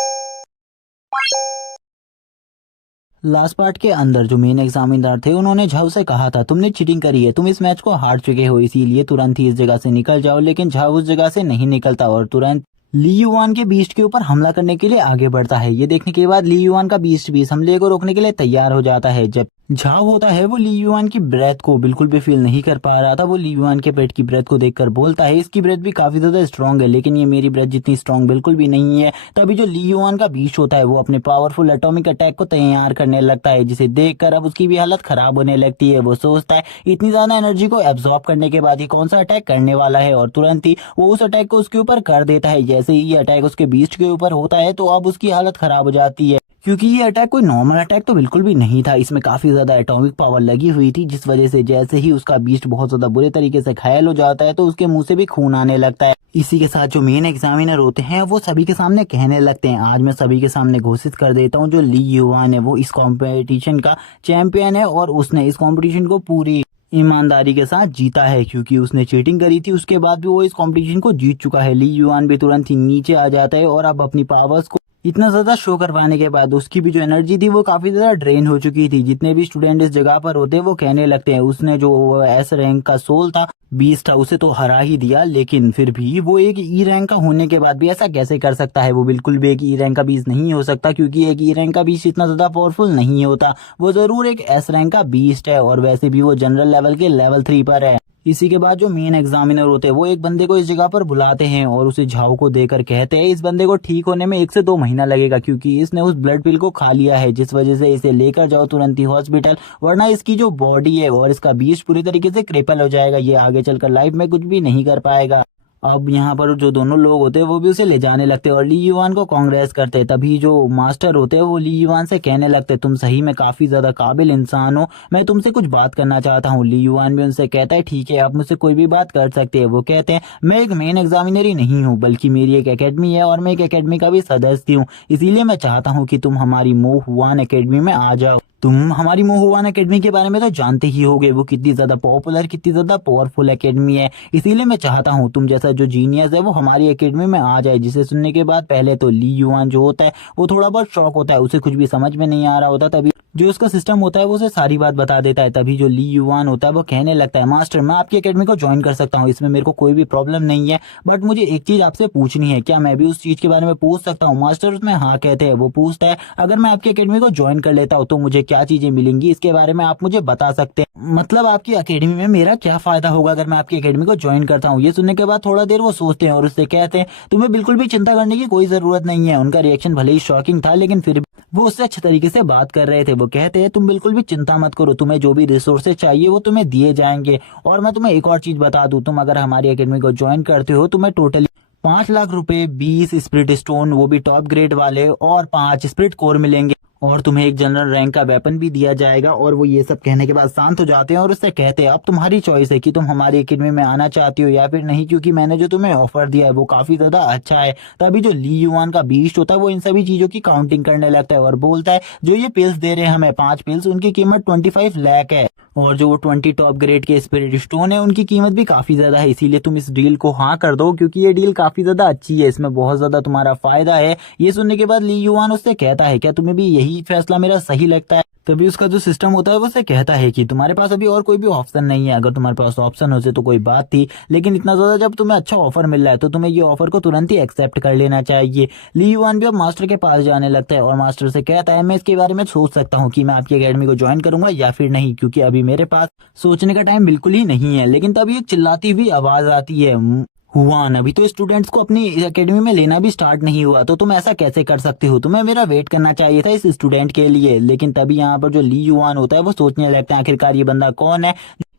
Last part के अंदर जो मेन एग्जामिनर थे उन्होंने झाओ से कहा था तुमने चीटिंग करी है, तुम इस मैच को हार चुके हो, इसीलिए तुरंत ही इस जगह से निकल जाओ। लेकिन झाओ उस जगह से नहीं निकलता और तुरंत ली युआन के बीस्ट के ऊपर हमला करने के लिए आगे बढ़ता है। ये देखने के बाद ली युआन का बीस्ट भी इस हमले को रोकने के लिए तैयार हो जाता है। जब झाओ होता है वो ली युआन की ब्रेथ को बिल्कुल भी फील नहीं कर पा रहा था, वो ली युआन के पेट की ब्रेथ को देखकर बोलता है इसकी ब्रेथ भी काफी ज्यादा स्ट्रांग है, लेकिन ये मेरी ब्रेथ जितनी स्ट्रांग बिल्कुल भी नहीं है। तभी जो ली युआन का बीस्ट होता है वो अपने पावरफुल एटॉमिक अटैक को तैयार करने लगता है, जिसे देखकर अब उसकी भी हालत खराब होने लगती है। वो सोचता है इतनी ज्यादा एनर्जी को एब्जॉर्ब करने के बाद ही कौन सा अटैक करने वाला है और तुरंत ही वो उस अटैक को उसके ऊपर कर देता है। जैसे ही ये अटैक उसके बीस्ट के ऊपर होता है तो अब उसकी हालत खराब हो जाती है, क्योंकि ये अटैक कोई नॉर्मल अटैक तो बिल्कुल भी नहीं था, इसमें काफी ज्यादा एटॉमिक पावर लगी हुई थी, जिस वजह से जैसे ही उसका बीस्ट बहुत ज्यादा बुरे तरीके से घायल हो जाता है तो उसके मुंह से भी खून आने लगता है। इसी के साथ जो मेन एग्जामिनर होते हैं वो सभी के सामने कहने लगते हैं आज मैं सभी के सामने घोषित कर देता हूँ जो ली युआन है वो इस कॉम्पिटिशन का चैंपियन है और उसने इस कॉम्पिटिशन को पूरी ईमानदारी के साथ जीता है, क्योंकि उसने चीटिंग करी थी उसके बाद भी वो इस कंपटीशन को जीत चुका है। ली युआन भी तुरंत ही नीचे आ जाता है और अब अपनी पावर्स को इतना ज्यादा शो करवाने के बाद उसकी भी जो एनर्जी थी वो काफी ज्यादा ड्रेन हो चुकी थी। जितने भी स्टूडेंट इस जगह पर होते वो कहने लगते हैं उसने जो एस रैंक का सोल था बीस्ट था उसे तो हरा ही दिया, लेकिन फिर भी वो एक ई रैंक का होने के बाद भी ऐसा कैसे कर सकता है? वो बिल्कुल भी एक ई रैंक का बीस्ट नहीं हो सकता, क्योंकि एक ई रैंक का बीस्ट इतना ज्यादा पावरफुल नहीं होता, वो जरूर एक एस रैंक का बीस्ट है और वैसे भी वो जनरल लेवल के लेवल 3 पर है। इसी के बाद जो मेन एग्जामिनर होते हैं वो एक बंदे को इस जगह पर बुलाते हैं और उसे झाओ को देकर कहते हैं इस बंदे को ठीक होने में 1 से 2 महीना लगेगा, क्योंकि इसने उस ब्लड पिल को खा लिया है, जिस वजह से इसे लेकर जाओ तुरंत ही हॉस्पिटल, वरना इसकी जो बॉडी है और इसका बीस्ट पूरी तरीके से क्रिपल हो जाएगा, ये आगे चलकर लाइफ में कुछ भी नहीं कर पाएगा। अब यहाँ पर जो दोनों लोग होते हैं वो भी उसे ले जाने लगते हैं और ली युआन को कांग्रेस करते हैं। तभी जो मास्टर होते हैं वो ली युआन से कहने लगते हैं तुम सही में काफी ज्यादा काबिल इंसान हो, मैं तुमसे कुछ बात करना चाहता हूँ। ली युआन भी उनसे कहता है ठीक है आप मुझसे कोई भी बात कर सकते हैं। वो कहते हैं मैं एक मेन एग्जामिनर ही नहीं हूँ बल्कि मेरी एक अकेडमी है और मैं एक अकेडमी का भी सदस्य हूँ, इसीलिए मैं चाहता हूँ कि तुम हमारी मो हुआन अकेडमी में आ जाओ। तुम हमारी मोहुआन एकेडमी के बारे में तो जानते ही होगे, वो कितनी ज्यादा पॉपुलर, कितनी ज्यादा पावरफुल एकेडमी है। इसीलिए मैं चाहता हूँ तुम जैसा जो जीनियस है वो हमारी एकेडमी में आ जाए, जिसे सुनने के बाद पहले तो ली युआन जो होता है वो थोड़ा बहुत शॉक होता है, उसे कुछ भी समझ में नहीं आ रहा होता, तभी जो उसका सिस्टम होता है वो उसे सारी बात बता देता है। तभी जो ली युआन होता है वो कहने लगता है, मास्टर मैं आपकी एकेडमी को ज्वाइन कर सकता हूँ, इसमें मेरे को कोई भी प्रॉब्लम नहीं है, बट मुझे एक चीज आपसे पूछनी है, क्या मैं भी उस चीज के बारे में पूछ सकता हूँ? मास्टर उसमें हाँ कहते हैं। वो पूछता है, अगर मैं आपकी एकेडमी को ज्वाइन कर लेता हूँ तो मुझे क्या चीजें मिलेंगी, इसके बारे में आप मुझे बता सकते हैं? मतलब आपकी एकेडमी में मेरा क्या फायदा होगा अगर मैं आपकी एकेडमी को ज्वाइन करता हूँ? ये सुनने के बाद थोड़ा देर वो सोचते हैं और उससे कहते हैं, तुम्हें बिल्कुल भी चिंता करने की कोई जरूरत नहीं है। उनका रिएक्शन भले ही शॉकिंग था, लेकिन फिर वो उससे अच्छे तरीके से बात कर रहे थे। वो कहते हैं, तुम बिल्कुल भी चिंता मत करो, तुम्हें जो भी रिसोर्सेज चाहिए वो तुम्हें दिए जाएंगे। और मैं तुम्हें एक और चीज बता दूं, तुम अगर हमारी एकेडमी को ज्वाइन करते हो तुम्हें टोटली 5 लाख रुपए, 20 स्पिरिट स्टोन वो भी टॉप ग्रेड वाले, और 5 स्पिरिट कोर मिलेंगे, और तुम्हें एक जनरल रैंक का वेपन भी दिया जाएगा। और वो ये सब कहने के बाद शांत हो जाते हैं और उससे कहते हैं, अब तुम्हारी चॉइस है कि तुम हमारी एकेडमी में आना चाहती हो या फिर नहीं, क्योंकि मैंने जो तुम्हें ऑफर दिया है वो काफी ज्यादा अच्छा है। तभी जो ली युआन का बीस्ट होता है वो इन सभी चीजों की काउंटिंग करने लगता है और बोलता है, जो ये पिल्स दे रहे हैं हमें 5 पिल्स, उनकी कीमत 25 लाख है, और जो वो 20 टॉप ग्रेड के स्पिरिट स्टोन है उनकी कीमत भी काफी ज्यादा है। इसीलिए तुम इस डील को हाँ कर दो, क्योंकि ये डील काफी ज्यादा अच्छी है, इसमें बहुत ज्यादा तुम्हारा फायदा है। ये सुनने के बाद ली युआन उससे कहता है, क्या तुम्हें भी यही फैसला मेरा सही लगता है? तभी उसका जो सिस्टम होता है वो उससे कहता है कि तुम्हारे पास अभी और कोई भी ऑप्शन नहीं है, अगर तुम्हारे पास ऑप्शन होते तो कोई बात थी, लेकिन इतना ज्यादा जब तुम्हें अच्छा ऑफर मिल रहा है तो तुम्हें ये ऑफर को तुरंत ही एक्सेप्ट कर लेना चाहिए। ली युआन भी अब मास्टर के पास जाने लगता है और मास्टर से कहता है, मैं इसके बारे में सोच सकता हूँ कि मैं आपकी एकेडमी को ज्वाइन करूंगा या फिर नहीं, क्योंकि अभी मेरे पास सोचने का टाइम बिल्कुल ही नहीं है। लेकिन तभी एक चिल्लाती हुई आवाज आती है, हुआन अभी तो स्टूडेंट्स को अपनी एकेडमी में लेना भी स्टार्ट नहीं हुआ, तो तुम ऐसा कैसे कर सकते हो? तुम्हें मेरा वेट करना चाहिए था इस स्टूडेंट के लिए। लेकिन तभी यहाँ पर जो ली युआन होता है वो सोचने लगता है, आखिरकार ये बंदा कौन है,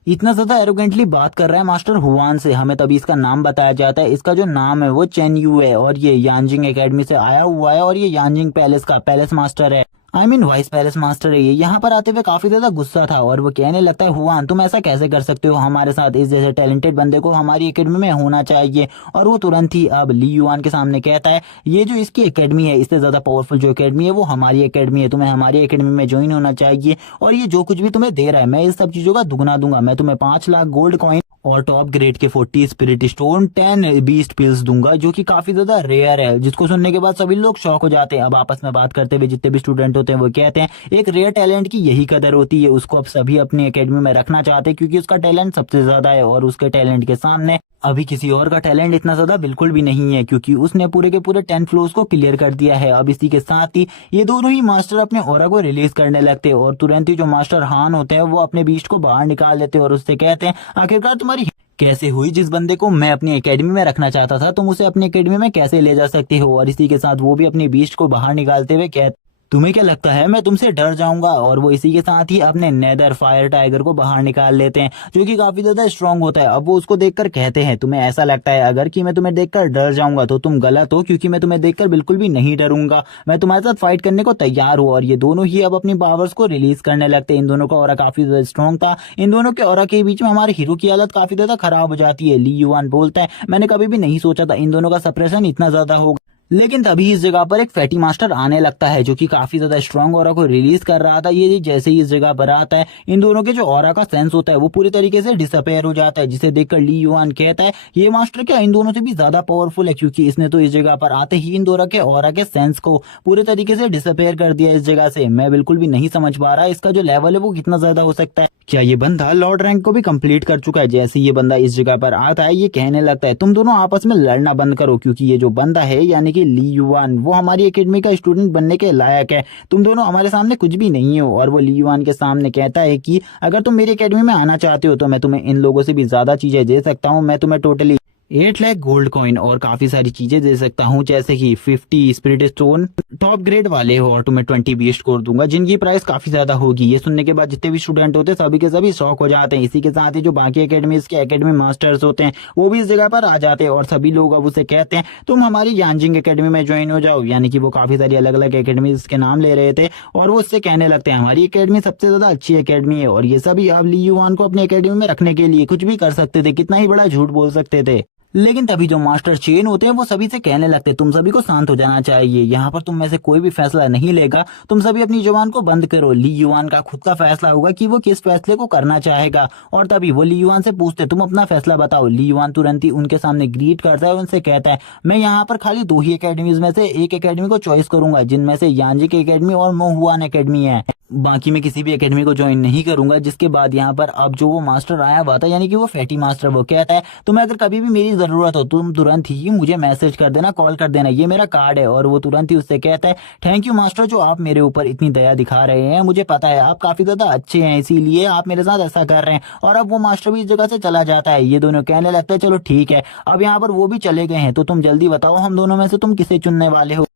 इतना ज्यादा एरोगेंटली बात कर रहा है मास्टर हुआन से। हमें तभी इसका नाम बताया जाता है, इसका जो नाम है वो चेन यू है, और ये यांजिंग एकेडमी से आया हुआ है, और ये यांजिंग पैलेस का पैलेस मास्टर है, वाइस पैलेस मास्टर है। ये यहाँ पर आते हुए काफी ज्यादा गुस्सा था और वो कहने लगता है, हुआन तुम ऐसा कैसे कर सकते हो हमारे साथ, इस जैसे टैलेंटेड बंदे को हमारी एकेडमी में होना चाहिए। और वो तुरंत ही अब ली युआन के सामने कहता है, ये जो इसकी एकेडमी है, इससे ज्यादा पावरफुल जो एकेडमी है वो हमारी एकेडमी है, तुम्हें हमारी एकेडमी में ज्वाइन होना चाहिए। और ये जो कुछ भी तुम्हें दे रहा है मैं इस सब चीजों का दुगना दूंगा, मैं तुम्हें 5 लाख गोल्ड कॉइन और टॉप ग्रेड के 40 स्पिरिट स्टोन, 10 बीस्ट पिल्स दूंगा, जो कि काफी ज्यादा रेयर है। जिसको सुनने के बाद सभी लोग शॉक हो जाते हैं। अब आपस में बात करते हुए जितने भी स्टूडेंट होते हैं वो कहते हैं, एक रेयर टैलेंट की यही कदर होती है, उसको अब सभी अपनी एकेडमी में रखना चाहते हैं, क्योंकि उसका टैलेंट सबसे ज्यादा है और उसके टैलेंट के सामने अभी किसी और का टैलेंट इतना ज्यादा बिल्कुल भी नहीं है, क्योंकि उसने पूरे के पूरे 10 फ्लोर्स को क्लियर कर दिया है। अब इसी के साथ ही ये दोनों ही मास्टर अपने ऑरा को रिलीज करने लगते हैं और तुरंत ही जो मास्टर हान होते हैं वो अपने बीस्ट को बाहर निकाल देते हैं और उससे कहते हैं, आखिरकार तुम्हारी कैसे हुई, जिस बंदे को मैं अपनी एकेडमी में रखना चाहता था तुम उसे अपनी एकेडमी में कैसे ले जा सकते हो? और इसी के साथ वो भी अपनी बीस्ट को बाहर निकालते हुए कहते, तुम्हें क्या लगता है मैं तुमसे डर जाऊंगा? और वो इसी के साथ ही अपने नेदर फायर टाइगर को बाहर निकाल लेते हैं, जो कि काफी ज्यादा स्ट्रांग होता है। अब वो उसको देखकर कहते हैं, तुम्हें ऐसा लगता है अगर कि मैं तुम्हें देखकर डर जाऊंगा तो तुम गलत हो, क्योंकि मैं तुम्हें देखकर बिल्कुल भी नहीं डरूंगा, मैं तुम्हारे साथ फाइट करने को तैयार हूँ। और ये दोनों ही अब अपनी पावर्स को रिलीज करने लगते हैं। इन दोनों का ऑरा काफी ज्यादा स्ट्रांग था। इन दोनों के ऑरा के बीच में हमारे हीरो की हालत काफी ज्यादा खराब हो जाती है। ली युआन बोलता है, मैंने कभी भी नहीं सोचा था इन दोनों का सप्रेशन इतना ज्यादा होगा। लेकिन तभी इस जगह पर एक फैटी मास्टर आने लगता है, जो कि काफी ज्यादा स्ट्रांग ऑरा को रिलीज कर रहा था। ये जैसे ही इस जगह पर आता है, इन दोनों के जो ऑरा का सेंस होता है वो पूरी तरीके से डिसअपेयर हो जाता है, जिसे देखकर ली युआन कहता है, ये मास्टर क्या इन दोनों से भी ज्यादा पावरफुल है, क्योंकि इसने तो इस जगह पर आते ही इन दोनों के ऑरा के सेंस को पूरे तरीके से डिसअपेयर कर दिया इस जगह से। मैं बिल्कुल भी नहीं समझ पा रहा इसका जो लेवल है वो कितना ज्यादा हो सकता है। क्या ये बंदा लॉर्ड रैंक को भी कंप्लीट कर चुका है? जैसे ये बंदा इस जगह पर आता है ये कहने लगता है, तुम दोनों आपस में लड़ना बंद करो, क्योंकि ये जो बंदा है यानी कि ली युआन वो हमारी एकेडमी का स्टूडेंट बनने के लायक है, तुम दोनों हमारे सामने कुछ भी नहीं हो। और वो ली युआन के सामने कहता है कि अगर तुम मेरी एकेडमी में आना चाहते हो तो मैं तुम्हें इन लोगों से भी ज्यादा चीजें दे सकता हूँ, मैं तुम्हें टोटली 8 लाख गोल्ड कॉइन और काफी सारी चीजें दे सकता हूँ, जैसे कि 50 स्पिरिट स्टोन टॉप ग्रेड वाले हो, और तुम्हें 20 बीस्ट कोर दूंगा, जिनकी प्राइस काफी ज्यादा होगी। ये सुनने के बाद जितने भी स्टूडेंट होते हैं सभी के सभी शॉक हो जाते हैं। इसी के साथ ही जो बाकी एकेडमी के एकेडमी मास्टर्स होते हैं वो भी इस जगह पर आ जाते हैं और सभी लोग अब उसे कहते हैं, तुम हमारी यांजिंग एकेडमी में ज्वाइन हो जाओ। यानी कि वो काफी सारी अलग अलग एकेडमी के नाम ले रहे थे और वो उससे कहने लगते हैं, हमारी एकेडमी सबसे ज्यादा अच्छी एकेडमी है। और ये सभी अब ली युआन को अपनी एकेडमी में रखने के लिए कुछ भी कर सकते थे, कितना ही बड़ा झूठ बोल सकते थे। लेकिन तभी जो मास्टर चेन होते हैं वो सभी से कहने लगते हैं तुम सभी को शांत हो जाना चाहिए, यहाँ पर तुम में से कोई भी फैसला नहीं लेगा, तुम सभी अपनी जुबान को बंद करो। ली युआन का खुद का फैसला होगा कि वो किस फैसले को करना चाहेगा। और तभी वो ली युआन से पूछते तुम अपना फैसला बताओ। ली युआन तुरंत ही उनके सामने ग्रीट करता है, उनसे कहता है मैं यहाँ पर खाली 2 ही एकेडमीज में से एक एकेडमी को चॉइस करूंगा, जिनमें से यांजिक एकेडमी और मोहुआन एकेडमी है। बाकी मैं किसी भी एकेडमी को ज्वाइन नहीं करूंगा। जिसके बाद यहाँ पर अब जो वो मास्टर आया हुआ था, यानी कि वो फैटी मास्टर, वो कहता है तुम्हें अगर कभी भी मेरी जरूरत हो तुम तुरंत ही मुझे मैसेज कर देना, कॉल कर देना, ये मेरा कार्ड है। और वो तुरंत ही उससे कहता है थैंक यू मास्टर, जो आप मेरे ऊपर इतनी दया दिखा रहे हैं, मुझे पता है आप काफी ज्यादा अच्छे हैं, इसीलिए आप मेरे साथ ऐसा कर रहे हैं। और अब वो मास्टर भी इस जगह से चला जाता है। ये दोनों कहने लगते हैं चलो ठीक है, अब यहाँ पर वो भी चले गए हैं तो तुम जल्दी बताओ हम दोनों में से तुम किसे चुनने वाले हो,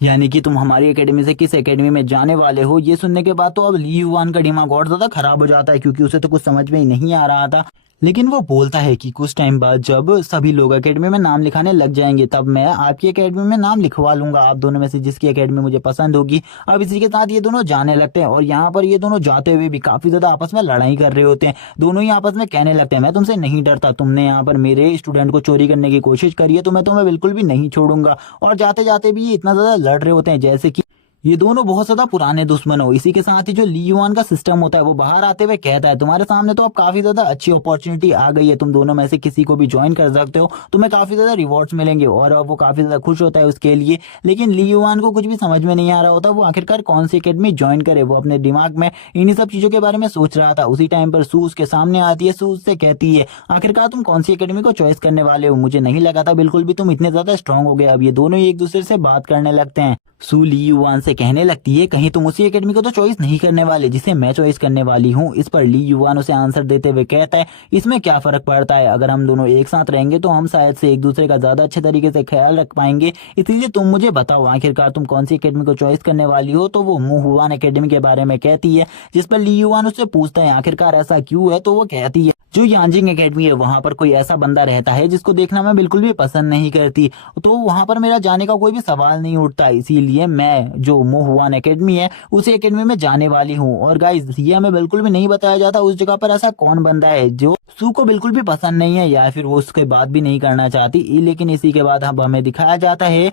यानी कि तुम हमारी एकेडमी से किस एकेडमी में जाने वाले हो। ये सुनने के बाद तो अब ली युआन का दिमाग और ज्यादा खराब हो जाता है, क्योंकि उसे तो कुछ समझ में ही नहीं आ रहा था। लेकिन वो बोलता है कि कुछ टाइम बाद जब सभी लोग एकेडमी में नाम लिखाने लग जाएंगे तब मैं आपकी एकेडमी में नाम लिखवा लूंगा, आप दोनों में से जिसकी एकेडमी मुझे पसंद होगी। अब इसी के साथ ये दोनों जाने लगते हैं और यहाँ पर ये दोनों जाते हुए भी काफी ज्यादा आपस में लड़ाई कर रहे होते हैं। दोनों ही आपस में कहने लगते हैं मैं तुमसे नहीं डरता, तुमने यहाँ पर मेरे स्टूडेंट को चोरी करने की कोशिश करी है तो मैं तुम्हें बिल्कुल भी नहीं छोड़ूंगा। और जाते जाते भी ये इतना ज्यादा लड़ रहे होते हैं जैसे कि ये दोनों बहुत ज्यादा पुराने दुश्मन हो। इसी के साथ ही जो ली युआन का सिस्टम होता है वो बाहर आते हुए कहता है तुम्हारे सामने तो अब काफी ज्यादा अच्छी अपॉर्चुनिटी आ गई है, तुम दोनों में से किसी को भी ज्वाइन कर सकते हो, तुम्हें काफी ज्यादा रिवॉर्ड्स मिलेंगे। और अब वो काफी ज्यादा खुश होता है उसके लिए। लेकिन ली युआन को कुछ भी समझ में नहीं आ रहा होता वो आखिरकार कौन सी एकेडमी ज्वाइन करे। वो अपने दिमाग में इन्हीं सब चीजों के बारे में सोच रहा था। उसी टाइम पर सू उसके सामने आती है। सू उससे कहती है आखिरकार तुम कौन सी एकेडमी को चॉइस करने वाले हो, मुझे नहीं लगा था बिल्कुल भी तुम इतने ज्यादा स्ट्रांग हो गए। अब ये दोनों ही एक दूसरे से बात करने लगते हैं। सू ली युआन से कहने लगती है कहीं तुम उसी एकेडमी को तो चॉइस नहीं करने वाले जिसे मैं चॉइस करने वाली हूँ। इस पर ली युआन उसे आंसर देते हुए कहता है इसमें क्या फर्क पड़ता है, अगर हम दोनों एक साथ रहेंगे तो हम शायद से एक दूसरे का ज्यादा अच्छे तरीके से ख्याल रख पाएंगे, इसीलिए तुम मुझे बताओ आखिरकार तुम कौन सी एकेडमी को चॉइस करने वाली हो। तो वो मोहुआन एकेडमी के बारे में कहती है। जिस पर ली युआन उससे पूछता है आखिरकार ऐसा क्यों है। तो वो कहती है जो यांजिंग एकेडमी है वहां पर कोई ऐसा बंदा रहता है जिसको देखना मैं बिल्कुल भी पसंद नहीं करती, तो वहां पर मेरा जाने का कोई भी सवाल नहीं उठता, इसीलिए मैं जो मोहुआन एकेडमी है उस एकेडमी में जाने वाली हूँ। और गाइस ये हमें बिल्कुल भी नहीं बताया जाता उस जगह पर ऐसा कौन बंदा है जो सू को बिल्कुल भी पसंद नहीं है या फिर वो उसके बात भी नहीं करना चाहती। लेकिन इसी के बाद अब हमें दिखाया जाता है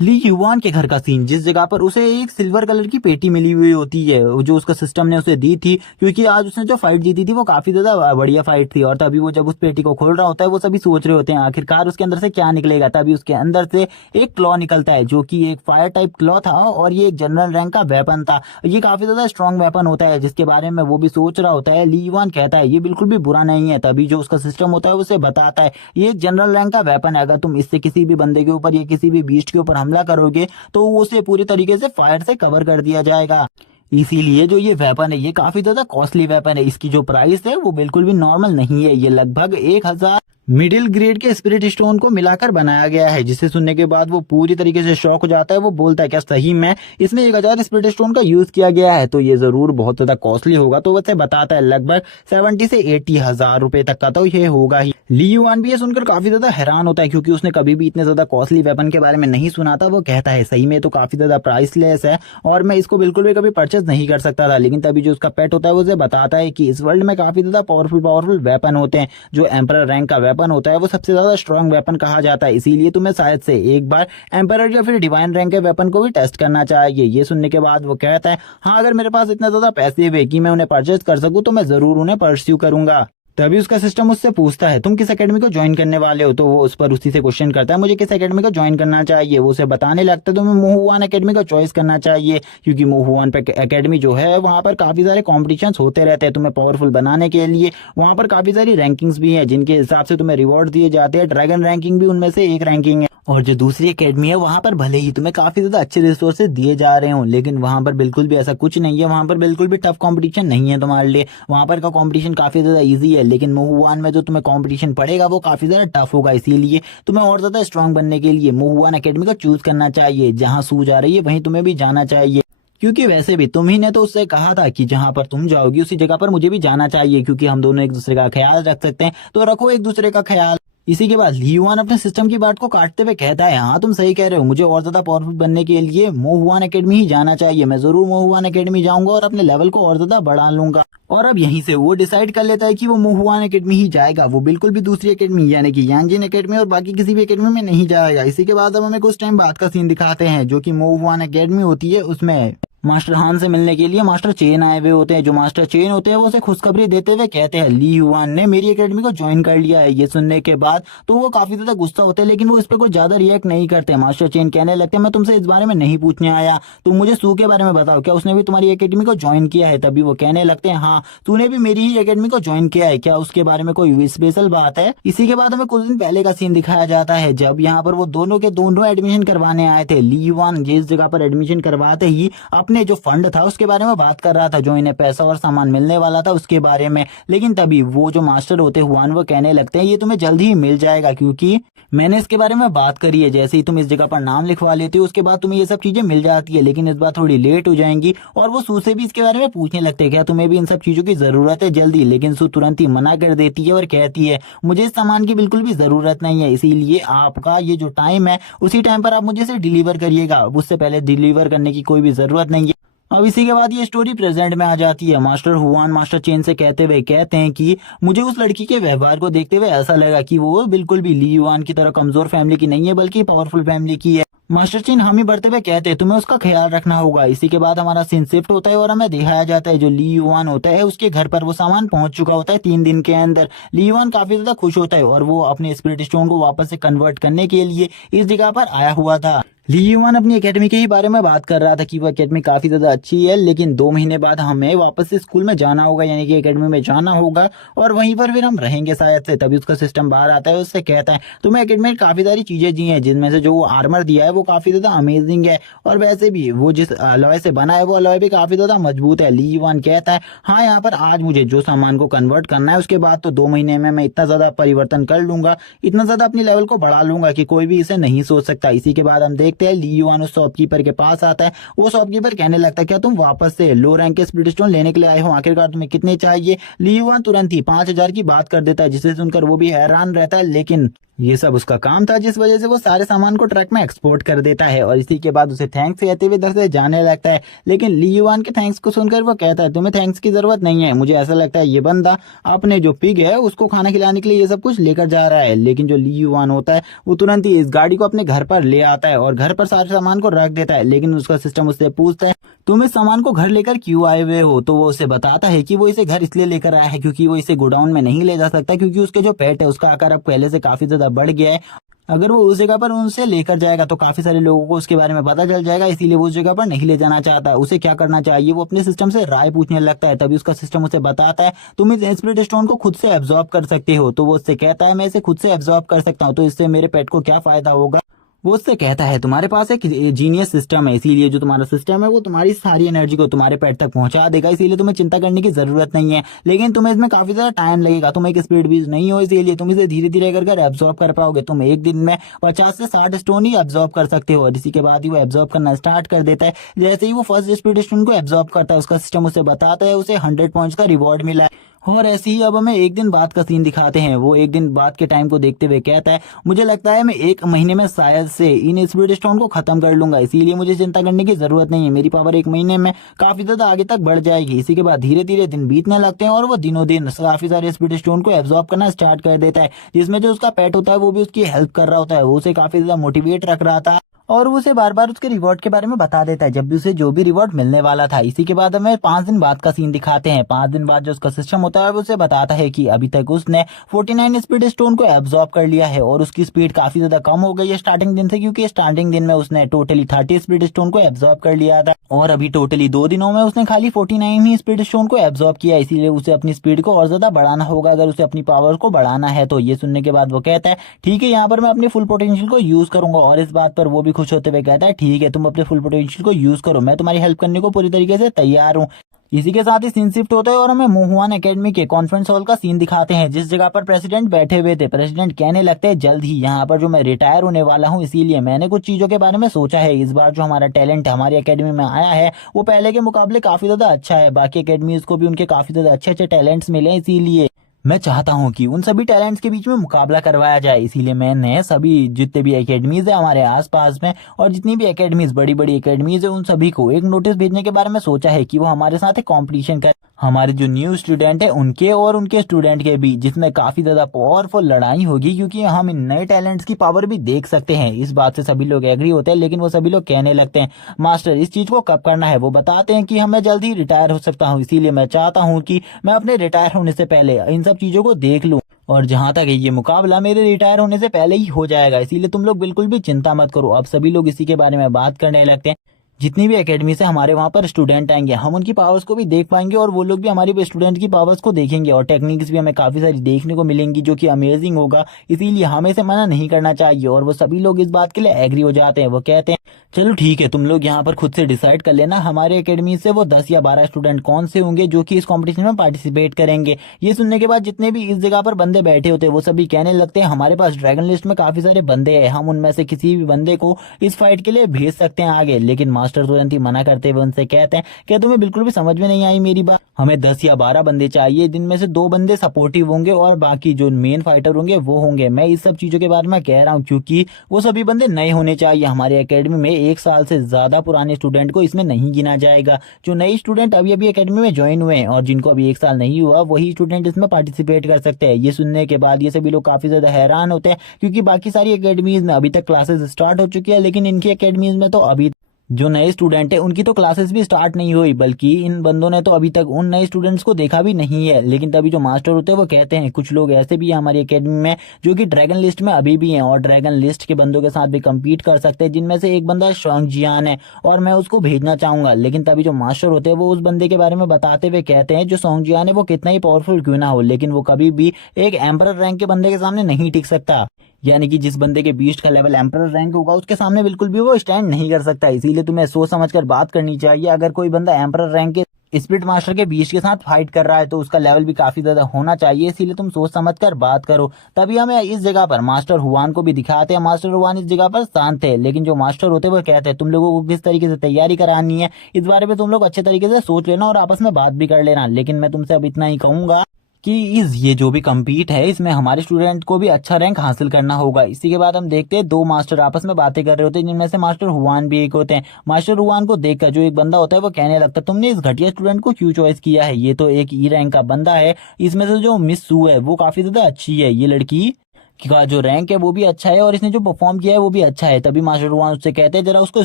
ली युआन के घर का सीन, जिस जगह पर उसे एक सिल्वर कलर की पेटी मिली हुई होती है जो उसका सिस्टम ने उसे दी थी, क्योंकि आज उसने जो फाइट जीती थी वो काफी ज्यादा बढ़िया फाइट थी। और तभी वो जब उस पेटी को खोल रहा होता है वो सभी सोच रहे होते हैं आखिरकार उसके अंदर से क्या निकलेगा। तभी उसके अंदर से एक क्लॉ निकलता है जो कि एक फायर टाइप क्लॉ था और ये एक जनरल रैंक का वेपन था। ये काफी ज्यादा स्ट्रॉन्ग वेपन होता है जिसके बारे में वो भी सोच रहा होता है। ली युआन कहता है ये बिल्कुल भी बुरा नहीं है। तभी जो उसका सिस्टम होता है उसे बताता है ये एक जनरल रैंक का वेपन है, अगर तुम इससे किसी भी बंदे के ऊपर या किसी भी बीस्ट के ऊपर हमला करोगे तो उसे पूरी तरीके से फायर से कवर कर दिया जाएगा। इसीलिए जो ये वेपन है ये काफी ज्यादा कॉस्टली वेपन है, इसकी जो प्राइस है वो बिल्कुल भी नॉर्मल नहीं है, ये लगभग 1000 मिडिल ग्रेड के स्पिरिट स्टोन को मिलाकर बनाया गया है। जिसे सुनने के बाद वो पूरी तरीके से शॉक हो जाता है। वो बोलता है क्या सही में इसमें 1000 स्पिरिट स्टोन का यूज किया गया है, तो ये जरूर बहुत ज्यादा कॉस्टली होगा। तो वैसे बताता है लगभग 70 से 80 हजार रुपए तक का तो ये होगा ही। ली युआन भी ये सुनकर काफी ज्यादा हैरान होता है क्योंकि उसने कभी भी इतने ज्यादा कॉस्टली वेपन के बारे में नहीं सुना था। वो कहता है सही में तो काफी ज्यादा प्राइसलेस है और मैं इसको बिल्कुल भी कभी परचेज नहीं कर सकता था। लेकिन तभी जो उसका पेट होता है वो उसे बताता है कि इस वर्ल्ड में काफी ज्यादा पावरफुल वेपन होते हैं। जो एम्परर रैंक का वेपन होता है वो सबसे ज्यादा स्ट्रॉन्ग वेपन कहा जाता है, इसीलिए तुम्हें शायद से एक बार एम्परर या फिर डिवाइन रैंक के वेपन को भी टेस्ट करना चाहिए। ये सुनने के बाद वो कहता है हाँ अगर मेरे पास इतना ज्यादा पैसे हुए कि मैं उन्हें परचेज कर सकूं तो मैं जरूर उन्हें परस्यू करूंगा। तभी उसका सिस्टम उससे पूछता है तुम किस एकेडमी को ज्वाइन करने वाले हो। तो वो उस पर उसी से क्वेश्चन करता है मुझे किस एकेडमी को ज्वाइन करना चाहिए। वो उसे बताने लगता है तुम्हें मोहुआन एकेडमी को चॉइस करना चाहिए, क्योंकि मोहुआन एकेडमी जो है वहाँ पर काफी सारे कॉम्पिटिशन होते रहते हैं तुम्हें पावरफुल बनाने के लिए। वहाँ पर काफी सारी रैंकिंग्स भी है जिनके हिसाब से तुम्हें रिवॉर्ड दिए जाते हैं। ड्रैगन रैंकिंग भी उनमें से एक रैंकिंग है। और जो दूसरी एकेडमी है वहां पर भले ही तुम्हें काफी ज्यादा अच्छे रिसोर्सेज दिए जा रहे हो लेकिन वहां पर बिल्कुल भी ऐसा कुछ नहीं है। वहां पर बिल्कुल भी टफ कंपटीशन नहीं है तुम्हारे लिए, वहां पर का कंपटीशन काफी ज्यादा इजी है। लेकिन मोहुआन में जो तुम्हें कंपटीशन पड़ेगा वो काफी ज्यादा टफ होगा, इसीलिए तुम्हें और ज्यादा स्ट्रांग बनने के लिए मोहुआन एकेडमी को चूज करना चाहिए। जहां सू जा रही है वहीं तुम्हें भी जाना चाहिए, क्योंकि वैसे भी तुम ही ने तो उससे कहा था कि जहां पर तुम जाओगी उसी जगह पर मुझे भी जाना चाहिए, क्योंकि हम दोनों एक दूसरे का ख्याल रख सकते हैं। तो रखो एक दूसरे का ख्याल। इसी के बाद ली युआन अपने सिस्टम की बात को काटते हुए कहता है, हाँ तुम सही कह रहे हो, मुझे और ज्यादा पावरफुल बनने के लिए मोहुआन एकेडमी ही जाना चाहिए। मैं जरूर मोहुआन एकेडमी जाऊंगा और अपने लेवल को और ज्यादा बढ़ा लूंगा। और अब यहीं से वो डिसाइड कर लेता है कि वो मोहुआन एकेडमी ही जाएगा। वो बिल्कुल भी दूसरी एकेडमी यानी कि यांजिन एकेडमी और बाकी किसी भी एकेडमी में नहीं जाएगा। इसी के बाद अब हमें कुछ टाइम बाद का सीन दिखाते हैं, जो कि मोहुआन एकेडमी होती है, उसमें मास्टर हान से मिलने के लिए मास्टर चेन आए हुए होते हैं। जो मास्टर चेन होते हैं वो उसे खुशखबरी देते हुए कहते हैं, ली युआन ने मेरी एकेडमी को ज्वाइन कर लिया है। ये सुनने के बाद तो वो काफी ज्यादा गुस्सा होते हैं, लेकिन वो इस पे कुछ ज्यादा रिएक्ट नहीं करते। मास्टर चेन कहने लगते हैं, मैं तुमसे इस बारे में नहीं पूछने आया, तुम मुझे सू के बारे में बताओ, क्या उसने भी तुम्हारी एकेडमी को ज्वाइन किया है? तभी वो कहने लगते हैं, हाँ तूने भी मेरी ही एकेडमी को ज्वाइन किया है, क्या उसके बारे में कोई स्पेशल बात है? इसी के बाद हमें कुछ दिन पहले का सीन दिखाया जाता है, जब यहाँ पर वो दोनों के दोनों एडमिशन करवाने आए थे। ली युआन जिस जगह पर एडमिशन करवाते ही अपने जो फंड था उसके बारे में बात कर रहा था, जो इन्हें पैसा और सामान मिलने वाला था उसके बारे में। लेकिन तभी वो जो मास्टर होते हुआन वो कहने लगते हैं, ये तुम्हें जल्द ही मिल जाएगा, क्योंकि मैंने इसके बारे में बात करी है। जैसे ही तुम इस जगह पर नाम लिखवा लेते हो उसके बाद तुम्हें ये सब चीजें मिल जाती है, लेकिन इस बार थोड़ी लेट हो जाएंगी। और वो सू से भी इसके बारे में पूछने लगते हैं, क्या तुम्हें भी इन सब चीजों की जरूरत है जल्दी? लेकिन सू तुरंत ही मना कर देती है और कहती है, मुझे इस सामान की बिल्कुल भी जरूरत नहीं है, इसीलिए आपका ये जो टाइम है उसी टाइम पर आप मुझे इसे डिलीवर करिएगा, उससे पहले डिलीवर करने की कोई भी जरूरत नहीं है। अब इसी के बाद ये स्टोरी प्रेजेंट में आ जाती है। मास्टर हुआन मास्टर चेन से कहते हुए कहते हैं कि मुझे उस लड़की के व्यवहार को देखते हुए ऐसा लगा कि वो बिल्कुल भी ली युआन की तरह कमजोर फैमिली की नहीं है, बल्कि पावरफुल फैमिली की है। मास्टर चेन हम ही बढ़ते हुए कहते हैं, तुम्हें उसका ख्याल रखना होगा। इसी के बाद हमारा सीन शिफ्ट होता है और हमें दिखाया जाता है, जो ली युआन होता है उसके घर पर वो सामान पहुंच चुका होता है 3 दिन के अंदर। ली युआन काफी ज्यादा खुश होता है और वो अपने स्पिरिट स्टोन को वापस से कन्वर्ट करने के लिए इस जगह पर आया हुआ था। ली युआन अपनी एकेडमी के ही बारे में बात कर रहा था कि वो एकेडमी काफी ज्यादा अच्छी है, लेकिन 2 महीने बाद हमें वापस से स्कूल में जाना होगा, यानी कि एकेडमी में जाना होगा और वहीं पर फिर हम रहेंगे शायद से। तभी उसका सिस्टम बाहर आता है, उससे कहता है, तुम्हें एकेडमी में काफी सारी चीजें दी हैं, जिनमें से जो वो आर्मर दिया है वो काफी ज्यादा अमेजिंग है, और वैसे भी वो जिस अलॉय से बना है वो अलॉय भी काफी ज्यादा मजबूत है। ली युआन कहता है, हाँ यहाँ पर आज मुझे जो सामान को कन्वर्ट करना है उसके बाद तो 2 महीने में मैं इतना ज्यादा परिवर्तन कर लूंगा, इतना ज्यादा अपनी लेवल को बढ़ा लूंगा कि कोई भी इसे नहीं सोच सकता। इसी के बाद हम देखते हैं ली युआन उस शॉपकीपर के पास आता है। वो शॉपकीपर कहने लगता है, क्या तुम वापस से लो रैंक के स्पिरिट स्टोन लेने के लिए आए हो? आखिरकार तुम्हें कितने चाहिए? ली युआन तुरंत ही 5,000 की बात कर देता है, जिसे सुनकर वो भी हैरान रहता है, लेकिन ये सब उसका काम था, जिस वजह से वो सारे सामान को ट्रक में एक्सपोर्ट कर देता है। और इसी के बाद उसे थैंक्स कहते हुए इधर से जाने लगता है। लेकिन ली युआन के थैंक्स को सुनकर वो कहता है, तुम्हें थैंक्स की जरूरत नहीं है, मुझे ऐसा लगता है ये बंदा अपने जो पिग है उसको खाना खिलाने के लिए ये सब कुछ लेकर जा रहा है। लेकिन जो ली युआन होता है वो तुरंत ही इस गाड़ी को अपने घर पर ले आता है और घर पर सारे सामान को रख देता है। लेकिन उसका सिस्टम उससे पूछता है, तुम इस सामान को घर लेकर क्यों आए हुए हो? तो वो उसे बताता है कि वो इसे घर इसलिए लेकर आया है क्योंकि वो इसे गोडाउन में नहीं ले जा सकता, क्योंकि उसके जो पेट है उसका आकार अब पहले से काफी ज्यादा बढ़ गया है। अगर वो उस जगह पर उनसे लेकर जाएगा तो काफी सारे लोगों को उसके बारे में पता चल जाएगा, इसीलिए वो उस जगह पर नहीं ले जाना चाहता। उसे क्या करना चाहिए? वो अपने सिस्टम से राय पूछने लगता है। तभी उसका सिस्टम उसे बताता है, तुम इस स्पिरिट स्टोन को खुद से एब्जॉर्ब कर सकते हो। तो वो उससे कहता है, मैं इसे खुद से एब्जॉर्ब कर सकता हूँ, तो इससे मेरे पेट को क्या फायदा होगा? वो उससे कहता है, तुम्हारे पास एक जीनियस सिस्टम है, इसीलिए जो तुम्हारा सिस्टम है वो तुम्हारी सारी एनर्जी को तुम्हारे पेट तक पहुंचा देगा, इसीलिए तुम्हें चिंता करने की जरूरत नहीं है। लेकिन तुम्हें इसमें काफी ज्यादा टाइम लगेगा, तुम एक स्पीड बीज नहीं हो, इसीलिए तुम इसे धीरे धीरे कर एब्जॉर्ब कर पाओगे। तुम एक दिन में 50 से 60 स्टोन ही एब्जॉर्ब कर सकते हो। और इसी के बाद ही वो एब्जॉर्ब करना स्टार्ट कर देता है। जैसे ही वो फर्स्ट स्पीड स्टोन को एब्जॉर्ब करता है, उसका सिस्टम उसे बताता है उसे 100 पॉइंट्स का रिवॉर्ड मिला है। और ऐसे ही अब हमें एक दिन बाद का सीन दिखाते हैं। वो एक दिन बाद के टाइम को देखते हुए कहता है, मुझे लगता है मैं 1 महीने में शायद से इन स्पीड स्टोन को खत्म कर लूंगा, इसीलिए मुझे चिंता करने की जरूरत नहीं है, मेरी पावर 1 महीने में काफी ज्यादा आगे तक बढ़ जाएगी। इसी के बाद धीरे धीरे दिन बीतने लगते हैं और वो दिनों दिन काफी सारे स्पीड स्टोन को एब्जॉर्ब करना स्टार्ट कर देता है, जिसमें जो उसका पेट होता है वो भी उसकी हेल्प कर रहा होता है। वो उसे काफी ज्यादा मोटिवेट रख रहा था और वो उसे बार बार उसके रिवॉर्ड के बारे में बता देता है, जब भी उसे जो भी रिवॉर्ड मिलने वाला था। इसी के बाद हमें 5 दिन बाद का सीन दिखाते हैं। 5 दिन बाद जो उसका सिस्टम होता है वो उसे बताता है कि अभी तक उसने 49 स्पीड स्टोन को एब्जॉर्ब कर लिया है और उसकी स्पीड काफी ज्यादा कम हो गई है स्टार्टिंग दिन से, क्योंकि स्टार्टिंग दिन में उसने टोटली 30 स्पीड स्टोन को एब्जॉर्ब कर लिया था और अभी टोटली 2 दिनों में उसने खाली 49 ही स्पीड स्टोन को एब्जॉर्ब किया। इसीलिए उसे अपनी स्पीड को और ज्यादा बढ़ाना होगा अगर उसे अपनी पावर को बढ़ाना है। तो ये सुनने के बाद वो कहता है, ठीक है, यहाँ पर मैं अपनी फुल पोटेंशियल को यूज करूंगा। और इस बात पर वो भी खुश होते हुए कहता है, ठीक है, तुम अपने फुल पोटेंशियल को यूज करो, मैं तुम्हारी हेल्प करने को पूरी तरीके से तैयार हूँ। इसी के साथ ही सीन शिफ्ट होता है और हमें मोहुआन एकेडमी के कॉन्फ्रेंस हॉल का सीन दिखाते हैं, जिस जगह पर प्रेसिडेंट बैठे हुए थे। प्रेसिडेंट कहने लगते हैं, जल्द ही यहाँ पर जो मैं रिटायर होने वाला हूँ, इसीलिए मैंने कुछ चीजों के बारे में सोचा है। इस बार जो हमारा टैलेंट हमारी एकेडमी में आया है वो पहले के मुकाबले काफी ज्यादा अच्छा है। बाकी एकेडमीज को भी उनके काफी ज्यादा अच्छे अच्छे टैलेंट्स मिले, इसीलिए मैं चाहता हूं कि उन सभी टैलेंट्स के बीच में मुकाबला करवाया जाए, इसीलिए मैंने सभी जितने भी एकेडमीज है हमारे आसपास में और जितनी भी एकेडमीज बड़ी बड़ी एकेडमीज है उन सभी को एक नोटिस भेजने के बारे में सोचा है कि वो हमारे साथ एक कंपटीशन कर हमारे जो न्यू स्टूडेंट है उनके और उनके स्टूडेंट के बीच, जिसमें काफी ज्यादा पावरफुल लड़ाई होगी क्योंकि हम इन नए टैलेंट्स की पावर भी देख सकते हैं। इस बात से सभी लोग एग्री होते हैं, लेकिन वो सभी लोग कहने लगते हैं मास्टर इस चीज को कब करना है। वो बताते हैं कि मैं जल्द ही रिटायर हो सकता हूँ, इसीलिए मैं चाहता हूँ कि मैं अपने रिटायर होने से पहले इन सब चीजों को देख लूं और जहां तक है ये मुकाबला मेरे रिटायर होने से पहले ही हो जाएगा। इसीलिए तुम लोग बिल्कुल भी चिंता मत करो। अब सभी लोग इसी के बारे में बात करने लगते हैं। जितनी भी एकेडमी से हमारे वहां पर स्टूडेंट आएंगे हम उनकी पावर्स को भी देख पाएंगे और वो लोग भी हमारी स्टूडेंट की पावर्स को देखेंगे और टेक्निक्स भी हमें काफी सारी देखने को मिलेंगी जो कि अमेजिंग होगा। इसीलिए हमें से मना नहीं करना चाहिए और वो सभी लोग इस बात के लिए एग्री हो जाते हैं। वो कहते हैं चलो ठीक है, तुम लोग यहाँ पर खुद से डिसाइड कर लेना हमारे एकेडमी से वो 10 या 12 स्टूडेंट कौन से होंगे जो कि इस कंपटीशन में पार्टिसिपेट करेंगे। ये सुनने के बाद जितने भी इस जगह पर बंदे बैठे होते हैं वो सभी कहने लगते हैं हमारे पास ड्रैगन लिस्ट में काफी सारे बंदे हैं, हम उनमें से किसी भी बंदे को इस फाइट के लिए भेज सकते हैं आगे। लेकिन मास्टर तुरंत ही मना करते हुए उनसे कहते हैं क्या तुम्हें बिल्कुल भी समझ में नहीं आई मेरी बात? हमें 10 या 12 बंदे चाहिए जिनमें से 2 बंदे सपोर्टिव होंगे और बाकी जो मेन फाइटर होंगे वो होंगे। मैं इस सब चीजों के बारे में कह रहा हूँ क्योंकि वो सभी बंदे नए होने चाहिए। हमारे एकेडमी में 1 साल से ज्यादा पुराने स्टूडेंट को इसमें नहीं गिना जाएगा। जो नए स्टूडेंट अभी अभी एकेडमी में ज्वाइन हुए हैं और जिनको अभी 1 साल नहीं हुआ वही स्टूडेंट इसमें पार्टिसिपेट कर सकते हैं। ये सुनने के बाद ये सभी लोग काफी ज्यादा हैरान होते हैं क्योंकि बाकी सारी एकेडमीज में अभी तक क्लासेस स्टार्ट हो चुकी है, लेकिन इनकी एकेडमीज में तो अभी जो नए स्टूडेंट है उनकी तो क्लासेस भी स्टार्ट नहीं हुई, बल्कि इन बंदों ने तो अभी तक उन नए स्टूडेंट्स को देखा भी नहीं है। लेकिन तभी जो मास्टर होते हैं वो कहते हैं कुछ लोग ऐसे भी हैं हमारी एकेडमी में जो कि ड्रैगन लिस्ट में अभी भी हैं और ड्रैगन लिस्ट के बंदों के साथ भी कम्पीट कर सकते हैं, जिनमें से एक बंदा शॉन्ग जियान है और मैं उसको भेजना चाहूंगा। लेकिन तभी जो मास्टर होते हैं वो उस बंदे के बारे में बताते हुए कहते हैं जो शॉन्ग जियान है वो कितना ही पावरफुल क्यों ना हो, लेकिन वो कभी भी एक एम्परर रैंक के बंदे के सामने नहीं टिक सकता। यानी कि जिस बंदे के बीस्ट का लेवल एम्परर रैंक होगा उसके सामने बिल्कुल भी वो स्टैंड नहीं कर सकता। इसीलिए तुम्हें सोच समझकर बात करनी चाहिए। अगर कोई बंदा एम्परर रैंक के स्पिरिट मास्टर के बीस्ट के साथ फाइट कर रहा है तो उसका लेवल भी काफी ज्यादा होना चाहिए, इसीलिए तुम सोच समझकर बात करो। तभी हमें इस जगह पर मास्टर हुआन को भी दिखाते हैं। मास्टर हुआन इस जगह पर शांत है, लेकिन जो मास्टर होते हैं वो कहते हैं तुम लोगों को किस तरीके से तैयारी करानी है इस बारे में तुम लोग अच्छे तरीके से सोच लेना और आपस में बात भी कर लेना। लेकिन मैं तुमसे अब इतना ही कहूंगा कि ये जो भी कम्पीट है इसमें हमारे स्टूडेंट को भी अच्छा रैंक हासिल करना होगा। इसी के बाद हम देखते हैं 2 मास्टर आपस में बातें कर रहे होते हैं, जिनमें से मास्टर हुआन भी एक होते हैं। मास्टर हुआन को देखकर जो एक बंदा होता है वो कहने लगता है तुमने इस घटिया स्टूडेंट को क्यों चॉइस किया है? ये तो एक ई रैंक का बंदा है। इसमें से जो मिस सू है वो काफी ज्यादा अच्छी है, ये लड़की का जो रैंक है वो भी अच्छा है और इसने जो परफॉर्म किया है वो भी अच्छा है। तभी मास्टर रुआन उससे कहते हैं जरा उसको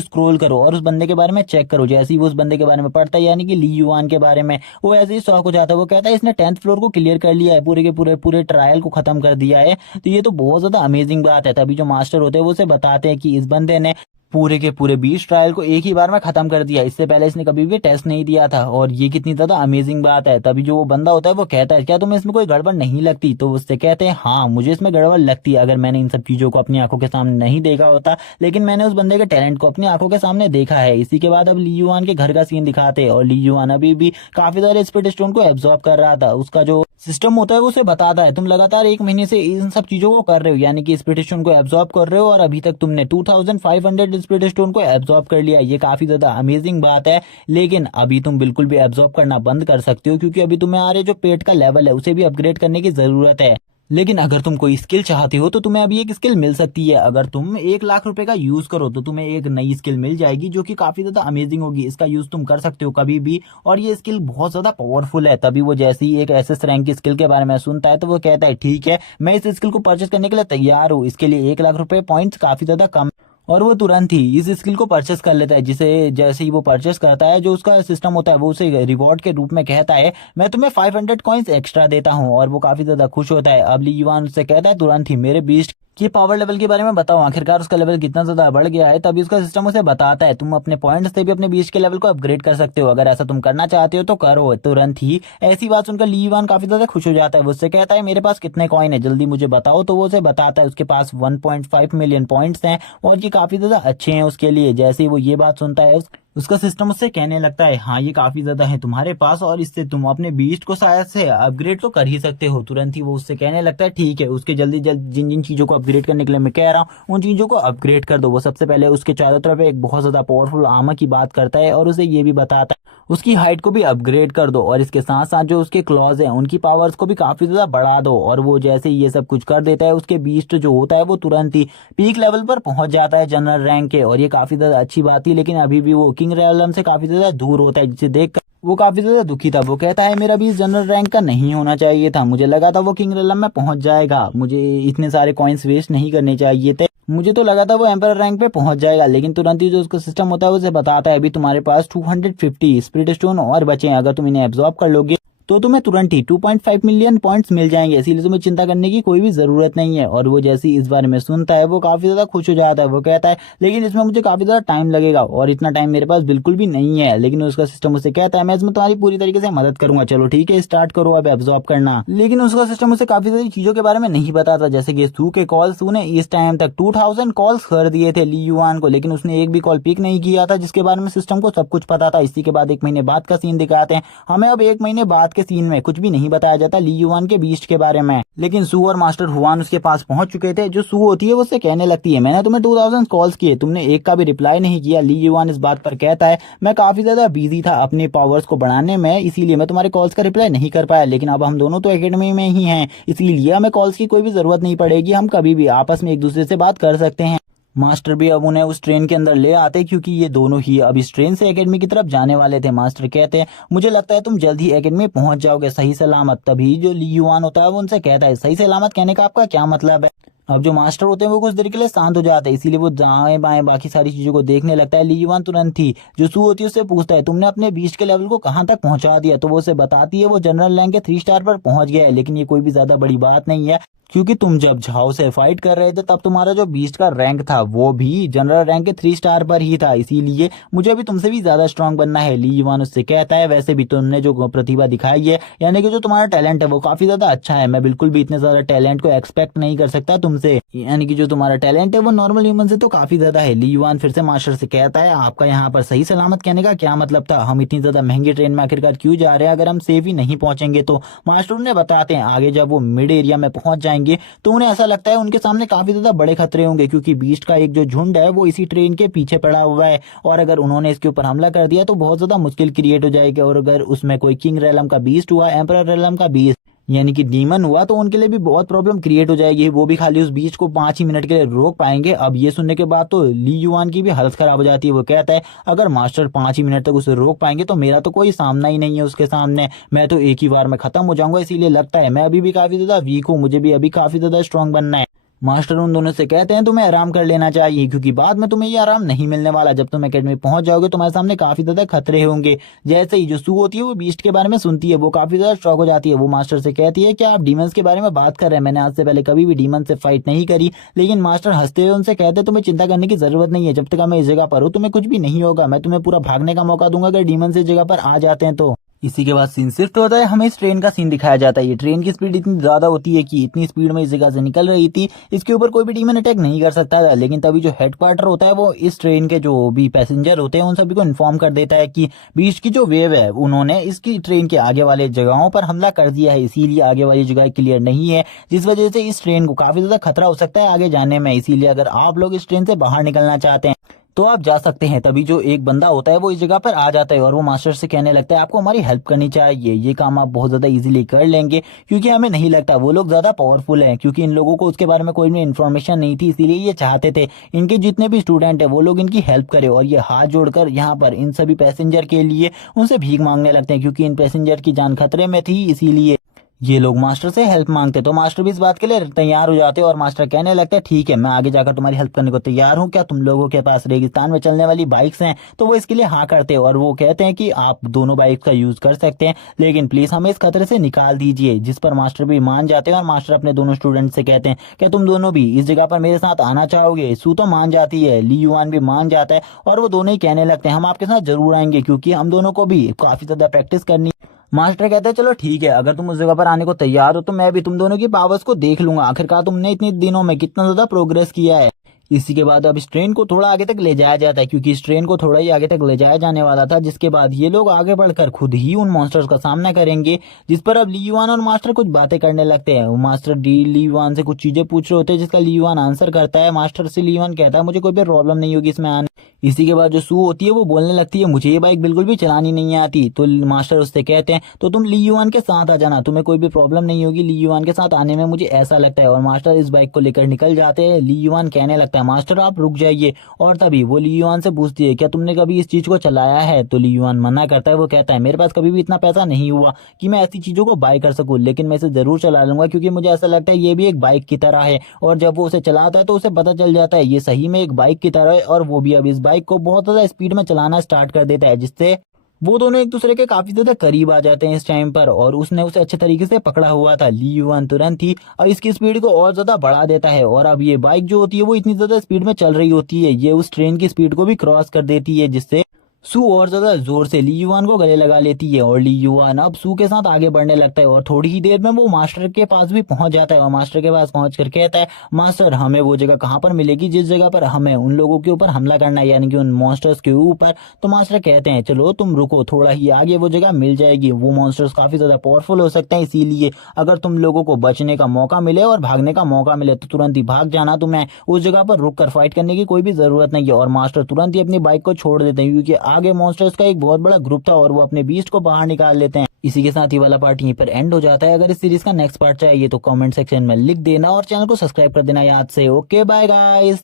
स्क्रॉल करो और उस बंदे के बारे में चेक करो। जैसे ही वो उस बंदे के बारे में पढ़ता है यानी कि ली युआन के बारे में, वो ऐसे ही शॉक हो जाता है। वो कहता है इसने 10th फ्लोर को क्लियर कर लिया है, पूरे के पूरे ट्रायल को खत्म कर दिया है। तो ये तो बहुत ज्यादा अमेजिंग बात है। तभी जो मास्टर होते हैं वो उसे बताते हैं कि इस बंदे ने पूरे के पूरे 20 ट्रायल को एक ही बार में खत्म कर दिया, इससे पहले इसने कभी भी टेस्ट नहीं दिया था और ये कितनी ज्यादा अमेजिंग बात है। तभी जो वो बंदा होता है वो कहता है क्या तुम्हें इसमें कोई गड़बड़ नहीं लगती? तो उससे कहते हैं हाँ मुझे इसमें गड़बड़ लगती है, अगर मैंने इन सब चीजों को अपनी आंखों के सामने नहीं देखा होता, लेकिन मैंने उस बंदे के टैलेंट को अपनी आंखों के सामने देखा है। इसी के बाद अब ली युआन के घर का सीन दिखाते हैं और ली युआन अभी भी काफी सारे स्पिरिट स्टोन को एब्जॉर्ब कर रहा था। उसका जो सिस्टम होता है वो उसे बताता है तुम लगातार 1 महीने से इन सब चीजों को कर रहे हो, यानी कि स्पिरिट स्टोन को एब्जॉर्ब कर रहे हो और अभी तक तुमने 2500 स्पिरिट स्टोन को एब्जॉर्ब कर लिया। ये काफी ज्यादा अमेजिंग बात है, लेकिन अभी तुम बिल्कुल भी एब्जॉर्ब करना बंद कर सकते हो क्योंकि अभी तुम्हें आ रहे जो पेट का लेवल है उसे भी अपग्रेड करने की जरूरत है। लेकिन अगर तुम कोई स्किल चाहते हो तो तुम्हें अभी एक स्किल मिल सकती है। अगर तुम 1 लाख रुपए का यूज करो तो तुम्हें एक नई स्किल मिल जाएगी जो कि काफी ज्यादा अमेजिंग होगी। इसका यूज तुम कर सकते हो कभी भी और ये स्किल बहुत ज्यादा पावरफुल है। तभी वो जैसे ही एक एसएस रैंक की स्किल के बारे में सुनता है तो वो कहता है ठीक है मैं इस स्किल को परचेस करने के लिए तैयार हूँ। इसके लिए 1 लाख रुपए पॉइंट्स काफी ज्यादा कम और वो तुरंत ही इस स्किल को परचेस कर लेता है। जिसे जैसे ही वो परचेस करता है जो उसका सिस्टम होता है वो उसे रिवॉर्ड के रूप में कहता है मैं तुम्हें 500 कॉइन्स एक्स्ट्रा देता हूँ और वो काफी ज्यादा खुश होता है। अब ली युआन उससे कहता है तुरंत ही मेरे बीस्ट कि पावर लेवल के बारे में बताओ, आखिरकार उसका लेवल कितना ज्यादा बढ़ गया है। तभी उसका सिस्टम उसे बताता है तुम अपने पॉइंट्स से भी अपने बीच के लेवल को अपग्रेड कर सकते हो, अगर ऐसा तुम करना चाहते हो तो करो। तुरंत ही ऐसी बात सुनकर ली युआन काफी ज्यादा खुश हो जाता है। वो उससे कहता है मेरे पास कितने कॉइन है जल्दी मुझे बताओ। तो वो उसे बताता है उसके पास 1.5 मिलियन पॉइंट्स हैं और ये काफी ज्यादा अच्छे हैं उसके लिए। जैसे ही वो ये बात सुनता है उसका सिस्टम उससे कहने लगता है हाँ ये काफी ज्यादा है तुम्हारे पास और इससे तुम अपने बीस्ट को शायद से अपग्रेड तो कर ही सकते हो। तुरंत ही वो उससे कहने लगता है ठीक है उसके जल्दी जिन जिन चीजों को अपग्रेड करने के लिए मैं कह रहा हूँ उन चीजों को अपग्रेड कर दो। वो सबसे पहले उसके चारों तरफ एक बहुत ज्यादा पावरफुल आर्मर की बात करता है और उसे ये भी बताता है उसकी हाइट को भी अपग्रेड कर दो और इसके साथ साथ जो उसके क्लॉज हैं उनकी पावर्स को भी काफी ज्यादा बढ़ा दो। और वो जैसे ये सब कुछ कर देता है उसके बीस्ट जो होता है वो तुरंत ही पीक लेवल पर पहुंच जाता है जनरल रैंक के। और ये काफी ज्यादा अच्छी बात थी, लेकिन अभी भी वो किंग रेलम से काफी ज्यादा दूर होता है, जिसे देख वो काफी ज्यादा दुखी था। वो कहता है मेरा भी इस जनरल रैंक का नहीं होना चाहिए था, मुझे लगा था वो किंग रेलम में पहुंच जाएगा, मुझे इतने सारे कॉइन्स वेस्ट नहीं करने चाहिए थे, मुझे तो लगा था वो एम्पर रैंक पे पहुंच जाएगा। लेकिन तुरंत ही जो उसका सिस्टम होता है उसे बताता है अभी तुम्हारे पास 250 स्पिरिट स्टोन और बचे हैं, अगर तुम इन्हें एब्जॉर्ब कर लोगे तो तुम्हें तुरंत ही 2.5 मिलियन पॉइंट्स मिल जाएंगे, इसीलिए तुम्हें चिंता करने की कोई भी जरूरत नहीं है। और वो जैसे ही इस बारे में सुनता है वो काफी ज्यादा खुश हो जाता है। वो कहता है लेकिन इसमें मुझे काफी ज्यादा टाइम लगेगा और इतना टाइम मेरे पास बिल्कुल भी नहीं है। लेकिन उसका सिस्टम उसे कहता है मैं इसमें तुम्हारी पूरी तरीके से मदद करूंगा, चलो ठीक है स्टार्ट करो अब एब्जॉर्ब करना। लेकिन उसका सिस्टम उसे काफी सारी चीजों के बारे में नहीं बताता, जैसे कि सू के कॉल, सू ने इस टाइम तक 2000 कॉल्स कर दिए थे ली युआन को, लेकिन उसने एक भी कॉल पिक नहीं किया था, जिसके बारे में सिस्टम को सब कुछ पता था। इसी के बाद 1 महीने बाद का सीन दिखाते हैं हमें। अब 1 महीने बाद के सीन में कुछ भी नहीं बताया जाता ली युआन के बीस्ट के बारे में, लेकिन सू और मास्टर हुआन उसके पास पहुंच चुके थे। जो सू होती है वो उससे कहने लगती है मैंने तुम्हें 2000 कॉल्स किए, तुमने एक का भी रिप्लाई नहीं किया। ली युआन इस बात पर कहता है मैं काफी ज्यादा बिजी था अपने पावर्स को बढ़ाने में, इसीलिए मैं तुम्हारे कॉल्स का रिप्लाई नहीं कर पाया, लेकिन अब हम दोनों तो एकेडमी में ही हैं, इसीलिए हमें कॉल्स की कोई भी जरूरत नहीं पड़ेगी, हम कभी भी आपस में एक दूसरे से बात कर सकते हैं। मास्टर भी अब उन्हें उस ट्रेन के अंदर ले आते क्योंकि ये दोनों ही अब इस ट्रेन से एकेडमी की तरफ जाने वाले थे। मास्टर कहते हैं मुझे लगता है तुम जल्द ही एकेडमी पहुंच जाओगे सही सलामत। तभी जो ली युआन होता है वो उनसे कहता है सही सलामत कहने का आपका क्या मतलब है। अब जो मास्टर होते हैं वो कुछ देर के लिए शांत हो जाते हैं, इसीलिए वो दाएं बाएं बाकी सारी चीजों को देखने लगता है। ली युआन तुरंत ही जो सू होती है उससे पूछता है तुमने अपने बीस्ट के लेवल को कहां तक पहुंचा दिया, तो वो उसे बताती है वो जनरल रैंक के 3 स्टार पर पहुंच गया है। लेकिन ये कोई भी ज्यादा बड़ी बात नहीं है, क्योंकि तुम जब झाओ से फाइट कर रहे थे तब तुम्हारा जो बीस्ट का रैंक था वो भी जनरल रैंक के 3 स्टार पर ही था, इसीलिए मुझे अभी तुमसे भी ज्यादा स्ट्रांग बनना है। ली युआन उससे कहता है वैसे भी तुमने जो प्रतिभा दिखाई है यानी कि जो तुम्हारा टैलेंट है वो काफी ज्यादा अच्छा है, मैं बिल्कुल भी इतने ज्यादा टैलेंट को एक्सपेक्ट नहीं कर सकता तुमसे, यानी कि जो तुम्हारा टैलेंट है वो नॉर्मल ह्यूमन से तो काफी ज्यादा है। ली युआन फिर से मास्टर से कहता है आपका यहाँ पर सही सलामत कहने का क्या मतलब था, हम इतनी ज्यादा महंगी ट्रेन में आखिरकार क्यों जा रहे हैं अगर हम सेफ ही नहीं पहुंचेंगे तो। मास्टर उन्हें बताते हैं आगे जब वो मिड एरिया में पहुंच जाएंगे तो उन्हें ऐसा लगता है उनके सामने काफी ज्यादा बड़े खतरे होंगे, क्योंकि बीस्ट का एक जो झुंड है वो इसी ट्रेन के पीछे पड़ा हुआ है और अगर उन्होंने इसके ऊपर हमला कर दिया तो बहुत ज्यादा मुश्किल क्रिएट हो जाएगी। और अगर उसमें कोई किंग रेलम का बीस्ट हुआ, एम्परर रेलम का बीस्ट यानी कि डीमन हुआ, तो उनके लिए भी बहुत प्रॉब्लम क्रिएट हो जाएगी, वो भी खाली उस बीच को 5 ही मिनट के लिए रोक पाएंगे। अब ये सुनने के बाद तो ली युआन की भी हालत खराब हो जाती है। वो कहता है अगर मास्टर 5 ही मिनट तक उसे रोक पाएंगे तो मेरा तो कोई सामना ही नहीं है उसके सामने, मैं तो एक ही बार में खत्म हो जाऊंगा, इसीलिए लगता है मैं अभी भी काफी ज्यादा वीक हूँ, मुझे भी अभी काफी ज्यादा स्ट्रांग बनना है। मास्टर उन दोनों से कहते हैं तुम्हें आराम कर लेना चाहिए, क्योंकि बाद में तुम्हें ये आराम नहीं मिलने वाला, जब तुम एकेडमी पहुंच जाओगे तुम्हारे सामने काफी ज्यादा खतरे होंगे। जैसे ही जो सू होती है वो बीस्ट के बारे में सुनती है वो काफी ज्यादा शॉक हो जाती है। वो मास्टर से कहती है कि आप डीमंस के बारे में बात कर रहे हैं, मैंने आज से पहले कभी भी डीमन से फाइट नहीं करी। लेकिन मास्टर हंसते हुए उनसे कहते हैं तुम्हें चिंता करने की जरूरत नहीं है, जब तक मैं इस जगह पर हूँ तुम्हें कुछ भी नहीं होगा, मैं तुम्हें पूरा भागने का मौका दूंगा अगर डीमन इस जगह पर आ जाते हैं तो। इसी के बाद सीन शिफ्ट होता है, हमें इस ट्रेन का सीन दिखाया जाता है। ये ट्रेन की स्पीड इतनी ज्यादा होती है कि इतनी स्पीड में इस जगह से निकल रही थी, इसके ऊपर कोई भी डीमन अटैक नहीं कर सकता था। लेकिन तभी जो हेडक्वार्टर होता है वो इस ट्रेन के जो भी पैसेंजर होते हैं उन सभी को इन्फॉर्म कर देता है कि बीच की जो वेव है उन्होंने इसकी ट्रेन के आगे वाले जगहों पर हमला कर दिया है, इसीलिए आगे वाली जगह क्लियर नहीं है, जिस वजह से इस ट्रेन को काफी ज्यादा खतरा हो सकता है आगे जाने में। इसीलिए अगर आप लोग इस ट्रेन से बाहर निकलना चाहते हैं तो आप जा सकते हैं। तभी जो एक बंदा होता है वो इस जगह पर आ जाता है और वो मास्टर से कहने लगता है आपको हमारी हेल्प करनी चाहिए, ये काम आप बहुत ज्यादा इजीली कर लेंगे, क्योंकि हमें नहीं लगता वो लोग ज्यादा पावरफुल हैं, क्योंकि इन लोगों को उसके बारे में कोई भी इन्फॉर्मेशन नहीं थी, इसीलिए ये चाहते थे इनके जितने भी स्टूडेंट है वो लोग इनकी हेल्प करें। और ये हाथ जोड़कर यहाँ पर इन सभी पैसेंजर के लिए उनसे भीख मांगने लगते हैं, क्योंकि इन पैसेंजर की जान खतरे में थी, इसीलिए ये लोग मास्टर से हेल्प मांगते। तो मास्टर भी इस बात के लिए तैयार हो जाते और मास्टर कहने लगते हैं ठीक है मैं आगे जाकर तुम्हारी हेल्प करने को तैयार हूँ, क्या तुम लोगों के पास रेगिस्तान में चलने वाली बाइक्स हैं? तो वो इसके लिए हाँ करते हैं और वो कहते हैं कि आप दोनों बाइक का यूज कर सकते हैं, लेकिन प्लीज हमें इस खतरे से निकाल दीजिए, जिस पर मास्टर भी मान जाते हैं। और मास्टर अपने दोनों स्टूडेंट से कहते हैं क्या तुम दोनों भी इस जगह पर मेरे साथ आना चाहोगे? सू तो मान जाती है, ली युआन भी मान जाता है और वो दोनों ही कहने लगते हैं हम आपके साथ जरूर आएंगे, क्योंकि हम दोनों को भी काफी ज्यादा प्रैक्टिस करनी। मास्टर कहते हैं चलो ठीक है अगर तुम उस जगह पर आने को तैयार हो तो मैं भी तुम दोनों की पावर्स को देख लूंगा, आखिरकार तुमने इतने दिनों में कितना ज्यादा प्रोग्रेस किया है। इसी के बाद अब इस ट्रेन को थोड़ा आगे तक ले जाया जाता है, क्योंकि इस ट्रेन को थोड़ा ही आगे तक ले जाया जाने वाला था, जिसके बाद ये लोग आगे बढ़कर खुद ही उन मॉन्स्टर्स का सामना करेंगे। जिस पर अब ली युआन और मास्टर कुछ बातें करने लगते हैं। मास्टर ली युआन से कुछ चीजें पूछ रहे होते हैं, जिसका ली युआन आंसर करता है। मास्टर से ली युआन कहता है मुझे कोई भी प्रॉब्लम नहीं होगी इसमें आने। इसी के बाद जो सू होती है वो बोलने लगती है मुझे ये बाइक बिल्कुल भी चलानी नहीं आती। तो मास्टर उससे कहते हैं तो तुम ली युआन के साथ आ जाना, तुम्हें कोई भी प्रॉब्लम नहीं होगी ली युआन के साथ आने में, मुझे ऐसा लगता है। और मास्टर इस बाइक को लेकर निकल जाते हैं। ली युआन कहने लगता है मास्टर आप रुक जाइए। और तभी वो ली युआन से पूछती है क्या तुमने कभी इस चीज को चलाया है। तो ली युआन मना करता है। वो कहता है मेरे पास कभी भी इतना पैसा नहीं हुआ कि मैं ऐसी चीजों को बाय कर सकूं, लेकिन मैं इसे जरूर चला लूंगा क्योंकि मुझे ऐसा लगता है ये भी एक बाइक की तरह है। और जब वो उसे चलाता है तो उसे पता चल जाता है ये सही में एक बाइक की तरह है। और वो भी अब इस बाइक को बहुत ज्यादा स्पीड में चलाना स्टार्ट कर देता है, जिससे वो दोनों एक दूसरे के काफी ज्यादा करीब आ जाते हैं इस टाइम पर। और उसने उसे अच्छे तरीके से पकड़ा हुआ था। ली युआन तुरंत ही अब इसकी स्पीड को और ज्यादा बढ़ा देता है। और अब ये बाइक जो होती है वो इतनी ज्यादा स्पीड में चल रही होती है, ये उस ट्रेन की स्पीड को भी क्रॉस कर देती है, जिससे सू और ज्यादा जोर से ली युआन को गले लगा लेती है। और ली युआन अब सू के साथ आगे बढ़ने लगता है। और थोड़ी ही देर में वो मास्टर के पास भी पहुंच जाता है। और मास्टर के पास पहुंच कर कहता है मास्टर हमें वो जगह कहाँ पर मिलेगी जिस जगह पर हमें उन लोगों के ऊपर हमला करना है, यानी कि उन मॉन्स्टर्स के ऊपर। तो मास्टर कहते हैं चलो तुम रुको, थोड़ा ही आगे वो जगह मिल जाएगी। वो मॉन्स्टर्स काफी ज्यादा पावरफुल हो सकते हैं, इसीलिए अगर तुम लोगों को बचने का मौका मिले और भागने का मौका मिले तो तुरंत ही भाग जाना। तुम्हें उस जगह पर रुक कर फाइट करने की कोई भी जरूरत नहीं है। और मास्टर तुरंत ही अपनी बाइक को छोड़ देते हैं, क्योंकि आगे मॉन्स्टर्स का एक बहुत बड़ा ग्रुप था और वो अपने बीस्ट को बाहर निकाल लेते हैं। इसी के साथ ही वाला पार्ट यहीं पर एंड हो जाता है। अगर इस सीरीज का नेक्स्ट पार्ट चाहिए तो कमेंट सेक्शन में लिख देना और चैनल को सब्सक्राइब कर देना याद से। Okay bye guys.